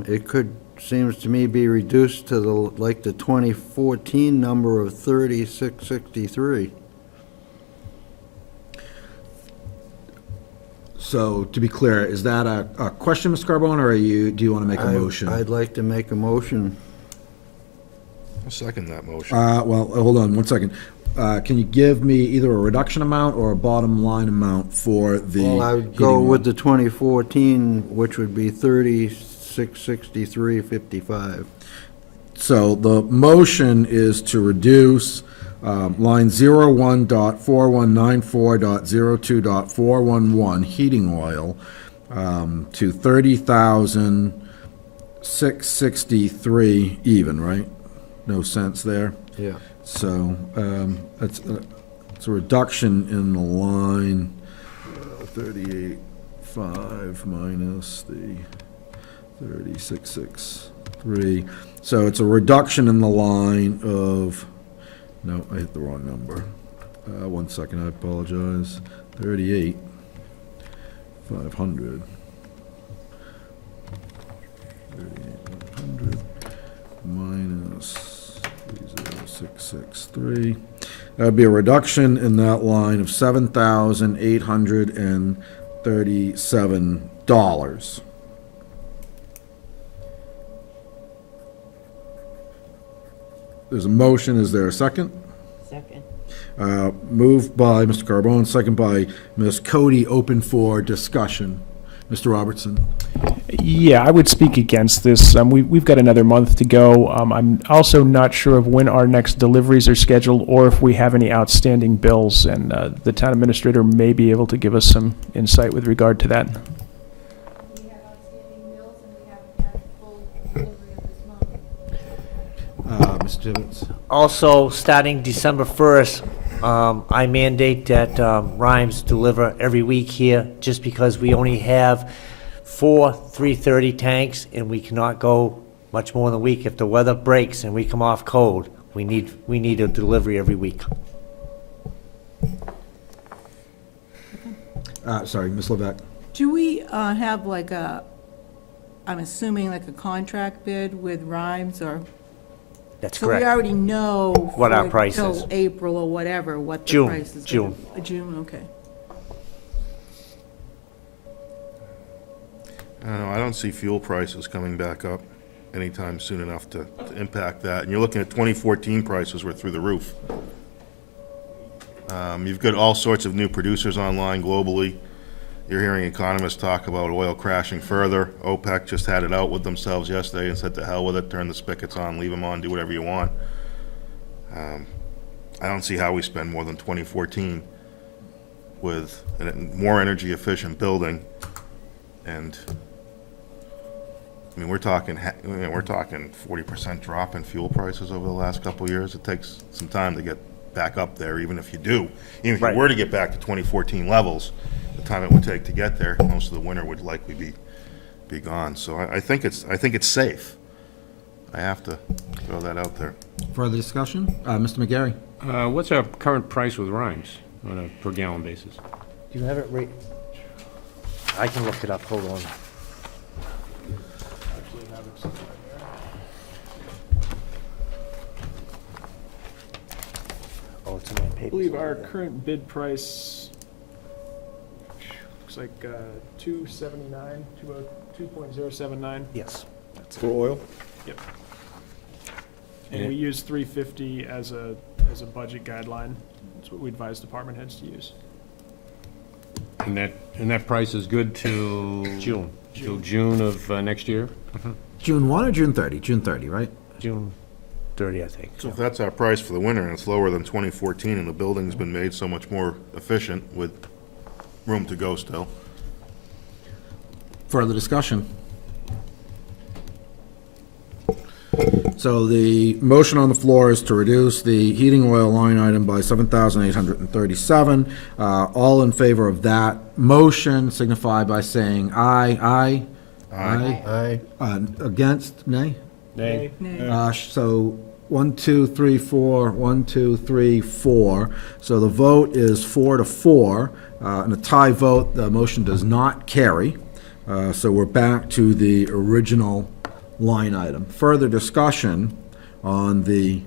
it could, seems to me, be reduced to the 2014 number of 3663. So, to be clear, is that a question, Mr. Carbone, or do you want to make a motion? I'd like to make a motion. I'll second that motion. Well, hold on one second. Can you give me either a reduction amount or a bottom line amount for the Well, I would go with the 2014, which would be 3663.55. So the motion is to reduce line 01.4194.02.411 heating oil to 30,663 even, right? No cents there? Yeah. So it's a reduction in the line 38.5 minus the 36.63. So it's a reduction in the line of, no, I hit the wrong number. 1 second, I apologize. 38,500. 38,500 minus 30663. That would be a reduction in that line of $7,837. There's a motion. Is there a second? Second. Moved by Mr. Carbone, second by Ms. Cody, open for discussion. Mr. Robertson? Yeah, I would speak against this. We've got another month to go. I'm also not sure of when our next deliveries are scheduled or if we have any outstanding bills, and the town administrator may be able to give us some insight with regard to that. We have outstanding bills and we haven't had full delivery of this month. Mr. Tibbetts? Also, starting December 1st, I mandate that Rhymes deliver every week here, just because we only have 4 330 tanks, and we cannot go much more than a week. If the weather breaks and we come off cold, we need a delivery every week. Sorry, Ms. Levesque? Do we have like I'm assuming like a contract bid with Rhymes, or? That's So correct. we already know. What our for price is. Till April or whatever, what the June, price is. June. June, okay. I don't know, I don't see fuel prices coming back up anytime soon enough to impact that. And you're looking at 2014 prices were through the roof. You've got all sorts of new producers online globally. You're hearing economists talk about oil crashing further. OPEC just had it out with themselves yesterday and said to hell with it, turn the spigots on, leave them on, do whatever you want. I don't see how we spend more than 2014 with a more energy efficient building. And I mean, we're talking 40% drop in fuel prices over the last couple of years. It takes some time to get back up there, even if you do. Even if you were to get back to 2014 levels, the time it would take to get there, most of the winter would likely be gone. So I think it's safe. I have to throw that out there. Further discussion? Mr. McGarry? What's our current price with Rhymes on a per gallon basis? Do you have it right? I can look it up, hold on. Oh, it's in my I papers. believe our current bid price looks like 279, 2.079. Yes. For oil? Yep. And we use 350 as a as a budget guideline. That's what we advise department heads to use. And that price is good till? June. Till June of next year? June 1 or June 30? June 30, right? June 30, I think. So if that's our price for the winter and it's lower than 2014 and the building's been made so much more efficient with room to go still. Further discussion? So the motion on the floor is to reduce the heating oil line item by $7,837. All in favor of that motion signify by saying aye. Aye? Aye. Against? Nay? Nay. So 1, 2, 3, 4, 1, 2, 3, 4. So the vote is 4-4. In a tie vote, the motion does not carry. So we're back to the original line item. Further discussion on the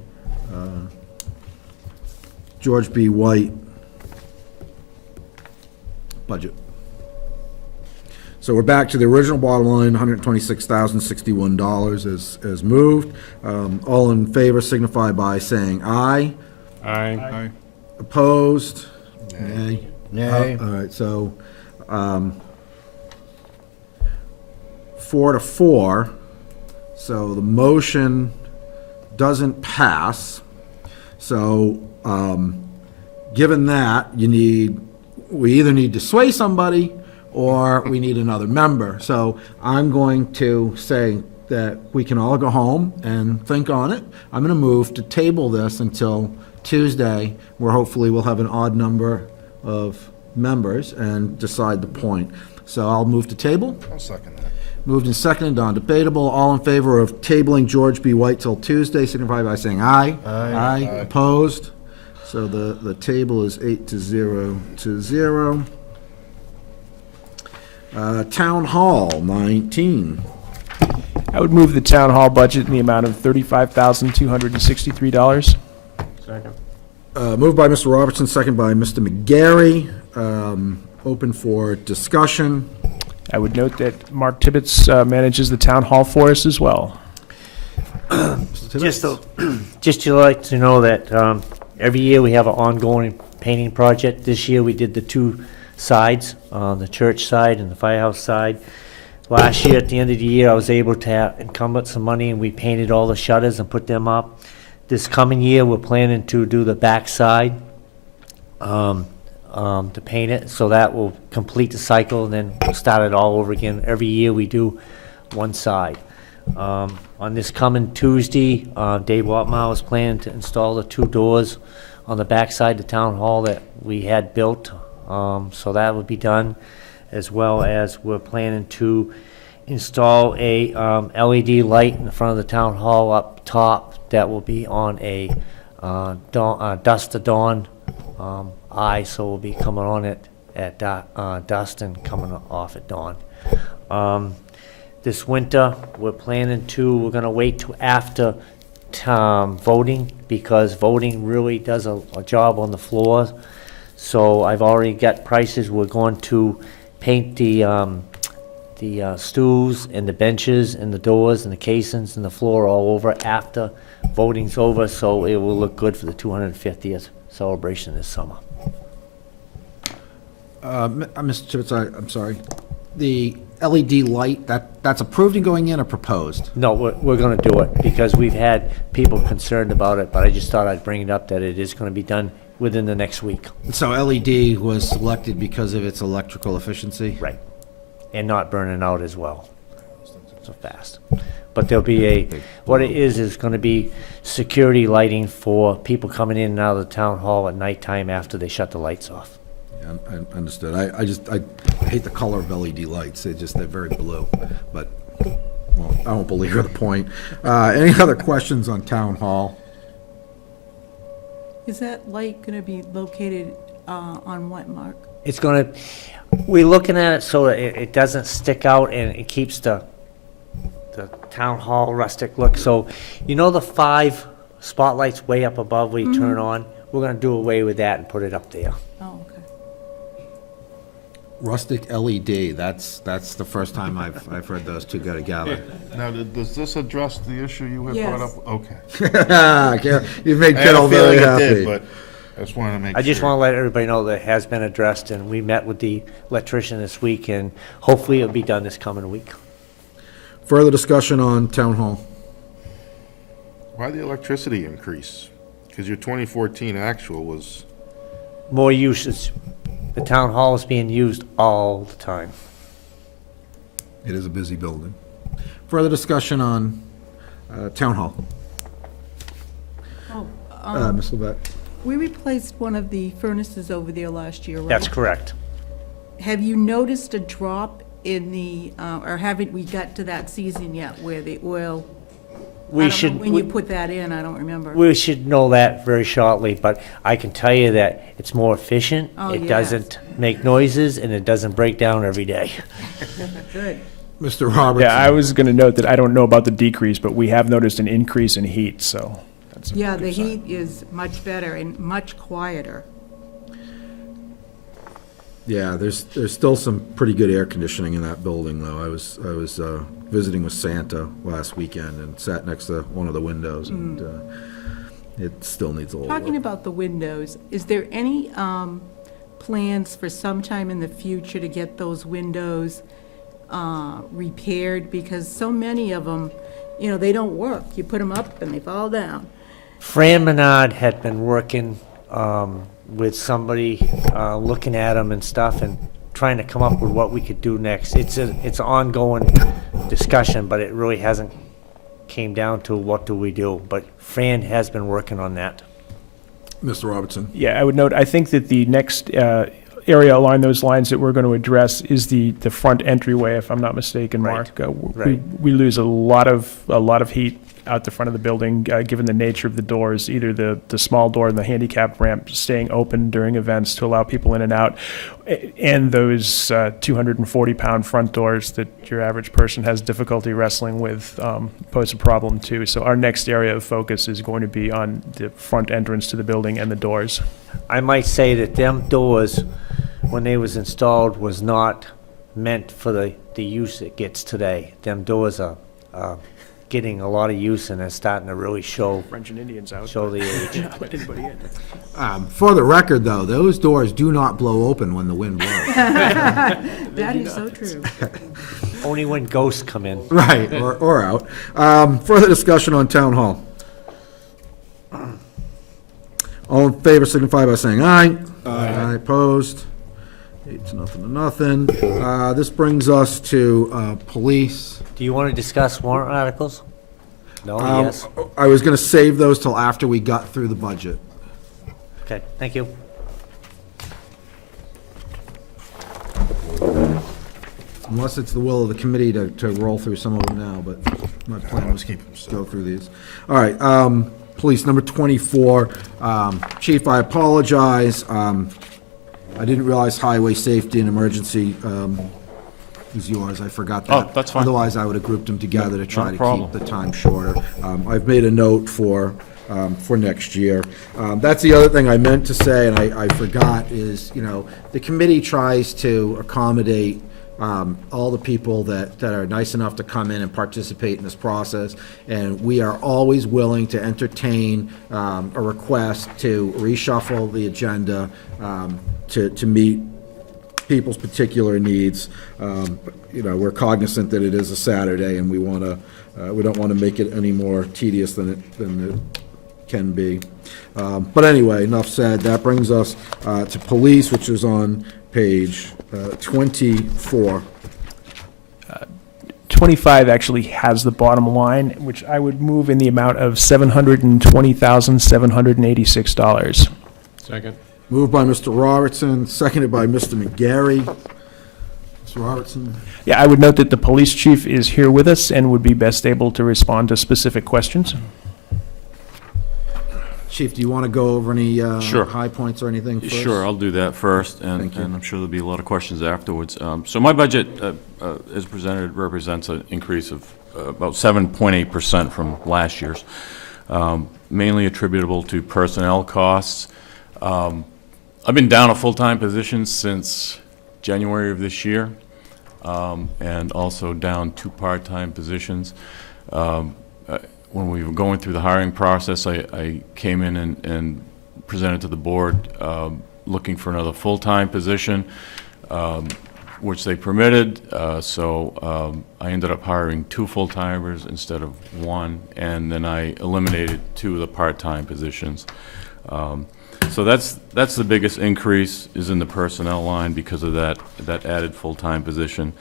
George B. White budget. So we're back to the original bottom line, $126,061 as moved. All in favor signify by saying aye. Aye. Opposed? Nay. Nay. All right, so 4-4. So the motion doesn't pass. So, given that, we either need to sway somebody or we need another member. So I'm going to say that we can all go home and think on it. I'm going to move to table this until Tuesday, where hopefully we'll have an odd number of members and decide the point. So I'll move to table. I'll second that. Moved and seconded, non-debatable. All in favor of tabling George B. White till Tuesday, signify by saying aye. Aye. Opposed? So the table is 8-0. Town Hall, 19. I would move the town hall budget in the amount of $35,263. Second. Moved by Mr. Robertson, second by Mr. McGarry. Open for discussion. I would note that Mark Tibbetts manages the town hall for us as well. Just to like to know that every year we have an ongoing painting project. This year we did the two sides, the church side and the firehouse side. Last year, at the end of the year, I was able to encumber some money and we painted all the shutters and put them up. This coming year, we're planning to do the back side, to paint it, so that will complete the cycle and then we'll start it all over again. Every year we do one side. On this coming Tuesday, Dave Watmar is planning to install the two doors on the back side of the town hall that we had built. So that will be done, as well as we're planning to install a LED light in the front of the town hall up top that will be on a dusk to dawn eye, so we'll be coming on it at dusk and coming off at dawn. This winter, we're going to wait till after voting, because voting really does a job on the floor. So I've already got prices. We're going to paint the stools and the benches and the doors and the casings and the floor all over after voting's over, so it will look good for the 250th celebration this summer. Mr. Tibbetts, I'm sorry. The LED light, that's approved and going in or proposed? No, we're going to do it because we've had people concerned about it, but I just thought I'd bring it up that it is going to be done within the next week. So LED was selected because of its electrical efficiency? Right. And not burning out as well so fast. But there'll be what it is going to be security lighting for people coming in and out of the town hall at nighttime after they shut the lights off. Yeah, I understood. I hate the color of LED lights. They're very blue, but, well, I won't belabor the point. Any other questions on Town Hall? Is that light going to be located on what, Mark? It's going to, we're looking at it so it doesn't stick out and it keeps the town hall rustic look. So, you know the 5 spotlights way up above where you turn on? We're going to do away with that and put it up there. Oh, okay. Rustic LED, that's the first time I've heard those two go together. Now, does this address the issue you had brought Yes. up? Okay. You made I had a Carol very feeling it did, happy. but I just wanted to make sure. I just want to let everybody know that it has been addressed, and we met with the electrician this week, and hopefully it'll be done this coming week. Further discussion on town hall? Why the electricity increase? Because your 2014 actual was, More usage. The town hall is being used all the time. It is a busy building. Further discussion on town hall? Ms. Levesque? We replaced one of the furnaces over there last year, right? That's correct. Have you noticed a drop in the, or haven't we got to that season yet where the oil? We I don't know should. when you put that in, I don't remember. We should know that very shortly, but I can tell you that it's more efficient. Oh, It yes. doesn't make noises, and it doesn't break down every day. Good. Mr. Robertson? Yeah, I was going to note that I don't know about the decrease, but we have noticed an increase in heat, so that's a Yeah, good the sign. heat is much better and much quieter. Yeah, there's still some pretty good air conditioning in that building, though. I was visiting with Santa last weekend and sat next to one of the windows, and it still needs a little Talking work. about the windows, is there any plans for sometime in the future to get those windows repaired? Because so many of them, they don't work. You put them up and they fall down. Fran Menard had been working with somebody, looking at them and stuff, and trying to come up with what we could do next. It's an ongoing discussion, but it really hasn't came down to what do we do. But Fran has been working on that. Mr. Robertson? Yeah, I would note, I think that the next area along those lines that we're going to address is the front entryway, if I'm not mistaken, Right. Mark. Right. We lose a lot of heat out the front of the building, given the nature of the doors, either the small door and the handicap ramp staying open during events to allow people in and out, and those 240-pound front doors that your average person has difficulty wrestling with pose a problem too. So our next area of focus is going to be on the front entrance to the building and the doors. I might say that them doors, when they was installed, was not meant for the use it gets today. Them doors are getting a lot of use, and they're starting to really show French and Indians out. show the age. Not let anybody in. For the record, though, those doors do not blow open when the wind blows. That is so true. Only when ghosts come in. Right, or out. Further discussion on town hall? All in favor signify by saying aye. Aye. Opposed? 8-0. This brings us to police. Do you want to discuss warrant articles? No, yes? I was going to save those till after we got through the budget. Okay, thank you. Unless it's the will of the committee to roll through some of them now, but my plan was to go through these. All right, police, number 24. Chief, I apologize. I didn't realize highway safety and emergency was yours. I forgot that. Oh, that's fine. Otherwise, I would have grouped them together to try No to problem. keep the time shorter. I've made a note for next year. That's the other thing I meant to say, and I forgot, is, the committee tries to accommodate all the people that are nice enough to come in and participate in this process, and we are always willing to entertain a request to reshuffle the agenda to meet people's particular needs. We're cognizant that it is a Saturday, and we don't want to make it any more tedious than it can be. But anyway, enough said. That brings us to police, which is on page 24. 25 actually has the bottom line, which I would move in the amount of $720,786. Second. Moved by Mr. Robertson, seconded by Mr. McGarry. Mr. Robertson? Yeah, I would note that the police chief is here with us and would be best able to respond to specific questions. Chief, do you want to go over any Sure. high points or anything first? Sure, I'll do that first, and Thank you. I'm sure there'll be a lot of questions afterwards. So my budget, as presented, represents an increase of about 7.8% from last year's, mainly attributable to personnel costs. I've been down a full-time position since January of this year, and also down 2 part-time positions. When we were going through the hiring process, I came in and presented to the board looking for another full-time position, which they permitted, so I ended up hiring 2 full-timers instead of 1, and then I eliminated 2 of the part-time positions. So that's the biggest increase, is in the personnel line because of that added full-time position.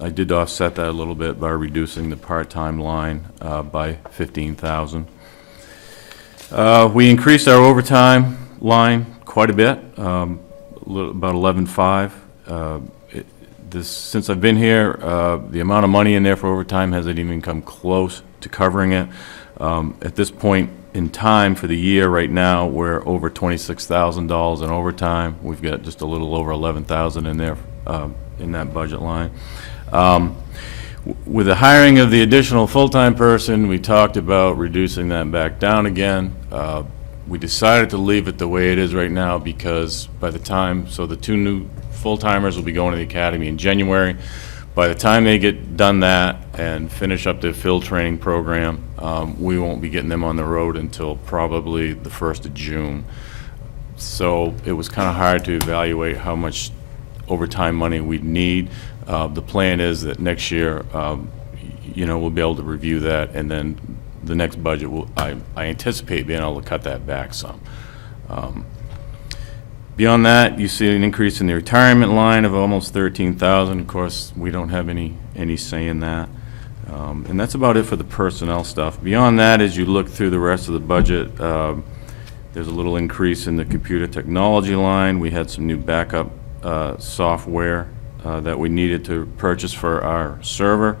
I did offset that a little bit by reducing the part-time line by $15,000. We increased our overtime line quite a bit, about 11.5. Since I've been here, the amount of money in there for overtime hasn't even come close to covering it. At this point in time for the year right now, we're over $26,000 in overtime. We've got just a little over $11,000 in there in that budget line. With the hiring of the additional full-time person, we talked about reducing that back down again. We decided to leave it the way it is right now because by the time, so the 2 new full-timers will be going to the academy in January. By the time they get done that and finish up their field training program, we won't be getting them on the road until probably the 1st of June. So it was kind of hard to evaluate how much overtime money we'd need. The plan is that next year, we'll be able to review that, and then the next budget, I anticipate being able to cut that back some. Beyond that, you see an increase in the retirement line of almost $13,000. Of course, we don't have any say in that. And that's about it for the personnel stuff. Beyond that, as you look through the rest of the budget, there's a little increase in the computer technology line. We had some new backup software that we needed to purchase for our server.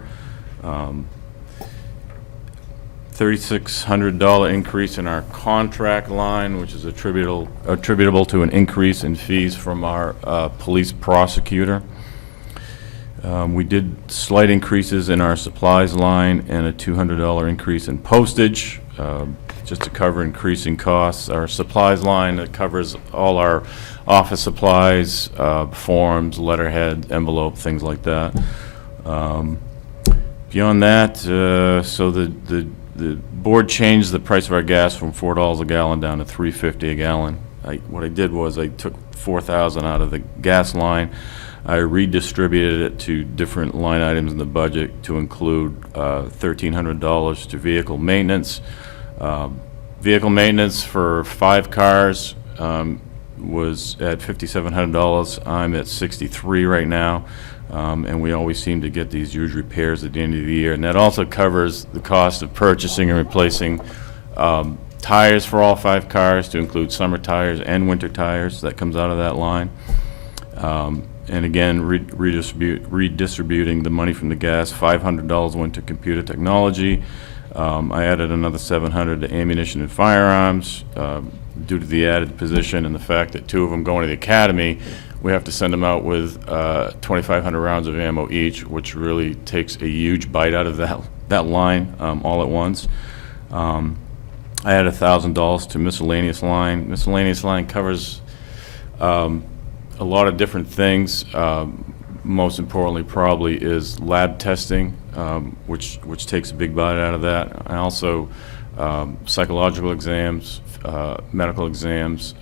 $3,600 increase in our contract line, which is attributable to an increase in fees from our police prosecutor. We did slight increases in our supplies line and a $200 increase in postage, just to cover increasing costs. Our supplies line, that covers all our office supplies, forms, letterhead, envelope, things like that. Beyond that, so the board changed the price of our gas from $4 a gallon down to $3.50 a gallon. What I did was I took $4,000 out of the gas line. I redistributed it to different line items in the budget to include $1,300 to vehicle maintenance. Vehicle maintenance for 5 cars was at $5,700. I'm at $63 right now. And we always seem to get these huge repairs at the end of the year. And that also covers the cost of purchasing and replacing tires for all 5 cars, to include summer tires and winter tires. That comes out of that line. And again, redistributing the money from the gas. $500 went to computer technology. I added another $700 to ammunition and firearms. Due to the added position and the fact that 2 of them going to the academy, we have to send them out with 2,500 rounds of ammo each, which really takes a huge bite out of that line all at once. I added $1,000 to miscellaneous line. Miscellaneous line covers a lot of different things. Most importantly, probably, is lab testing, which takes a big bite out of that. And also psychological exams, medical exams,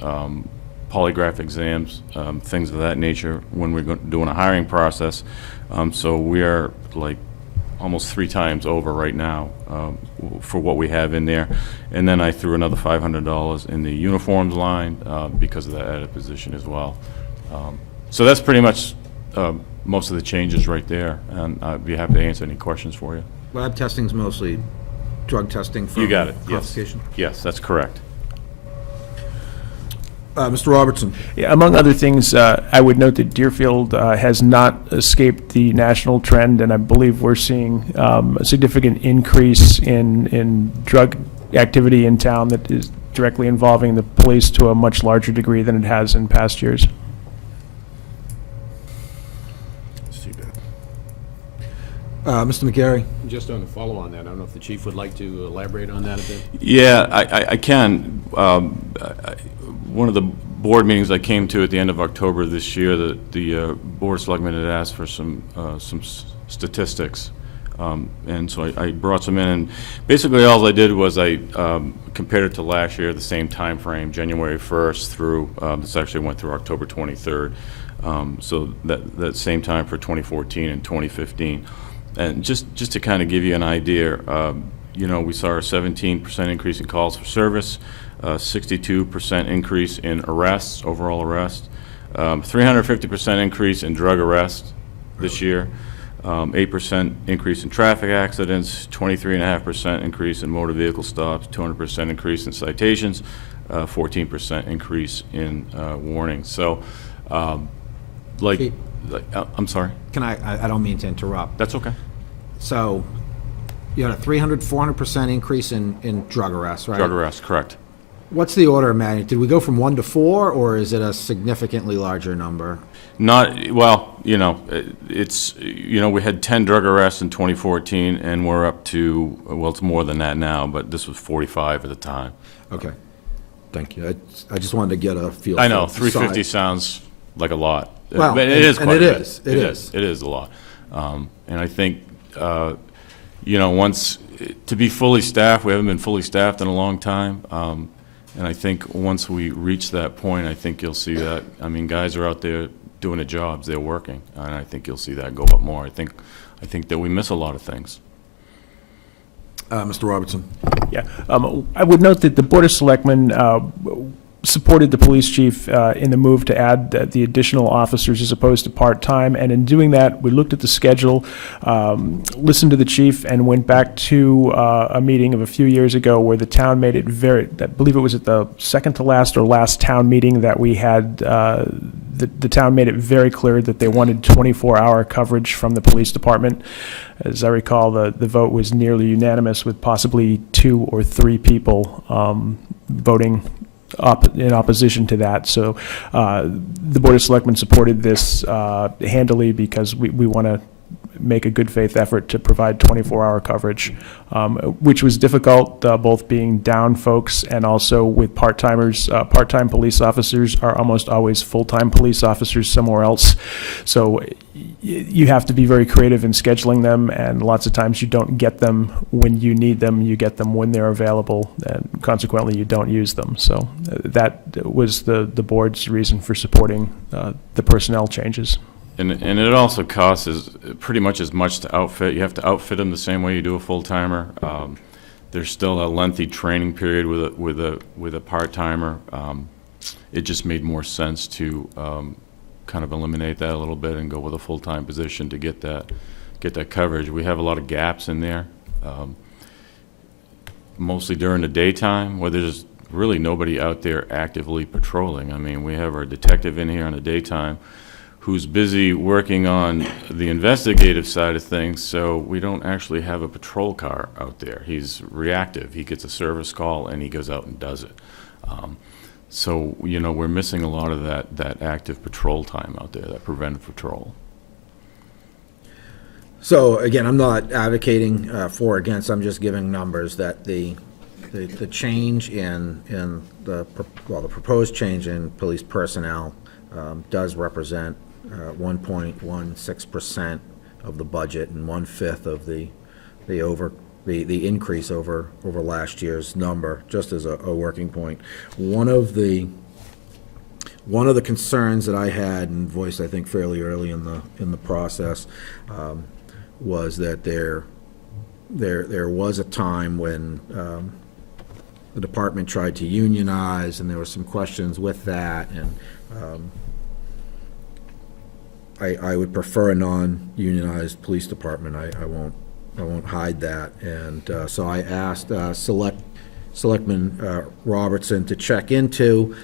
polygraph exams, things of that nature when we're doing a hiring process. So we are like almost 3 times over right now for what we have in there. And then I threw another $500 in the uniforms line because of that added position as well. So that's pretty much most of the changes right there, and I'd be happy to answer any questions for you. Lab testing's mostly drug testing for You got it, yes. qualification? Yes, that's correct. Mr. Robertson? Yeah, among other things, I would note that Deerfield has not escaped the national trend, and I believe we're seeing a significant increase in drug activity in town that is directly involving the police to a much larger degree than it has in past years. Mr. McGarry? Just on the follow on that, I don't know if the chief would like to elaborate on that a bit? Yeah, I can. One of the board meetings I came to at the end of October this year, the Board of Selectmen had asked for some statistics. And so I brought some in, and basically all I did was I compared it to last year, the same time frame, January 1st through, this actually went through October 23rd. So that same time for 2014 and 2015. And just to kind of give you an idea, you know, we saw a 17% increase in calls for service, 62% increase in arrests, overall arrests, 350% increase in drug arrests this year, 8% increase in traffic accidents, 23.5% increase in motor vehicle stops, 200% increase in citations, 14% increase in warnings. So, I'm sorry. Can I don't mean to interrupt. That's okay. So, you had a 400% increase in drug arrests, right? Drug arrests, correct. What's the order of magnitude? Did we go from 1 to 4, or is it a significantly larger number? Not, well, you know, it's, you know, we had 10 drug arrests in 2014, and we're up to, well, it's more than that now, but this was 45 at the time. Okay, thank you. I just wanted to get a feel. I know, for the 350 size. sounds like a lot. Well, But it is and quite it a bit. is, it is. It is a lot. And I think, you know, once, to be fully staffed, we haven't been fully staffed in a long time. And I think once we reach that point, I think you'll see that, I mean, guys are out there doing their jobs, they're working, and I think you'll see that go up more. I think that we miss a lot of things. Mr. Robertson? Yeah, I would note that the Board of Selectmen supported the police chief in the move to add the additional officers as opposed to part-time, and in doing that, we looked at the schedule, listened to the chief, and went back to a meeting of a few years ago where the town made it very, I believe it was at the second to last or last town meeting that we had, the town made it very clear that they wanted 24-hour coverage from the police department. As I recall, the vote was nearly unanimous with possibly 2 or 3 people voting in opposition to that. So the Board of Selectmen supported this handily because we want to make a good faith effort to provide 24-hour coverage, which was difficult, both being down folks and also with part-timers. Part-time police officers are almost always full-time police officers somewhere else. So you have to be very creative in scheduling them, and lots of times you don't get them when you need them. You get them when they're available, and consequently you don't use them. So that was the board's reason for supporting the personnel changes. And it also costs pretty much as much to outfit. You have to outfit them the same way you do a full-timer. There's still a lengthy training period with a part-timer. It just made more sense to kind of eliminate that a little bit and go with a full-time position to get that coverage. We have a lot of gaps in there, mostly during the daytime, where there's really nobody out there actively patrolling. I mean, we have our detective in here in the daytime who's busy working on the investigative side of things, so we don't actually have a patrol car out there. He's reactive. He gets a service call and he goes out and does it. So, you know, we're missing a lot of that active patrol time out there, that preventive patrol. So again, I'm not advocating for or against, I'm just giving numbers that the change in the proposed change in police personnel does represent 1.16% of the budget and 1/5 of the increase over last year's number, just as a working point. One of the concerns that I had and voiced, I think, fairly early in the process was that there was a time when the department tried to unionize, and there were some questions with that, and I would prefer a non-unionized police department. I won't hide that. And so I asked Selectman Robertson to check into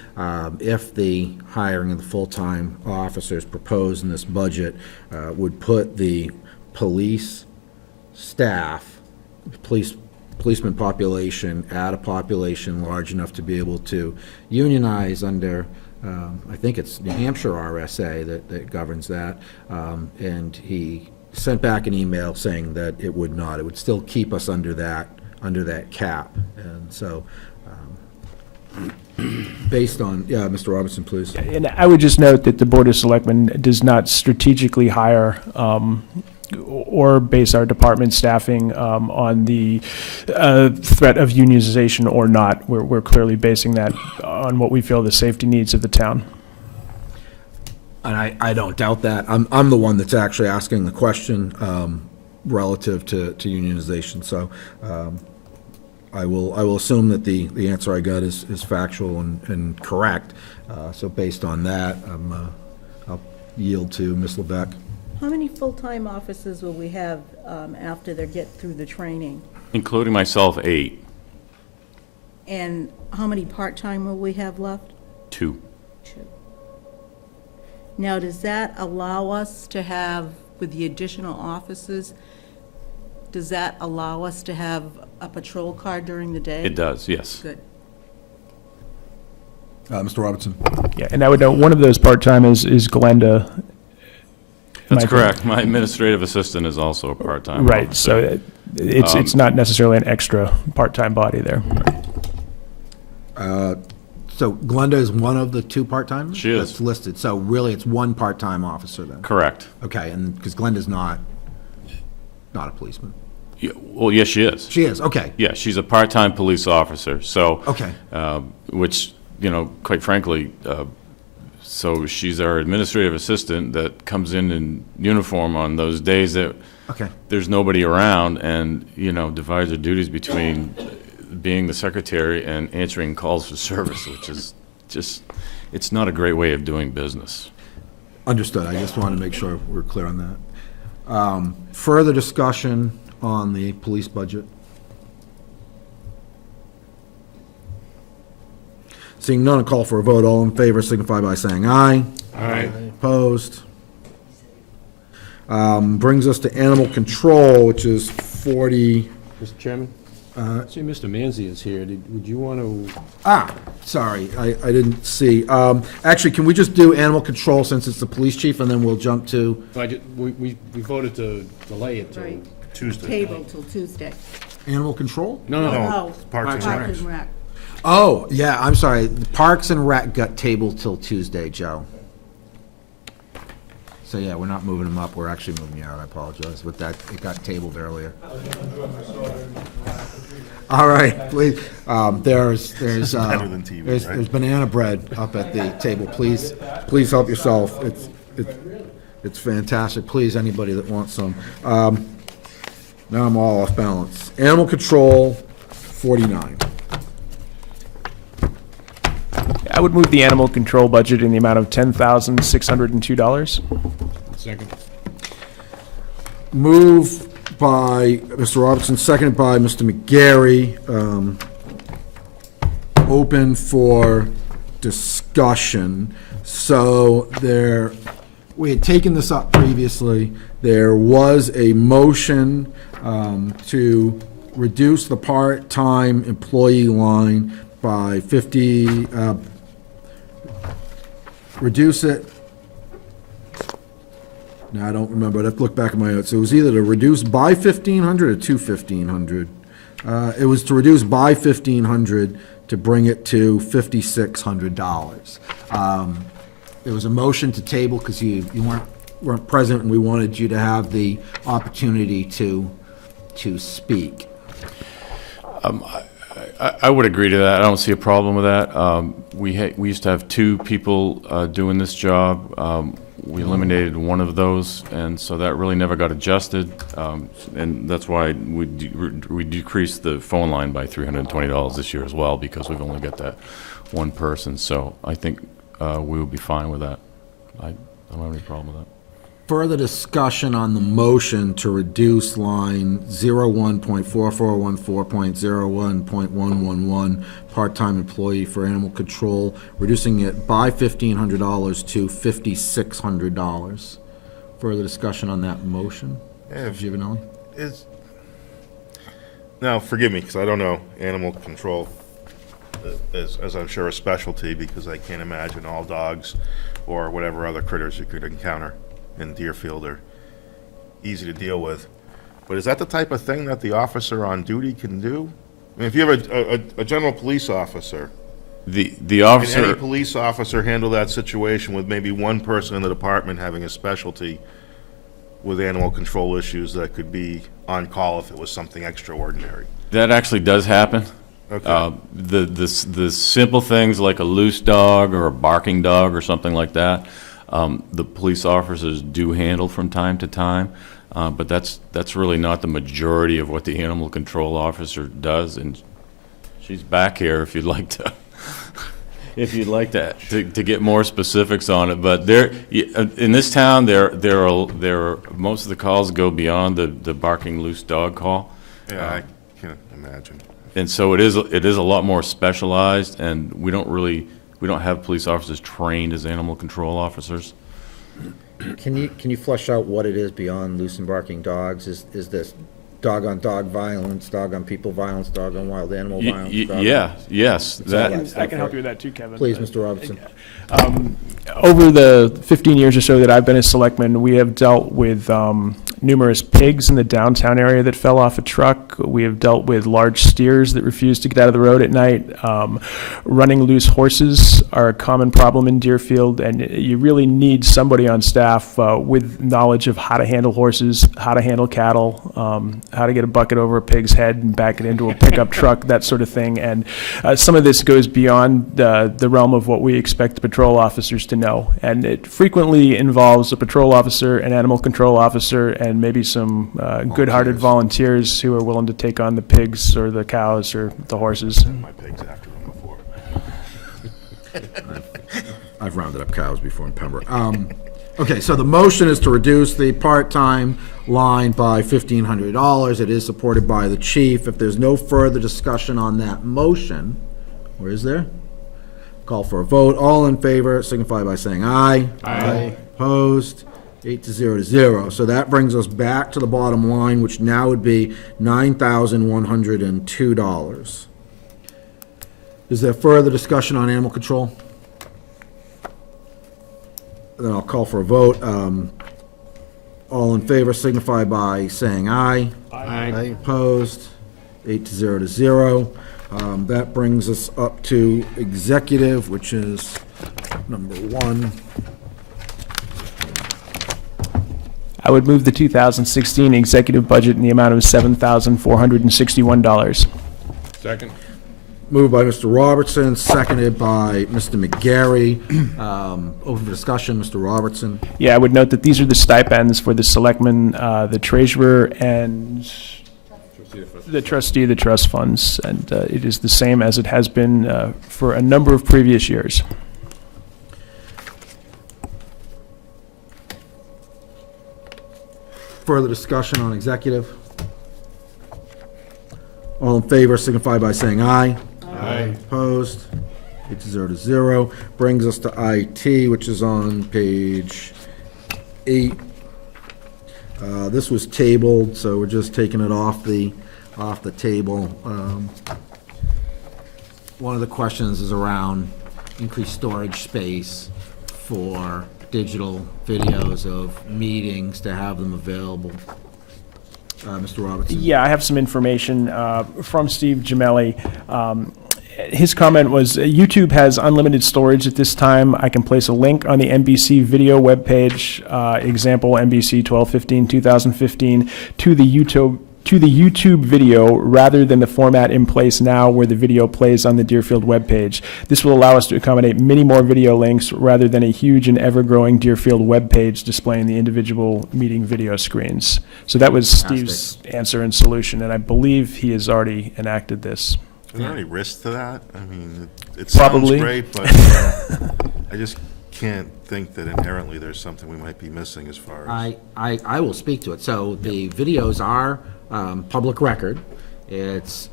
if the hiring of the full-time officers proposed in this budget would put the police staff, policeman population at a population large enough to be able to unionize under I think it's New Hampshire RSA that governs that, and he sent back an email saying that it would not. It would still keep us under that cap, and so based on, yeah, Mr. Robertson, please. And I would just note that the Board of Selectmen does not strategically hire or base our department staffing on the threat of unionization or not. We're clearly basing that on what we feel the safety needs of the town. And I don't doubt that. I'm the one that's actually asking the question relative to unionization. So I will assume that the answer I got is factual and correct. So based on that, I'll yield to Ms. Levesque. How many full-time officers will we have after they get through the training? Including myself, 8. And how many part-time will we have left? 2. Two. Now, does that allow us to have, with the additional officers, does that allow us to have a patrol car during the day? It does, yes. Good. Mr. Robertson. Yeah, and I would note, one of those part-time is Glenda. That's correct. My administrative assistant is also a part-time Right, officer. so it's not necessarily an extra part-time body there. So Glenda is one of the 2 part-timers? She is. That's listed. So really, it's 1 part-time officer then? Correct. Okay, and because Glenda's not a policeman. Yeah, well, yes, she is. She is, okay. Yeah, she's a part-time police officer, so. Okay. Which, quite frankly, so she's our administrative assistant that comes in uniform on those days that Okay. there's nobody around and, divides her duties between being the secretary and answering calls for service, which is just, it's not a great way of doing business. Understood. I just wanted to make sure we're clear on that. Further discussion on the police budget? Seeing none, I'll call for a vote. All in favor signify by saying aye. Aye. Opposed? Brings us to animal control, which is 40. Mr. Chairman? I see Mr. Manzi is here. Would you want to? Sorry, I didn't see. Actually, can we just do animal control since it's the police chief, and then we'll jump to We voted to delay it till Right. Tuesday. Table till Tuesday. animal control? No. Oh, Parks and Rec. Rec. Oh, yeah, I'm sorry. The Parks and Rec got tabled till Tuesday, Joe. So, yeah, we're not moving them up. We're actually moving you out. I apologize. With that, it got tabled earlier. All right, please. There's Better than TV, right? there's banana bread up at the table. Please help yourself. It's fantastic. Please, anybody that wants some. Now I'm all off balance. Animal control, 49. I would move the animal control budget in the amount of $10,602. second. Move by Mr. Robertson, seconded by Mr. McGarry. Open for discussion. So we had taken this up previously. There was a motion to reduce the part-time employee line by 50, reduce it. Now, I don't remember. I'd have to look back at my notes. It was either to reduce by 1,500 or to 1,500. It was to reduce by 1,500 to bring it to $5,600. There was a motion to table because you weren't present, and we wanted you to have the opportunity to speak. I would agree to that. I don't see a problem with that. We used to have 2 people doing this job. We eliminated one of those, and so that really never got adjusted. And that's why we decreased the phone line by $320 this year as well, because we've only got that one person. So I think we would be fine with that. I don't have any problem with that. Further discussion on the motion to reduce line 01.4414.01.111, part-time employee for animal control, reducing it by $1,500 to $5,600. Further discussion on that motion? Giovanelli? Now, forgive me, because I don't know animal control, as I'm sure a specialty, because I can't imagine all dogs or whatever other critters you could encounter in Deerfield are easy to deal with. But is that the type of thing that the officer on duty can do? I mean, if you have a general police officer The Can officer. any police officer handle that situation with maybe one person in the department having a specialty with animal control issues that could be on call if it was something extraordinary? That actually does happen. Okay. The simple things like a loose dog or a barking dog or something like that, the police officers do handle from time to time, but that's really not the majority of what the animal control officer does. And she's back here if you'd like to. If you'd like to get more specifics on it, but in this town, there are most of the calls go beyond the barking loose dog call. Yeah, I can imagine. And so it is a lot more specialized, and we don't have police officers trained as animal control officers. Can you flesh out what it is beyond loose and barking dogs? Is this dog-on-dog violence, dog-on-people violence, dog-on-wild animal violence? Yes. It's all that stuff, I can help right? you with that too, Kevin. Please, Mr. Robertson. Over the 15 years or so that I've been a selectman, we have dealt with numerous pigs in the downtown area that fell off a truck. We have dealt with large steers that refuse to get out of the road at night. Running loose horses are a common problem in Deerfield, and you really need somebody on staff with knowledge of how to handle horses, how to handle cattle, how to get a bucket over a pig's head and back it into a pickup truck, that sort of thing. And some of this goes beyond the realm of what we expect patrol officers to know. And it frequently involves a patrol officer, an animal control officer, and maybe some good-hearted volunteers who are willing to take on the pigs or the cows or the horses. My pig's after him before. I've rounded up cows before in Pembroke. Okay, so the motion is to reduce the part-time line by $1,500. It is supported by the chief. If there's no further discussion on that motion, or is there? Call for a vote. All in favor signify by saying aye. Aye. Opposed? 8-0. So that brings us back to the bottom line, which now would be $9,102. Is there further discussion on animal control? Then I'll call for a vote. All in favor signify by saying aye. Aye. Opposed? 8-0. That brings us up to executive, which is number 1. I would move the 2016 executive budget in the amount of $7,461. Second. Moved by Mr. Robertson, seconded by Mr. McGarry. Open for discussion, Mr. Robertson. Yeah, I would note that these are the stipends for the selectman, the treasurer, and the trustee of the trust funds. And it is the same as it has been for a number of previous years. Further discussion on executive? All in favor signify by saying aye. Aye. Opposed? 8-0. Brings us to IT, which is on page 8. This was tabled, so we're just taking it off the table. One of the questions is around increased storage space for digital videos of meetings to have them available. Mr. Robertson? Yeah, I have some information from Steve Gemelli. His comment was, YouTube has unlimited storage at this time. I can place a link on the NBC video webpage, example NBC 12/15/2015, to the YouTube video rather than the format in place now where the video plays on the Deerfield webpage. This will allow us to accommodate many more video links rather than a huge and ever-growing Deerfield webpage displaying the individual meeting video screens. So that was Steve's answer and solution, and I believe he has already enacted this. Is there any risk to that? I mean, it sounds Probably. great, but I just can't think that inherently there's something we might be missing as far as. I will speak to it. So the videos are public record. It's,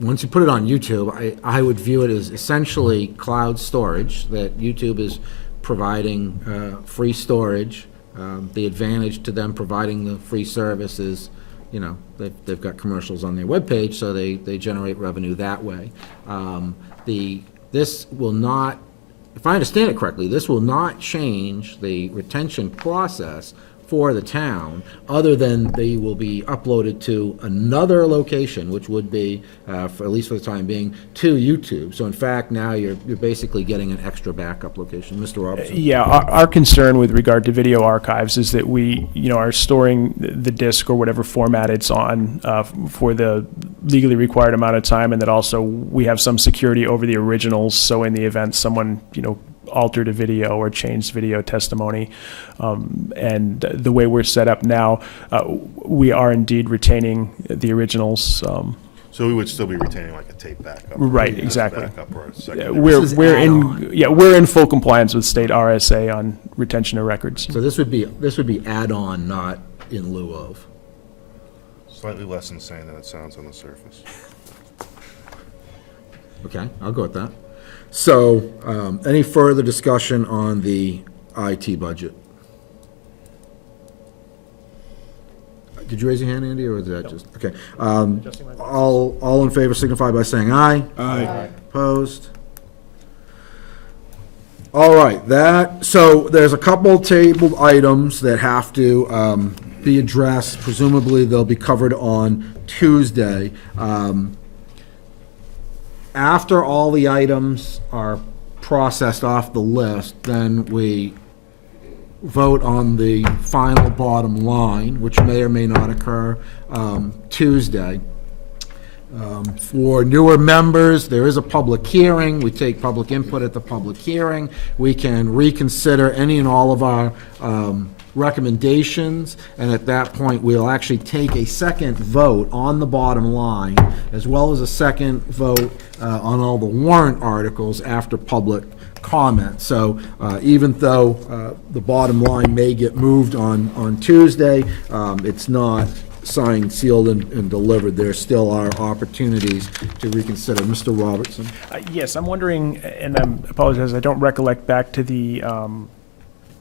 once you put it on YouTube, I would view it as essentially cloud storage, that YouTube is providing free storage. The advantage to them providing the free service is, you know, they've got commercials on their webpage, so they generate revenue that way. This will not, if I understand it correctly, this will not change the retention process for the town, other than they will be uploaded to another location, which would be, for, at least for the time being, to YouTube. So in fact, now you're basically getting an extra backup location. Mr. Robertson? Yeah, our concern with regard to video archives is that we, are storing the disc or whatever format it's on for the legally required amount of time, and that also we have some security over the originals, so in the event someone, altered a video or changed video testimony. And the way we're set up now, we are indeed retaining the originals. So we would still be retaining like a tape backup. Right, exactly. Backup or a Yeah, secondary. we're in full compliance with state RSA on retention of records. So this would be add-on, not in lieu of. Slightly less insane than it sounds on the surface. Okay, I'll go with that. So, any further discussion on the IT budget? Did you raise your hand, Andy, or was that just, okay. All in favor signify by saying aye. Aye. Opposed? All right, so there's a couple tabled items that have to be addressed. Presumably, they'll be covered on Tuesday. After all the items are processed off the list, then we vote on the final bottom line, which may or may not occur Tuesday. For newer members, there is a public hearing. We take public input at the public hearing. We can reconsider any and all of our recommendations, and at that point, we'll actually take a second vote on the bottom line, as well as a second vote on all the warrant articles after public comment. So even though the bottom line may get moved on Tuesday, it's not signed, sealed, and delivered. There still are opportunities to reconsider. Mr. Robertson? Yes, I'm wondering, and I apologize, I don't recollect back to the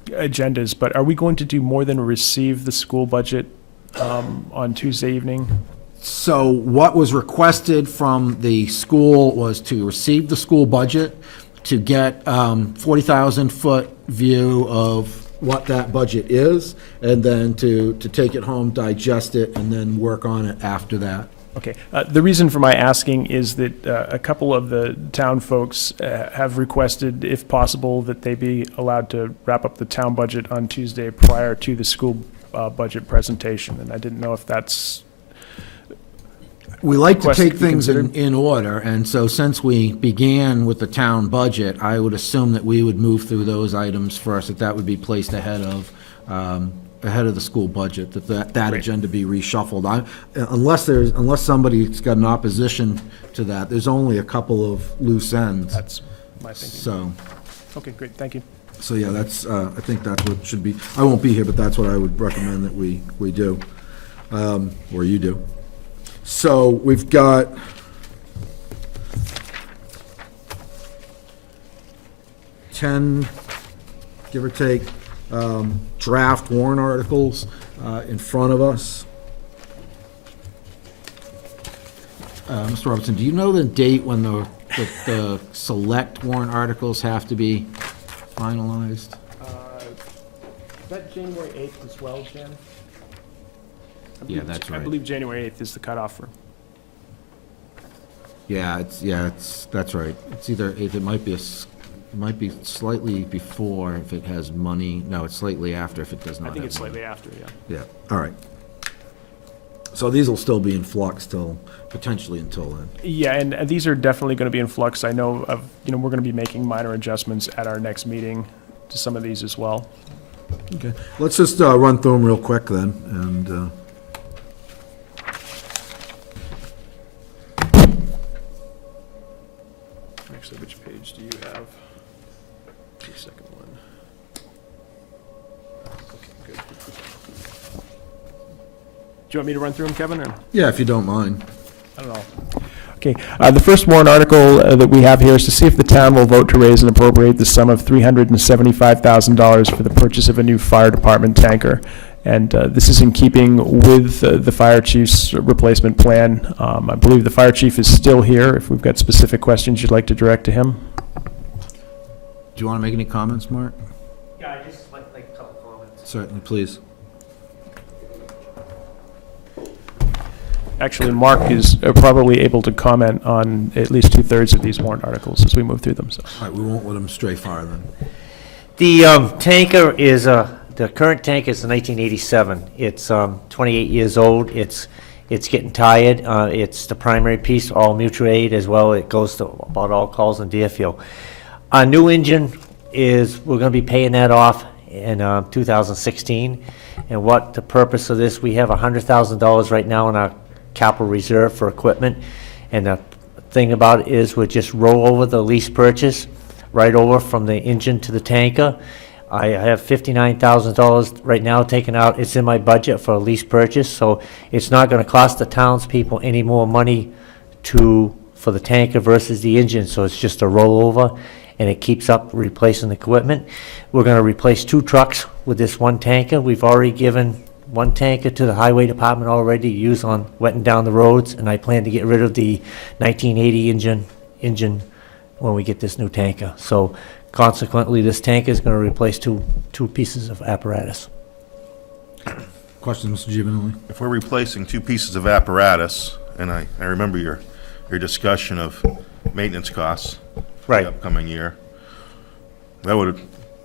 agendas, but are we going to do more than receive the school budget on Tuesday evening? So what was requested from the school was to receive the school budget, to get 40,000-foot view of what that budget is, and then to take it home, digest it, and then work on it after that. Okay. The reason for my asking is that a couple of the town folks have requested, if possible, that they be allowed to wrap up the town budget on Tuesday prior to the school budget presentation, and I didn't know if that's... We like to request take be things considered. in order, and so since we began with the town budget, I would assume that we would move through those items first, that would be placed ahead of the school budget, that agenda be reshuffled. Unless somebody's got an opposition to that, there's only a couple of loose ends. That's my thinking. So, Okay, great, thank you. so yeah, that's, I think that's what should be, I won't be here, but that's what I would recommend that we do, or you do. So we've got ten, give or take, draft warrant articles in front of us. Mr. Robertson, do you know the date when the select warrant articles have to be finalized? Is that January 8th as well, Jen? Yeah, that's I right. believe January 8th is the cutoff for... That's right. It's either, it might be slightly before if it has money. No, it's slightly after if it does not I have think it's money. slightly after, yeah. Yeah, all right. So these will still be in flux potentially until then. Yeah, and these are definitely going to be in flux. I know of, we're going to be making minor adjustments at our next meeting to some of these as well. Okay, let's just run through them real quick then, and Actually, which page do you have? The second one. Okay, good. Do you want me to run through them, Kevin, or? yeah, if you don't mind. I don't know. Okay, the first warrant article that we have here is to see if the town will vote to raise and appropriate the sum of $375,000 for the purchase of a new fire department tanker. And this is in keeping with the fire chief's replacement plan. I believe the fire chief is still here. If we've got specific questions you'd like to direct to him. Do you want to make any comments, Mark? Yeah, I just like a couple comments. Certainly, please. Actually, Mark is probably able to comment on at least 2/3 of these warrant articles as we move through them, so. All right, we won't let him stray far then. The tanker is, the current tanker is a 1987. It's 28 years old. It's getting tired. It's the primary piece, all mutual aid as well. It goes to about all calls in Deerfield. Our new engine is, we're going to be paying that off in 2016. And what the purpose of this, we have $100,000 right now in our capital reserve for equipment. And the thing about it is we'll just roll over the lease purchase right over from the engine to the tanker. I have $59,000 right now taken out. It's in my budget for a lease purchase, so it's not going to cost the townspeople any more money for the tanker versus the engine, so it's just a rollover, and it keeps up replacing the equipment. We're going to replace 2 trucks with this one tanker. We've already given 1 tanker to the highway department already to use on wetting down the roads, and I plan to get rid of the 1980 engine when we get this new tanker. So consequently, this tanker is going to replace two pieces of apparatus. Questions, Mr. Giovanelli? If we're replacing 2 pieces of apparatus, and I remember your discussion of maintenance costs for the upcoming year, that would,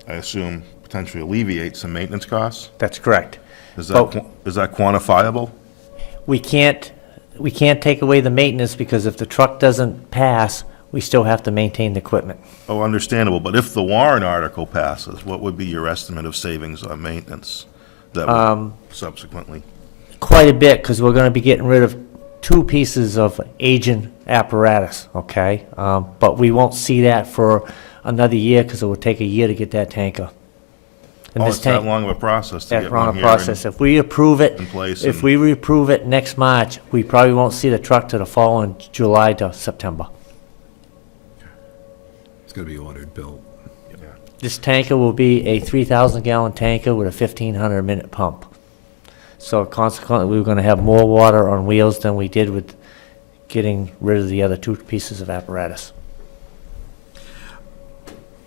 I assume, potentially alleviate some maintenance costs? That's correct. Is that quantifiable? We can't take away the maintenance, because if the truck doesn't pass, we still have to maintain the equipment. Oh, understandable, but if the warrant article passes, what would be your estimate of savings on maintenance that would subsequently? Quite a bit, because we're going to be getting rid of 2 pieces of aging apparatus, okay? But we won't see that for another year, because it will take a year to get that tanker. And this It's that long of a process to That get long one a here process. If we approve it, in place if and- we reapprove it next March, we probably won't see the truck to the following July to September. It's gonna be ordered, built. This tanker will be a 3,000-gallon tanker with a 1,500-minute pump. So consequently, we're going to have more water on wheels than we did with getting rid of the other 2 pieces of apparatus.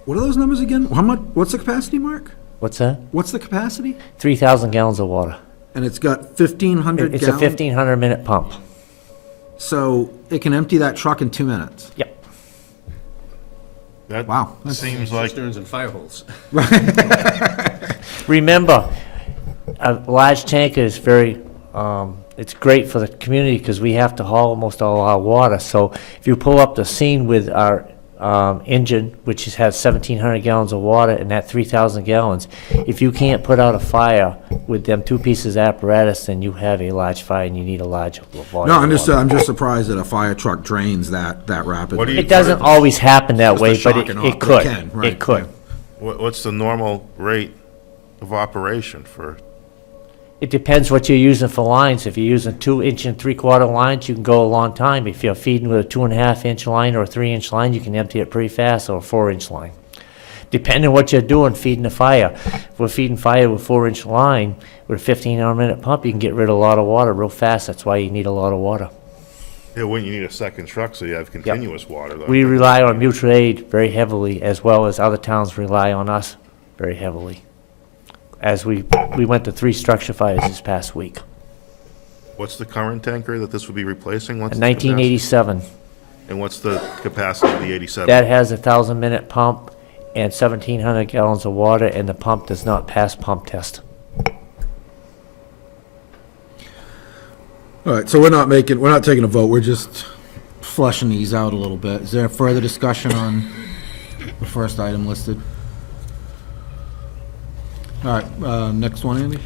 What are those numbers again? How much, what's the capacity, Mark? What's that? What's the capacity? 3,000 gallons of water. And it's got 1,500 It's a gallon? 1,500-minute pump. So it can empty that truck in 2 minutes? Yep. That Wow. seems like, Cisterns and fire holes. Remember, a large tanker is very, it's great for the community, because we have to haul almost all our water. So if you pull up the scene with our engine, which has 1,700 gallons of water and that 3,000 gallons, if you can't put out a fire with them 2 pieces of apparatus, then you have a large fire and you need a large volume. No, of water. I'm just surprised that a fire truck drains that rapidly. What do you- It doesn't always happen that Just a way, but shock and awe, it but could. it can, right, It could. what's the normal rate of operation for, It depends what you're using for lines. If you're using 2-inch and 3/4 lines, you can go a long time. If you're feeding with a 2.5-inch line or a 3-inch line, you can empty it pretty fast, or a 4-inch line. Depending on what you're doing, feeding the fire. If we're feeding fire with a 4-inch line with a 1,500-minute pump, you can get rid of a lot of water real fast. That's why you need a lot of water. yeah, wouldn't you need a second truck so you have continuous water though? We rely on mutual aid very heavily, as well as other towns rely on us very heavily. As we went to 3 structure fires this past week. What's the current tanker that this would be replacing? What's In the capacity? 1987, And what's the capacity of the 87? that has a 1,000-minute pump and 1,700 gallons of water, and the pump does not pass pump test. All right, so we're not taking a vote, we're just fleshing these out a little bit. Is there further discussion on the first item listed? All right, next one, Andy?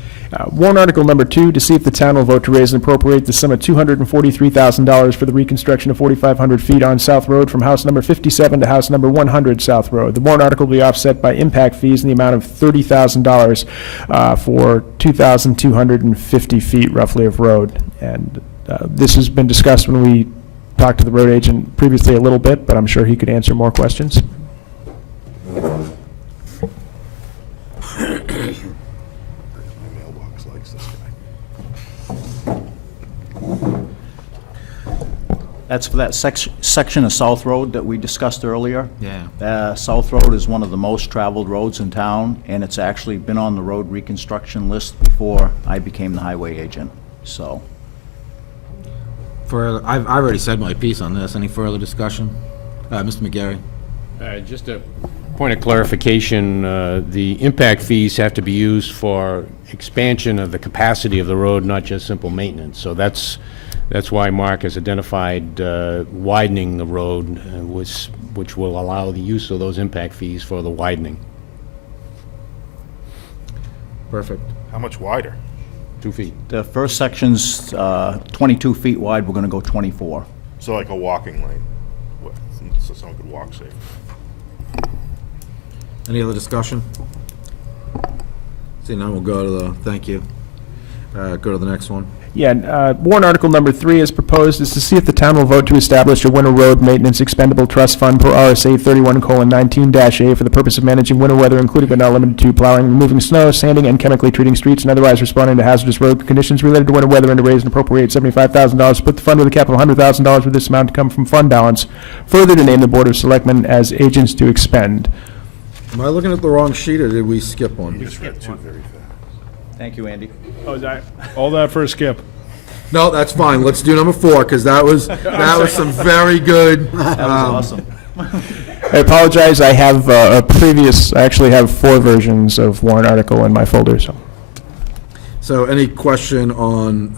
Warrant article number 2, to see if the town will vote to raise and appropriate the sum of $243,000 for the reconstruction of 4,500 feet on South Road from house number 57 to house number 100 South Road. The warrant article will be offset by impact fees in the amount of $30,000 for 2,250 feet roughly of road. And this has been discussed when we talked to the road agent previously a little bit, but I'm sure he could answer more questions. Mailbox likes this guy. That's for that section of South Road that we discussed earlier. Yeah. South Road is one of the most traveled roads in town, and it's actually been on the road reconstruction list before I became the highway agent, so. I've already said my piece on this. Any further discussion? Mr. McGarry? Just a point of clarification, the impact fees have to be used for expansion of the capacity of the road, not just simple maintenance. So that's why Mark has identified widening the road, which will allow the use of those impact fees for the widening. Perfect. How much wider? 2 feet. The first section's 22 feet wide, we're gonna go 24. So like a walking lane, so someone could walk safe. Any other discussion? See, now we'll go to the, thank you. Go to the next one. Yeah, warrant article number 3 is proposed is to see if the town will vote to establish a winter road maintenance expendable trust fund per RSA 31:19-A for the purpose of managing winter weather, including but not limited to plowing, removing snow, sanding, and chemically treating streets, and otherwise responding to hazardous road conditions related to winter weather, and to raise and appropriate $75,000, put the fund with a cap of $100,000, with this amount to come from fund balance. Further, to name the Board of Selectmen as agents to expend. Am I looking at the wrong sheet, or did we skip You one? just read 2 very fast. Thank you, Andy. Oh, is that? All that for a skip. No, that's fine. Let's do number 4, because that was some very good. That was awesome. I apologize, I have I actually have 4 versions of warrant article in my folder, so. So any question on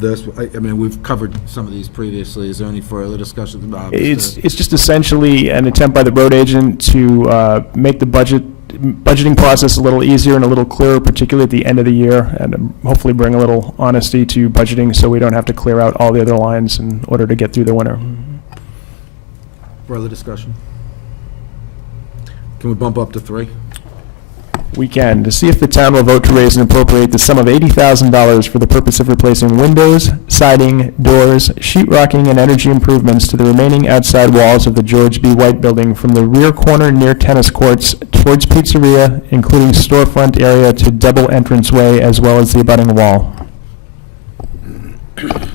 this? I mean, we've covered some of these previously. Is there any further discussion about It's just essentially an attempt by the road agent to make the budgeting process a little easier and a little clearer, particularly at the end of the year, and hopefully bring a little honesty to budgeting so we don't have to clear out all the other lines in order to get through the winter. further discussion? Can we bump up to 3? We can, to see if the town will vote to raise and appropriate the sum of $80,000 for the purpose of replacing windows, siding, doors, sheetrocking, and energy improvements to the remaining outside walls of the George B. White Building from the rear corner near tennis courts towards pizzeria, including storefront area to double entranceway, as well as the abutting wall.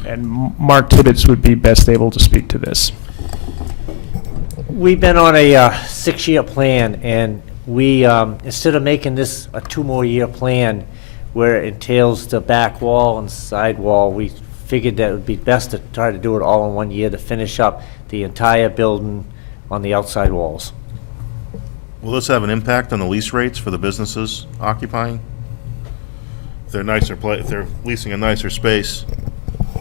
And Mark Tibbetts would be best able to speak to this. We've been on a 6-year plan, and we, instead of making this a 2-more-year plan where it entails the back wall and side wall, we figured that it would be best to try to do it all in 1 year to finish up the entire building on the outside walls. Will this have an impact on the lease rates for the businesses occupying? If they're nicer, if they're leasing a nicer space,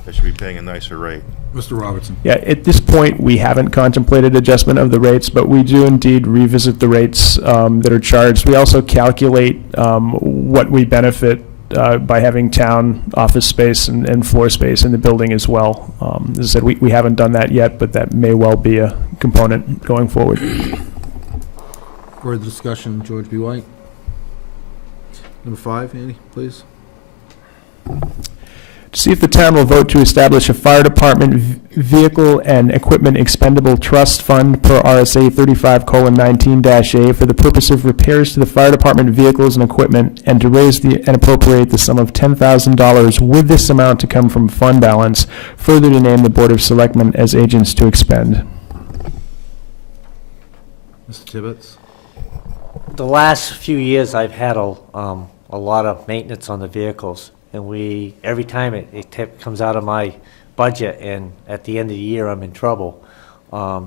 they should be paying a nicer rate. Mr. Robertson. Yeah, at this point, we haven't contemplated adjustment of the rates, but we do indeed revisit the rates that are charged. We also calculate what we benefit by having town office space and floor space in the building as well. As I said, we haven't done that yet, but that may well be a component going forward. Further discussion, George B. White. Number 5, Andy, please. To see if the town will vote to establish a fire department vehicle and equipment expendable trust fund per RSA 35:19-A for the purpose of repairs to the fire department vehicles and equipment, and to raise and appropriate the sum of $10,000 with this amount to come from fund balance, further to name the Board of Selectmen as agents to expend. Mr. Tibbetts. The last few years, I've had a lot of maintenance on the vehicles. And every time it comes out of my budget, and at the end of the year, I'm in trouble.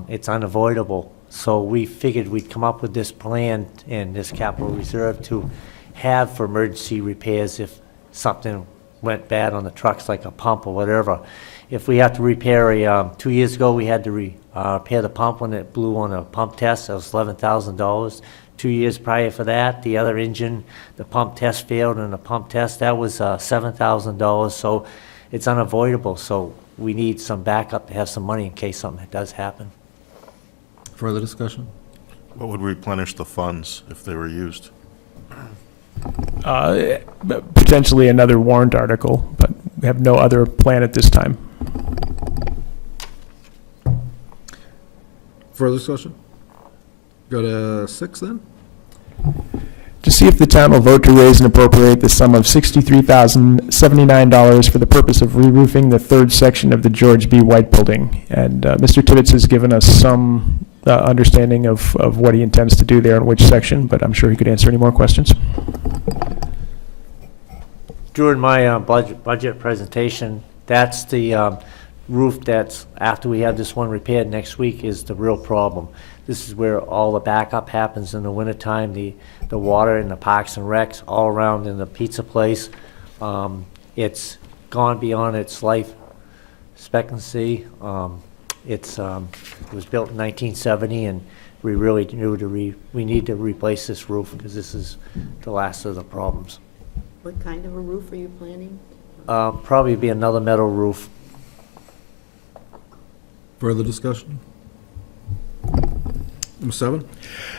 It's unavoidable. So we figured we'd come up with this plan and this capital reserve to have for emergency repairs if something went bad on the trucks, like a pump or whatever. If we have to repair 2 years ago, we had to repair the pump when it blew on a pump test. That was $11,000. 2 years prior for that, the other engine, the pump test failed, and the pump test, that was $7,000, so it's unavoidable. So we need some backup to have some money in case something does happen. Further discussion? What would replenish the funds if they were used? Potentially another warrant article, but we have no other plan at this time. Further discussion? Go to 6 then? To see if the town will vote to raise and appropriate the sum of $63,079 for the purpose of re-roofing the 3rd section of the George B. White Building. And Mr. Tibbetts has given us some understanding of what he intends to do there in which section, but I'm sure he could answer any more questions. During my budget presentation, that's the roof that's, after we have this one repaired next week, is the real problem. This is where all the backup happens in the wintertime, the water in the parks and recs, all around in the pizza place. It's gone beyond its life expectancy. It was built in 1970, and we really we need to replace this roof, because this is the last of the problems. What kind of a roof are you planning? Probably be another metal roof. Further discussion? Number 7?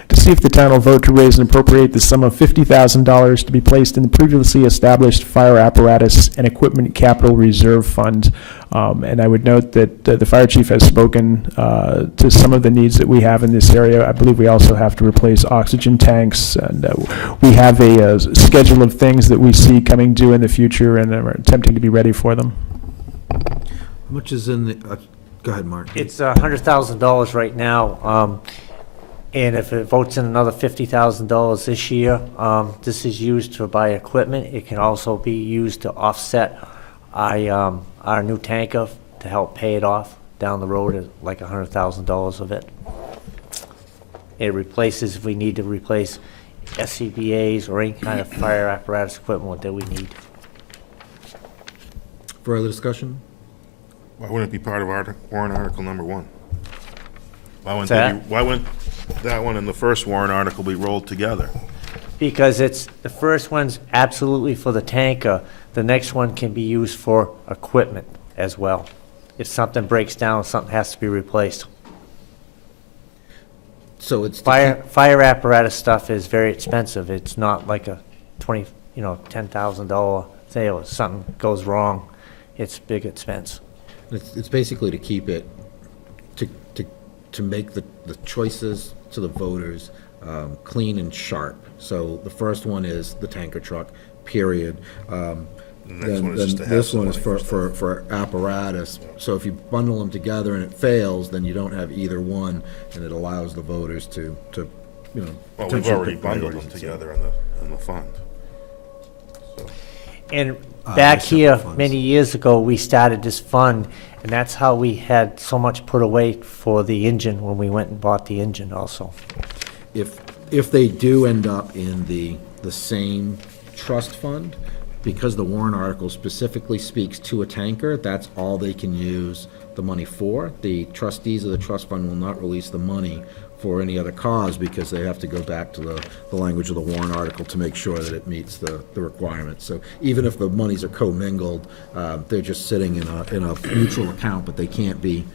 To see if the town will vote to raise and appropriate the sum of $50,000 to be placed in the previously established fire apparatus and equipment capital reserve fund. And I would note that the fire chief has spoken to some of the needs that we have in this area. I believe we also have to replace oxygen tanks, and we have a schedule of things that we see coming due in the future, and are attempting to be ready for them. How much is in the, go ahead, Mark. It's $100,000 right now. And if it votes in another $50,000 this year, this is used to buy equipment. It can also be used to offset our new tanker to help pay it off down the road, at like $100,000 of it. It replaces, if we need to replace SCBA's or any kind of fire apparatus equipment that we need. Further discussion? Why wouldn't it be part of warrant article number 1? Why wouldn't that one and the first warrant article be rolled together? Because the first one's absolutely for the tanker. The next one can be used for equipment as well. If something breaks down, something has to be replaced. So it's Fire apparatus stuff is very expensive. It's not like a $10,000 sale. If something goes wrong, it's big expense. It's basically to keep it, to make the choices to the voters clean and sharp. So the first one is the tanker truck, period. The next one is just to have This one is somebody for apparatus. So if you bundle them together and it fails, then you don't have either one, and it allows the voters to Well, we've potentially already pick bundled priorities. them together in the fund. So, And they're back separate here, funds. many years ago, we started this fund, and that's how we had so much put away for the engine when we went and bought the engine also. If they do end up in the same trust fund, because the warrant article specifically speaks to a tanker, that's all they can use the money for. The trustees of the trust fund will not release the money for any other cause, because they have to go back to the language of the warrant article to make sure that it meets the requirements. So even if the monies are commingled, they're just sitting in a neutral account, but they can't be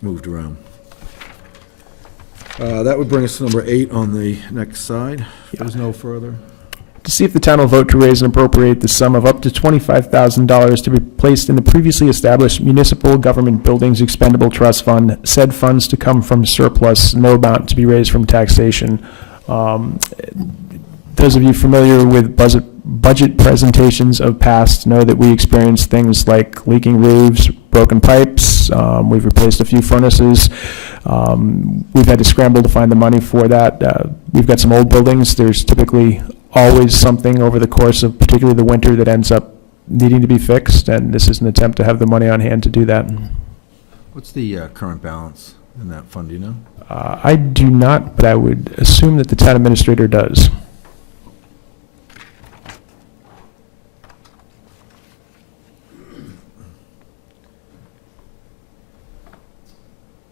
moved around. That would bring us to number 8 on the next side. If there's no further. To see if the town will vote to raise and appropriate the sum of up to $25,000 to be placed in the previously established municipal government buildings expendable trust fund, said funds to come from surplus, no amount to be raised from taxation. Those of you familiar with budget presentations of past know that we experienced things like leaking roofs, broken pipes. We've replaced a few furnaces. We've had to scramble to find the money for that. We've got some old buildings. There's typically always something over the course of particularly the winter that ends up needing to be fixed, and this is an attempt to have the money on hand to do that. What's the current balance in that fund, do you know? I do not, but I would assume that the town administrator does.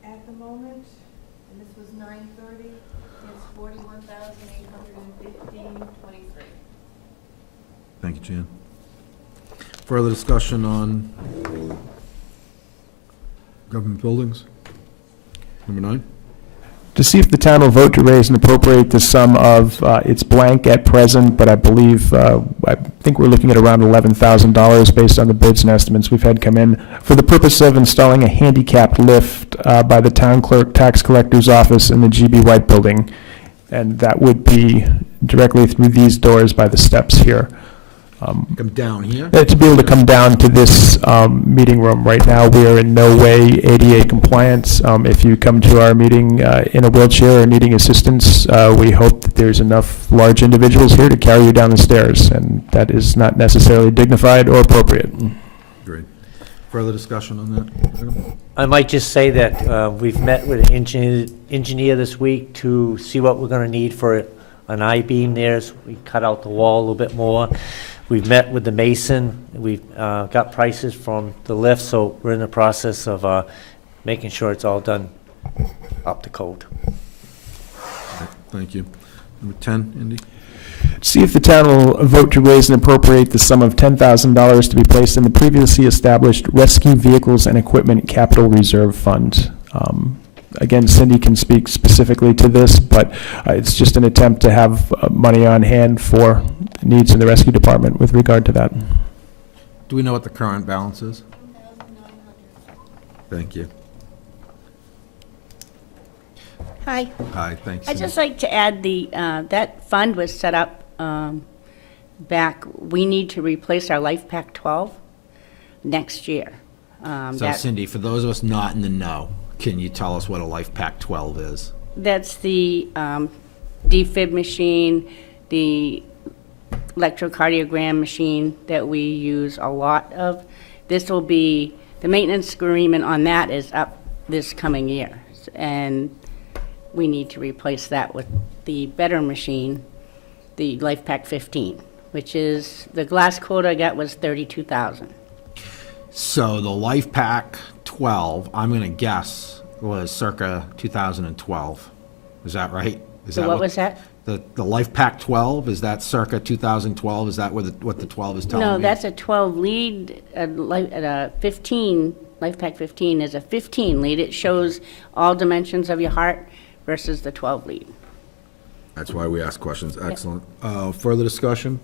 At the moment, and this was 9:30, it's 41,815.23. Thank you, Jan. Further discussion on government buildings? Number 9? To see if the town will vote to raise and appropriate the sum of, it's blank at present, but I believe, I think we're looking at around $11,000 based on the bids and estimates we've had come in, for the purpose of installing a handicap lift by the town clerk tax collector's office in the GB White building. And that would be directly through these doors by the steps here. Come down here? To be able to come down to this meeting room. Right now, we are in no way ADA compliant. If you come to our meeting in a wheelchair or needing assistance, we hope that there's enough large individuals here to carry you down the stairs, and that is not necessarily dignified or appropriate. Great. Further discussion on that item? I might just say that we've met with an engineer this week to see what we're gonna need for an I-beam there, so we cut out the wall a little bit more. We've met with the mason, we've got prices from the lift, so we're in the process of making sure it's all done up to code. Thank you. Number 10, Andy? See if the town will vote to raise and appropriate the sum of $10,000 to be placed in the previously established Rescue Vehicles and Equipment Capital Reserve Fund. Again, Cindy can speak specifically to this, but it's just an attempt to have money on hand for needs in the rescue department with regard to that. Do we know what the current balance is? Thank you. Hi. Hi, thanks. I'd just like to add that fund was set up back, we need to replace our Life Pack 12 next year. So Cindy, for those of us not in the know, can you tell us what a Life Pack 12 is? That's the defib machine, the electrocardiogram machine that we use a lot of. This will be, the maintenance agreement on that is up this coming year. And we need to replace that with the better machine, the Life Pack 15, which is, the last quote I got was $32,000. So the Life Pack 12, I'm going to guess, was circa 2012. Is that right? Is So that what was that? The Life Pack 12, is that circa 2012? Is that what the 12 is telling me? No, that's a 12 lead, a 15, Life Pack 15 is a 15 lead. It shows all dimensions of your heart versus the 12 lead. That's why we ask questions. Excellent. Further discussion?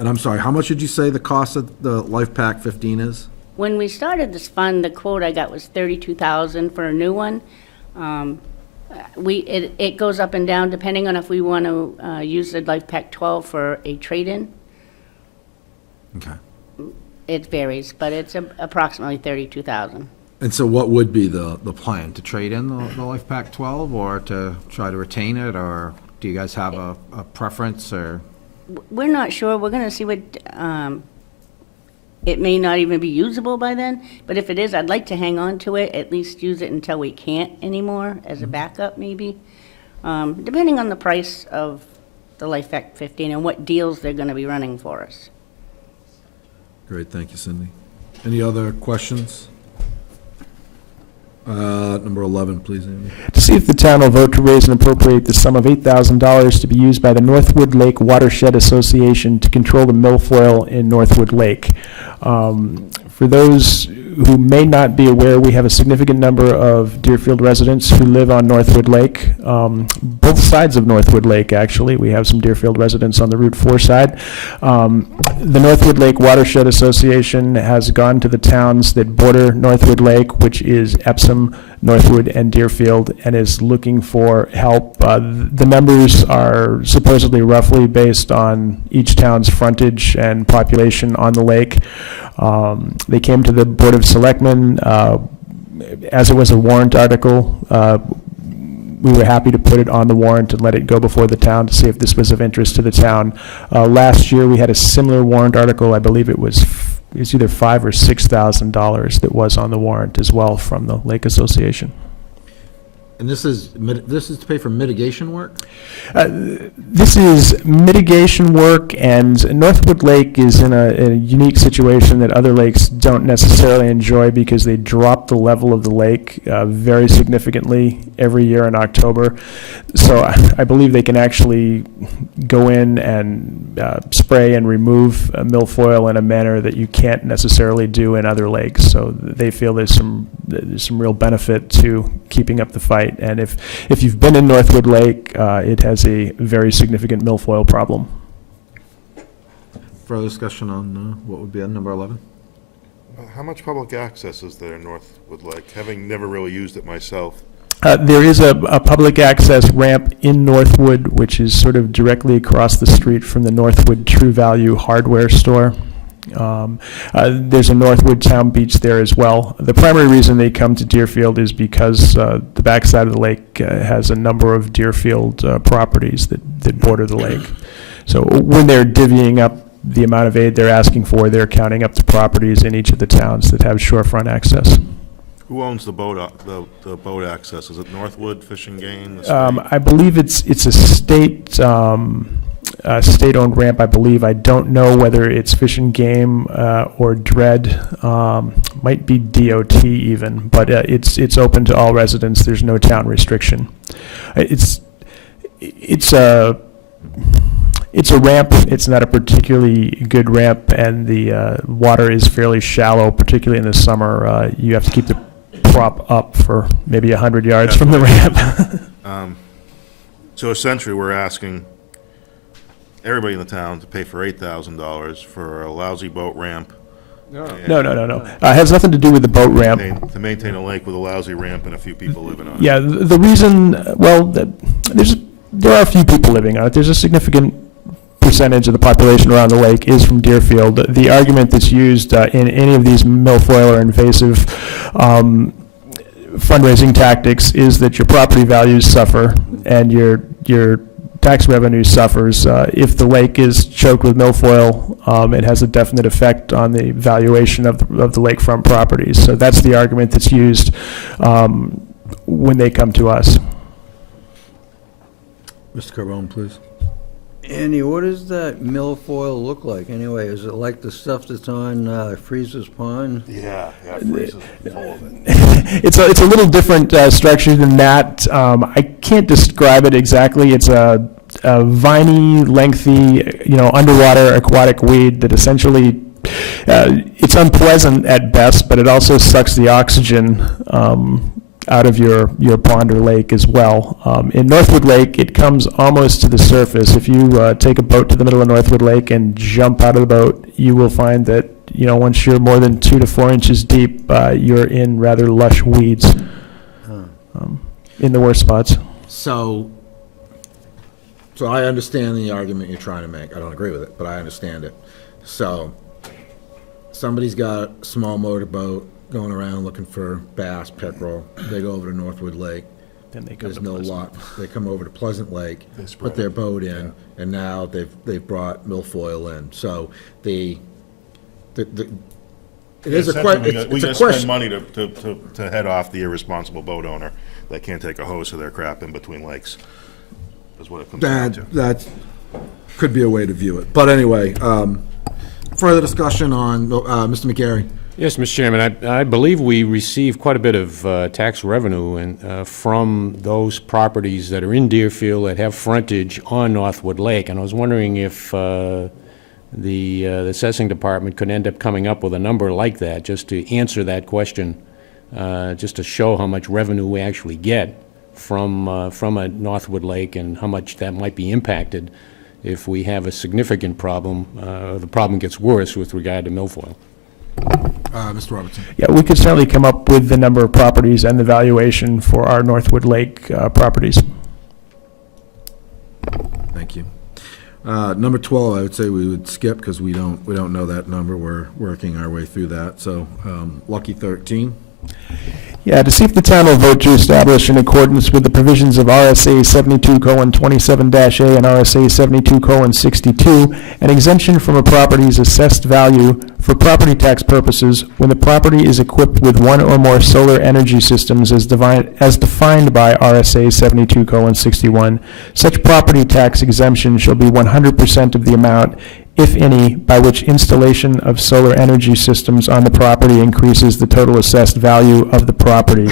And I'm sorry, how much did you say the cost of the Life Pack 15 is? When we started this fund, the quote I got was $32,000 for a new one. It goes up and down depending on if we want to use the Life Pack 12 for a trade-in. Okay. It varies, but it's approximately $32,000. And so what would be the plan? To trade in the Life Pack 12 or to try to retain it? Or do you guys have a preference or? We're not sure. We're going to see what, it may not even be usable by then, but if it is, I'd like to hang on to it, at least use it until we can't anymore, as a backup maybe, depending on the price of the Life Pack 15 and what deals they're going to be running for us. Great, thank you, Cindy. Any other questions? Number 11, please, Andy. To see if the town will vote to raise and appropriate the sum of $8,000 to be used by the Northwood Lake Watershed Association to control the milfoil in Northwood Lake. For those who may not be aware, we have a significant number of Deerfield residents who live on Northwood Lake, both sides of Northwood Lake, actually. We have some Deerfield residents on the Route 4 side. The Northwood Lake Watershed Association has gone to the towns that border Northwood Lake, which is Epsom, Northwood, and Deerfield, and is looking for help. The numbers are supposedly roughly based on each town's frontage and population on the lake. They came to the Board of Selectmen as it was a warrant article. We were happy to put it on the warrant and let it go before the town to see if this was of interest to the town. Last year, we had a similar warrant article. I believe it was either $5,000 or $6,000 that was on the warrant as well from the Lake Association. And this is to pay for mitigation work? This is mitigation work, and Northwood Lake is in a unique situation that other lakes don't necessarily enjoy because they drop the level of the lake very significantly every year in October. So I believe they can actually go in and spray and remove milfoil in a manner that you can't necessarily do in other lakes. So they feel there's some real benefit to keeping up the fight. And if you've been in Northwood Lake, it has a very significant milfoil problem. Further discussion on what would be on number 11? How much public access is there in Northwood Lake, having never really used it myself? There is a public access ramp in Northwood, which is sort of directly across the street from the Northwood True Value hardware store. There's a Northwood Town Beach there as well. The primary reason they come to Deerfield is because the backside of the lake has a number of Deerfield properties that border the lake. So when they're divvying up the amount of aid they're asking for, they're counting up to properties in each of the towns that have shorefront access. Who owns the boat, the boat access? Is it Northwood Fish and Game? the state? I believe it's a state-owned ramp, I believe. I don't know whether it's Fish and Game or Dred, might be DOT even, but it's open to all residents. There's no town restriction. It's a ramp. It's not a particularly good ramp, and the water is fairly shallow, particularly in the summer. You have to keep the prop up for maybe 100 yards from the ramp. So essentially, we're asking everybody in the town to pay for $8,000 for a lousy boat ramp. No. It has nothing to do with the boat ramp. To maintain a lake with a lousy ramp and a few people living on it. Yeah, the reason, well, there are a few people living on it. There's a significant percentage of the population around the lake is from Deerfield. The argument that's used in any of these milfoil or invasive fundraising tactics is that your property values suffer and your tax revenue suffers. If the lake is choked with milfoil, it has a definite effect on the valuation of the lakefront properties. So that's the argument that's used when they come to us. Mr. Carbone, please. Andy, what does that milfoil look like anyway? Is it like the stuff that's on Freeze's Pond? Yeah, Freeze is full of it. It's a little different structure than that. I can't describe it exactly. It's a viney, lengthy, underwater aquatic weed that essentially, it's unpleasant at best, but it also sucks the oxygen out of your pond or lake as well. In Northwood Lake, it comes almost to the surface. If you take a boat to the middle of Northwood Lake and jump out of the boat, you will find that, once you're more than 2 to 4 inches deep, you're in rather lush weeds in the worst spots. So I understand the argument you're trying to make. I don't agree with it, but I understand it. So somebody's got a small motorboat going around looking for bass, pickerel. They go over to Northwood Lake. Then they come There's to no Pleasant. luck. They come over to Pleasant Lake, They spread put their boat in, and now they've brought milfoil in. So it is a Essentially, question. we It's a gotta spend question. money to head off the irresponsible boat owner that can't take a hose of their crap in between lakes, is what it comes down to. That could be a way to view it. But anyway, further discussion on, Mr. McGarry. Yes, Mr. Chairman, I believe we receive quite a bit of tax revenue from those properties that are in Deerfield that have frontage on Northwood Lake, and I was wondering if the assessing department could end up coming up with a number like that, just to answer that question, just to show how much revenue we actually get from a Northwood Lake and how much that might be impacted if we have a significant problem, the problem gets worse with regard to milfoil. Mr. Robertson. Yeah, we could certainly come up with the number of properties and the valuation for our Northwood Lake properties. Thank you. Number 12, I would say we would skip because we don't know that number. We're working our way through that. So lucky 13. Yeah, to see if the town will vote to establish in accordance with the provisions of RSA 72:27-A and RSA 72:62, an exemption from a property's assessed value for property tax purposes when the property is equipped with one or more solar energy systems as defined by RSA 72:61. Such property tax exemption shall be 100% of the amount, if any, by which installation of solar energy systems on the property increases the total assessed value of the property.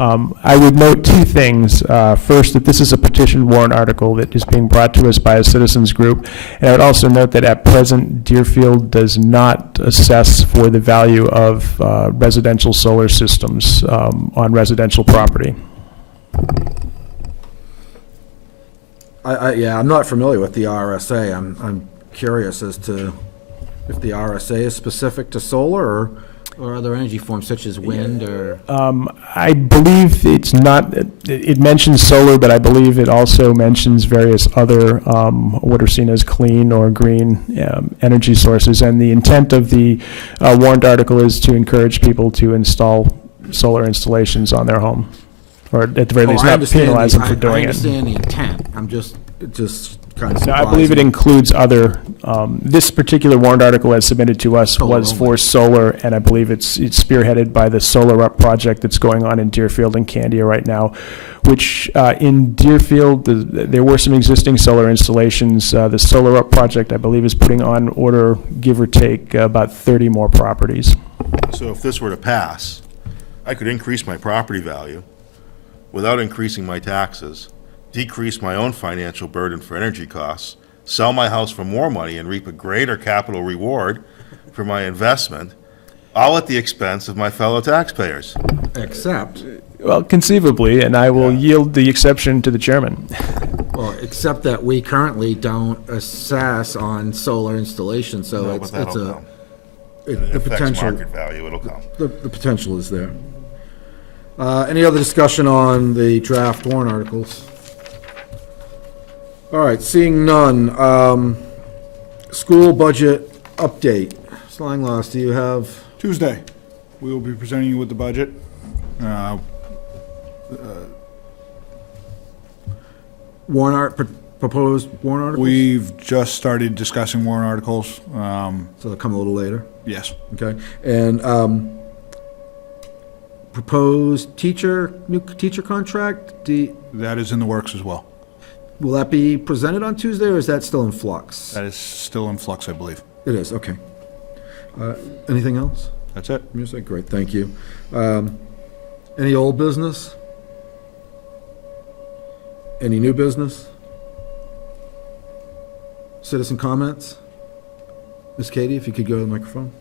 I would note two things. First, that this is a petition warrant article that is being brought to us by a citizens group. And I would also note that at present, Deerfield does not assess for the value of residential solar systems on residential property. I'm not familiar with the RSA. I'm curious as to if the RSA is specific to solar or other energy forms such as wind or... I believe it's not, it mentions solar, but I believe it also mentions various other what are seen as clean or green energy sources. And the intent of the warrant article is to encourage people to install solar installations on their home, or at the very least not penalize them for doing I it. understand the intent. I'm just kind of No, surprising. I believe it includes other, this particular warrant article as submitted to us was for solar, and I believe it's spearheaded by the Solar Up project that's going on in Deerfield and Candia right now, which in Deerfield, there were some existing solar installations. The Solar Up project, I believe, is putting on order, give or take, about 30 more properties. So if this were to pass, I could increase my property value without increasing my taxes, decrease my own financial burden for energy costs, sell my house for more money and reap a greater capital reward for my investment, all at the expense of my fellow taxpayers. Except, Well, conceivably, and I will yield the exception to the chairman. Well, except that we currently don't assess on solar installation, so No, it's but that'll a, come. the If it affects potential, market value, it'll come. the potential is there. Any other discussion on the draft warrant articles? All right, seeing none. School budget update. Mr. Langlois, do you have? Tuesday, we will be presenting you with the budget. Proposed warrant articles? We've just started discussing warrant articles. So they'll come a little later? Yes. Okay, and proposed new teacher contract, That is in the works as well. will that be presented on Tuesday, or is that still in flux? That is still in flux, I believe. It is, okay. Anything else? That's it. Music, great, thank you. Any old business? Any new business? Citizen comments? Ms. Katie, if you could go to the microphone.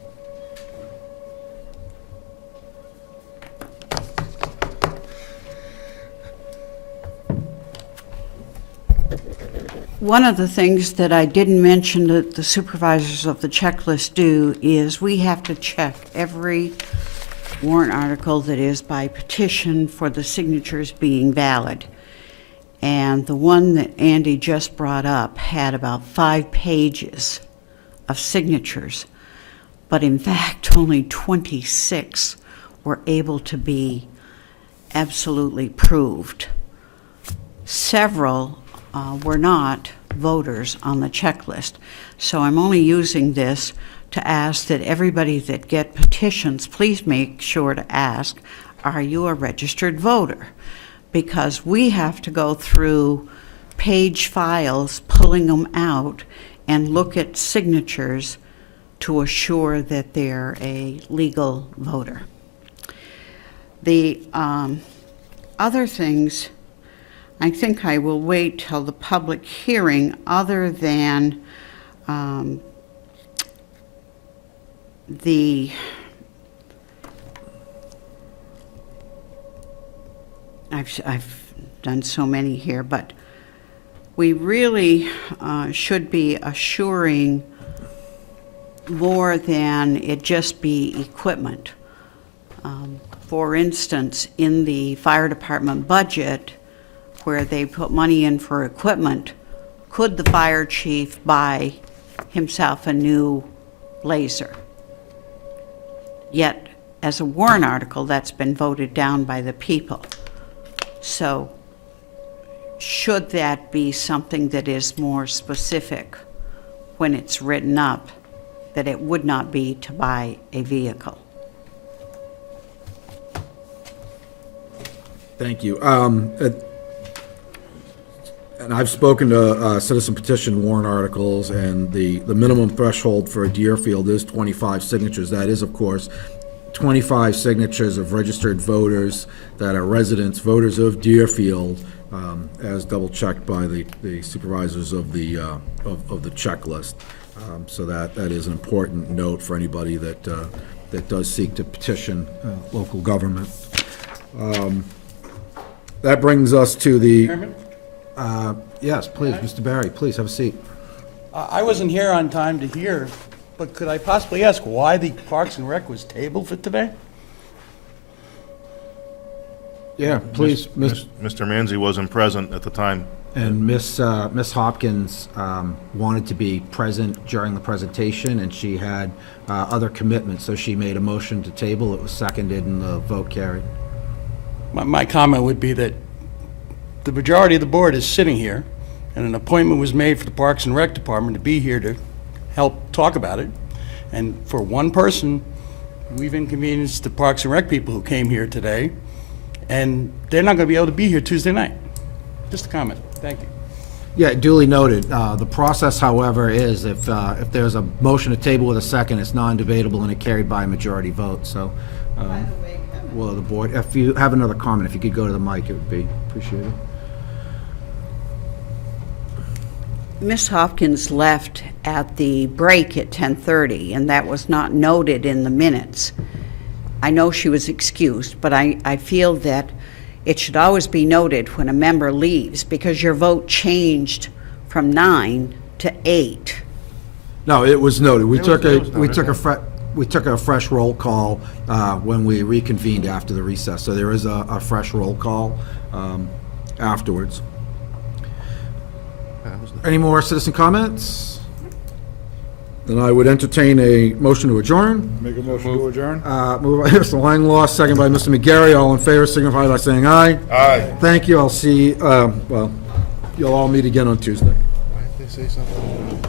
One of the things that I didn't mention that the supervisors of the checklist do is we have to check every warrant article that is by petition for the signatures being valid. And the one that Andy just brought up had about 5 pages of signatures, but in fact, only 26 were able to be absolutely proved. Several were not voters on the checklist. So I'm only using this to ask that everybody that get petitions, please make sure to ask, are you a registered voter? Because we have to go through page files, pulling them out, and look at signatures to assure that they're a legal voter. The other things, I think I will wait till the public hearing, other than I've done so many here, but we really should be assuring more than it just be equipment. For instance, in the fire department budget, where they put money in for equipment, could the fire chief buy himself a new blazer? Yet, as a warrant article, that's been voted down by the people. So, should that be something that is more specific when it's written up, that it would not be to buy a vehicle? Thank you. And I've spoken to citizen petition warrant articles, and the minimum threshold for a Deerfield is 25 signatures. That is, of course, 25 signatures of registered voters that are residents, voters of Deerfield, as double-checked by the supervisors of the checklist. So that is an important note for anybody that does seek to petition local government. That brings us to the... Chairman? Yes, please, Mr. Barry, please have a seat. I wasn't here on time to hear, but could I possibly ask why the Parks and Rec was tabled for today? Yeah, please, Mr. Manzi wasn't present at the time. And Miss Hopkins wanted to be present during the presentation, and she had other commitments, so she made a motion to table. It was seconded, and the vote carried. My comment would be that the majority of the board is sitting here, and an appointment was made for the Parks and Rec Department to be here to help talk about it. And for one person, we've inconvenienced the Parks and Rec people who came here today, and they're not going to be able to be here Tuesday night. Just a comment. Thank you. Yeah, duly noted. The process, however, is if there's a motion to table with a second, it's non-debatable and it carried by a majority vote, so. Well, the board, if you have another comment, if you could go to the mic, it would be appreciated. Ms. Hopkins left at the break at 10:30, and that was not noted in the minutes. I know she was excused, but I feel that it should always be noted when a member leaves, because your vote changed from 9 to 8. No, it was noted. We took a fresh roll call when we reconvened after the recess, so there is a fresh roll call afterwards. Any more citizen comments? Then I would entertain a motion to adjourn. Make a motion to adjourn? Moved by Mr. Langlois, second by Mr. McGarry. All in favor signify by saying aye. Aye. Thank you. I'll see, well, you'll all meet again on Tuesday. Why did they say something?